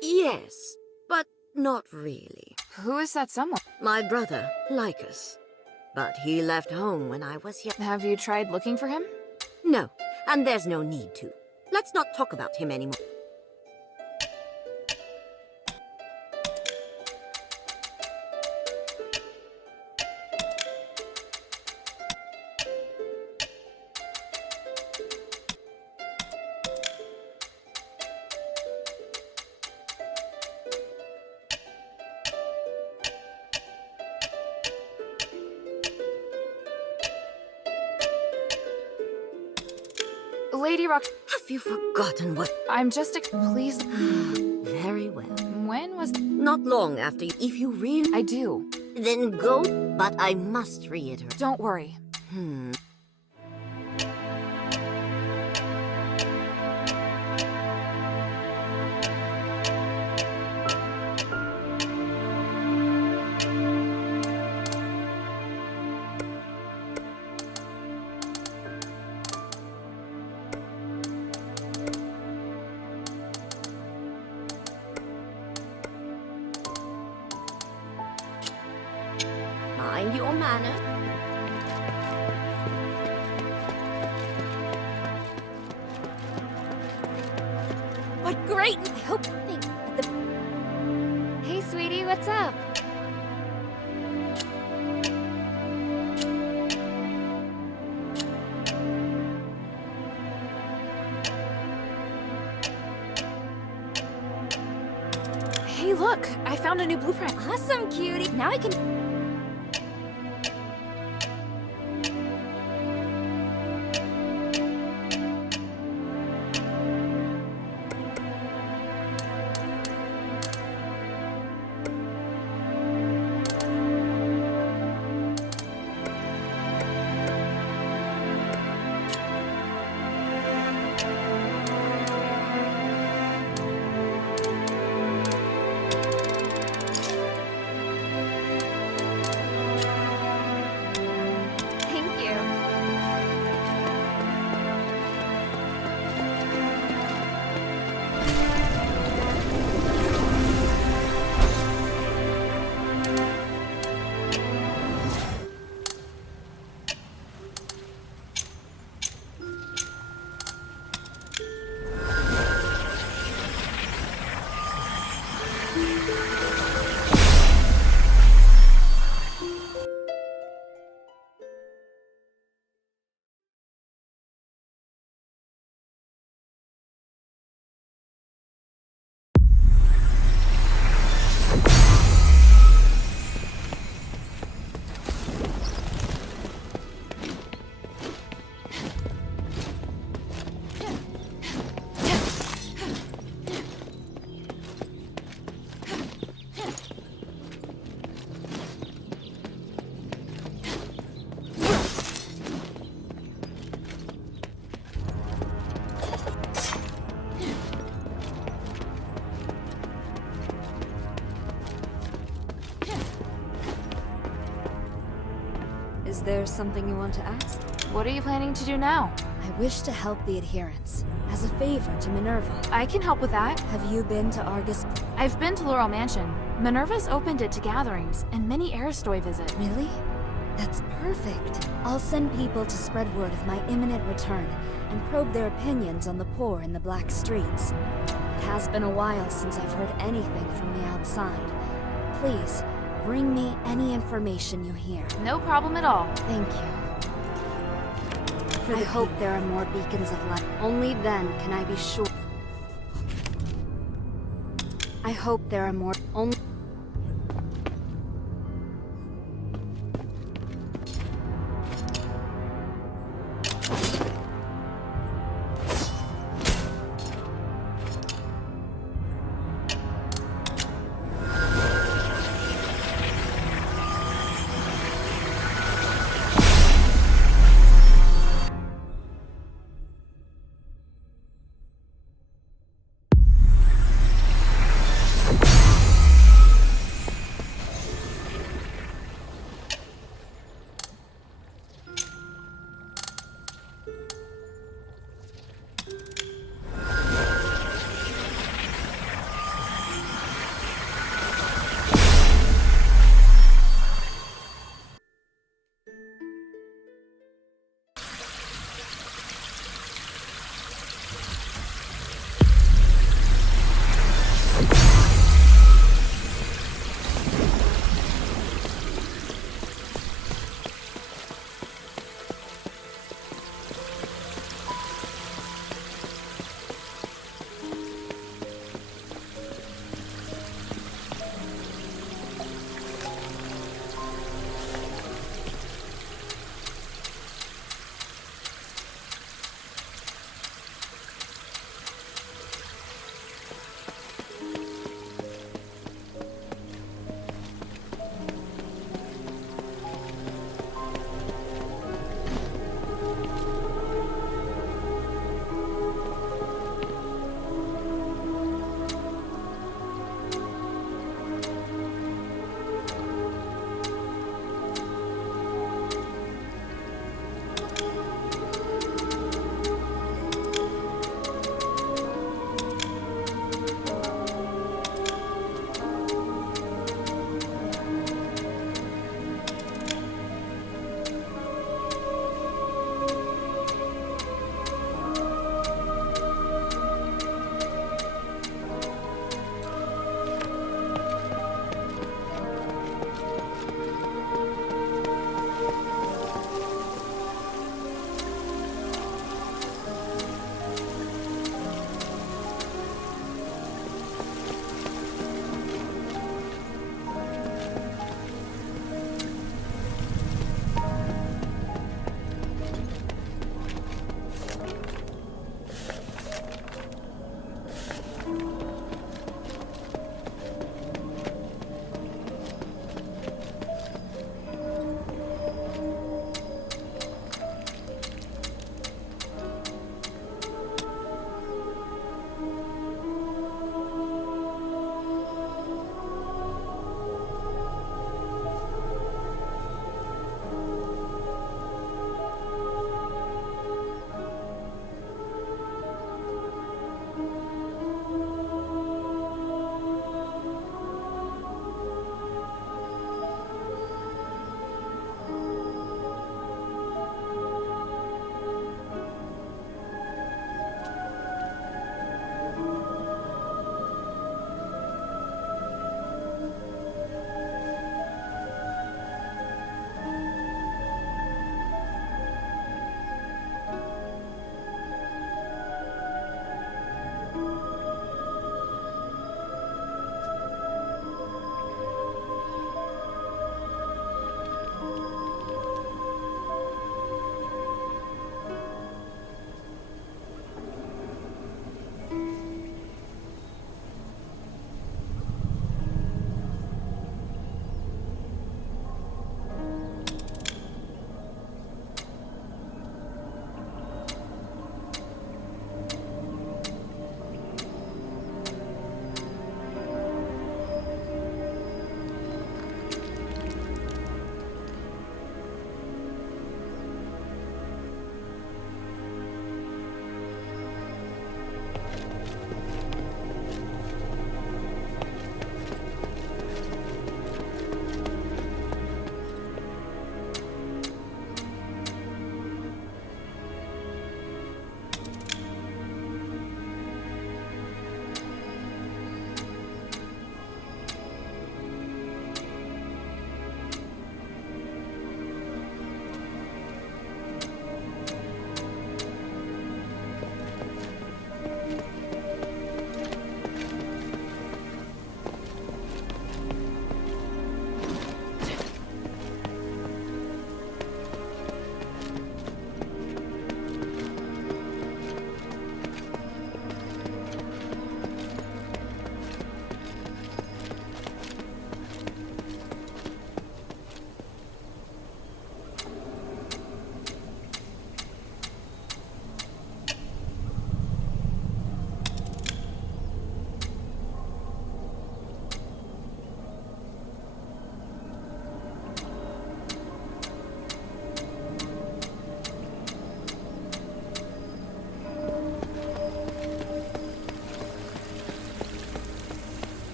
Yes, but not really. Who is that someone? My brother, Lycus. But he left home when I was young. Have you tried looking for him? No, and there's no need to. Let's not talk about him anymore. Lady Rox... Have you forgotten what... I'm just... Please... Very well. When was... Not long after you... If you really... I do. Then go, but I must reiterate. Don't worry. great. I hope Hey, sweetie, what's up? Hey, look! I found a new blueprint. Awesome, cutie. Now I can... Is there something you want to ask? What are you planning to do now? I wish to help the adherents, as a favor to Minerva. I can help with that. Have you been to Arges? I've been to Laurel Mansion. Minerva's opened it to gatherings, and many Aristoi visit. Really? That's perfect. I'll send people to spread word of my imminent return, and probe their opinions on the poor in the black streets. It has been a while since I've heard anything from the outside. Please, bring me any information you hear. No problem at all. Thank you. I hope there are more beacons of light. Only then can I be sure. I hope there are more. Only.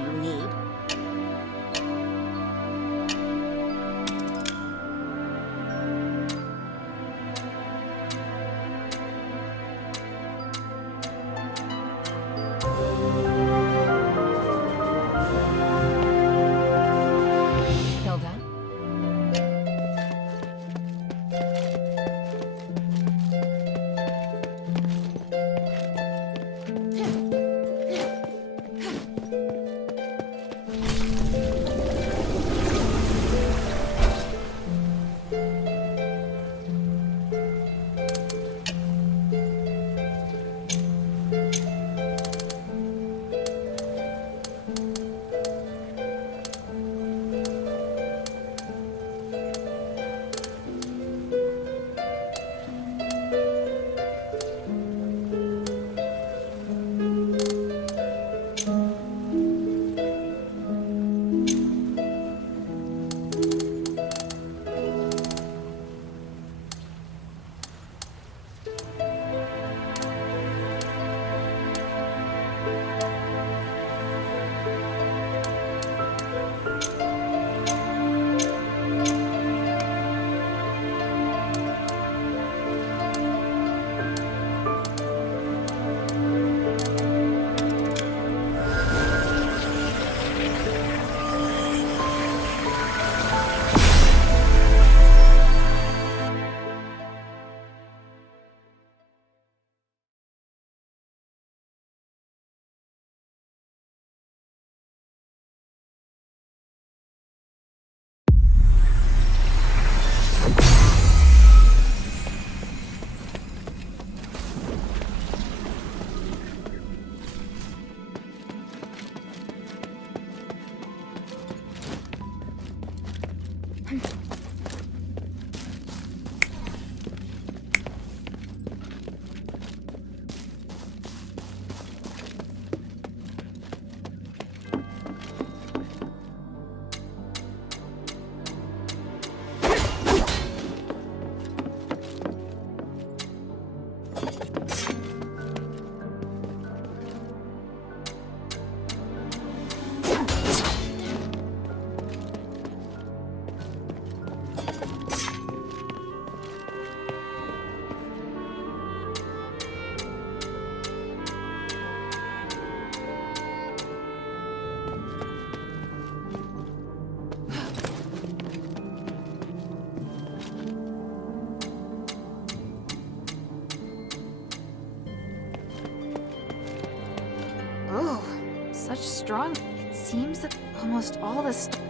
you need? Strong. It seems that almost all the stuff.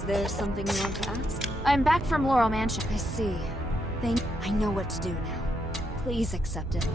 Is there something you want to ask? I'm back from Laurel Mansion. I see. I know what to do now. Please accept it.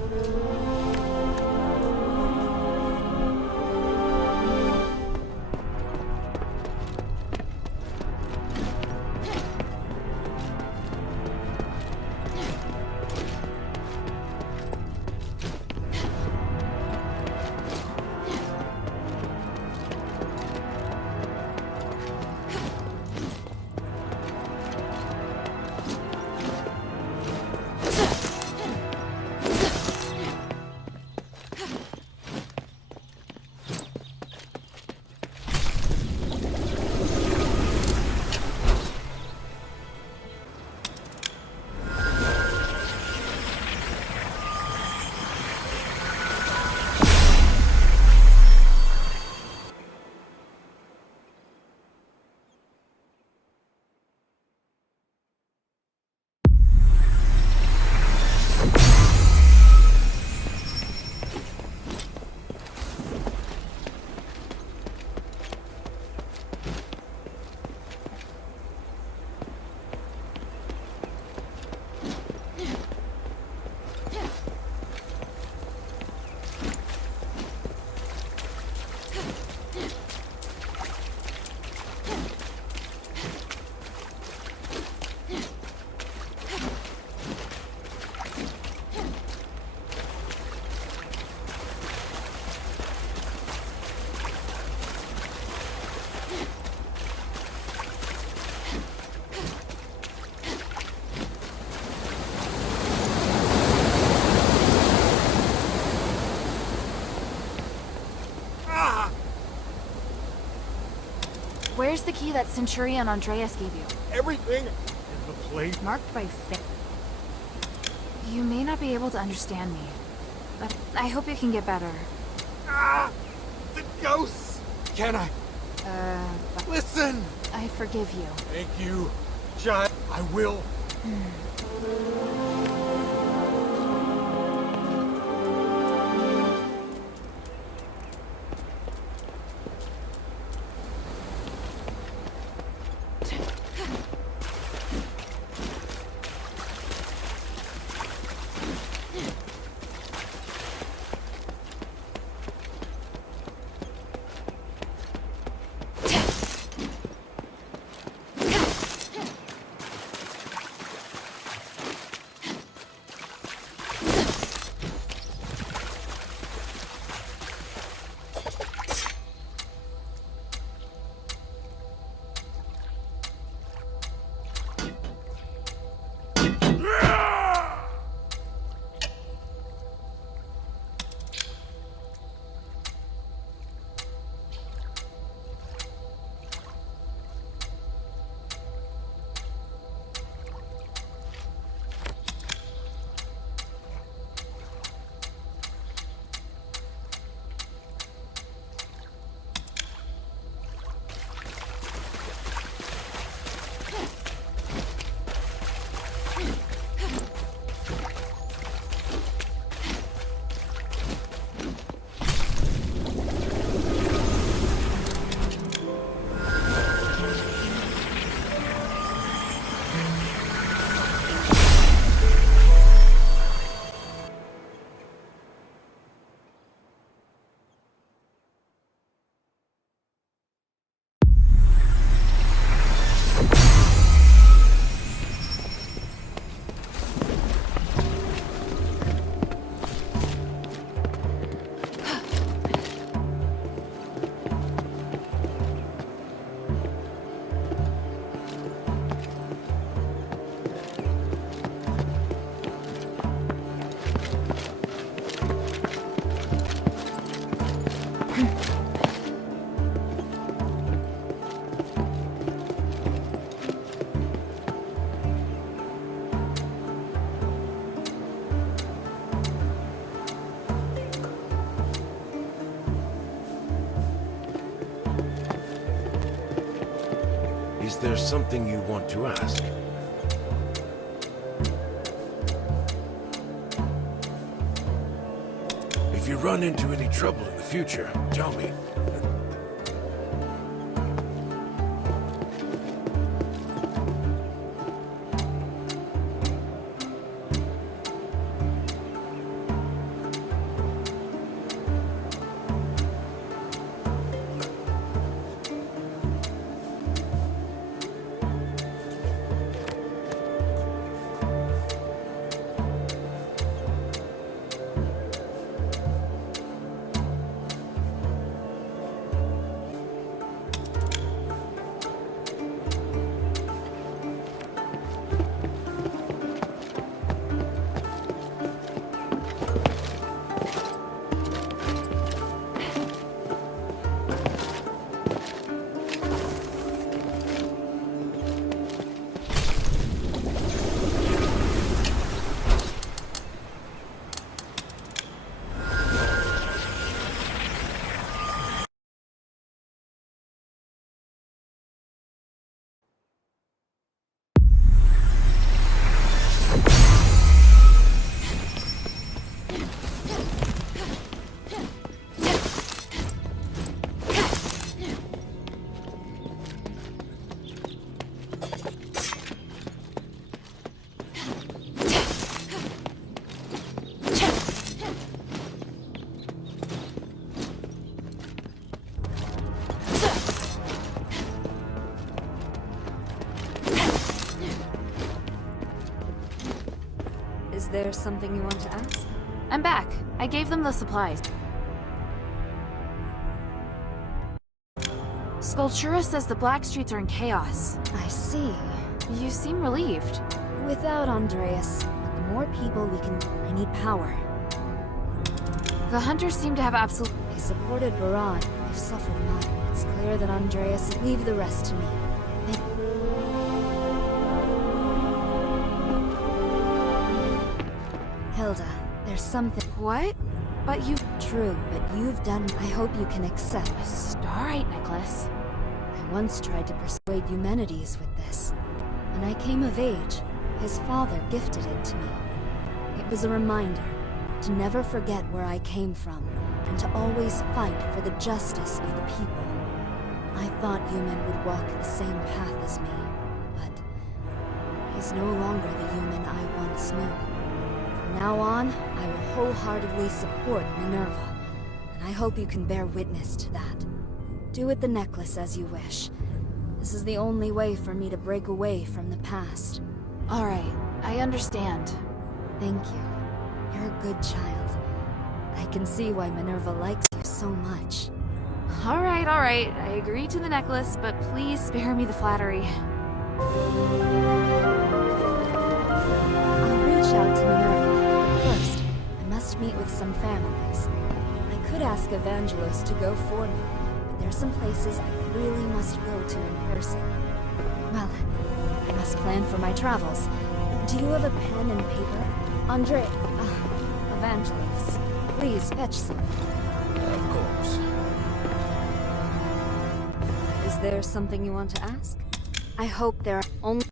Where's the key that Centurion Andreas gave you? Everything in the place. Marked by fate. You may not be able to understand me, but I hope you can get better. The ghosts! Can I? Listen! I forgive you. Thank you, child. I will. Is there something you want to ask? If you run into any trouble in the future, tell me. there something you want to ask? I'm back. I gave them the supplies. Skultura says the Black Streets are in chaos. I see. You seem relieved. Without Andreas, the more people we can... I need power. The hunters seem to have absolute... They supported Baran. They've suffered none. It's clear that Andreas... Leave the rest to me. Hilda, there's something... What? But you... True, but you've done... I hope you can accept. Starlite necklace. I once tried to persuade Eumenides with this. When I came of age, his father gifted it to me. It was a reminder to never forget where I came from, and to always fight for the justice of the people. I thought Eumen would walk the same path as me, but he's no longer the Eumen I once knew. From now on, I will wholeheartedly support Minirwa, and I hope you can bear witness to that. Do with the necklace as you wish. This is the only way for me to break away from the past. All right, I understand. Thank you. You're a good child. I can see why Minirwa likes you so much. All right. I agree to the necklace, but please spare me the flattery. I'll reach out to Minirwa, but first, I must meet with some families. I could ask Vangelis to go for me, but there's some places I really must go to in person. Well, I must plan for my travels. Do you have a pen and paper? Vangelis, please fetch some. Of course. Is there something you want to ask? I hope there are only...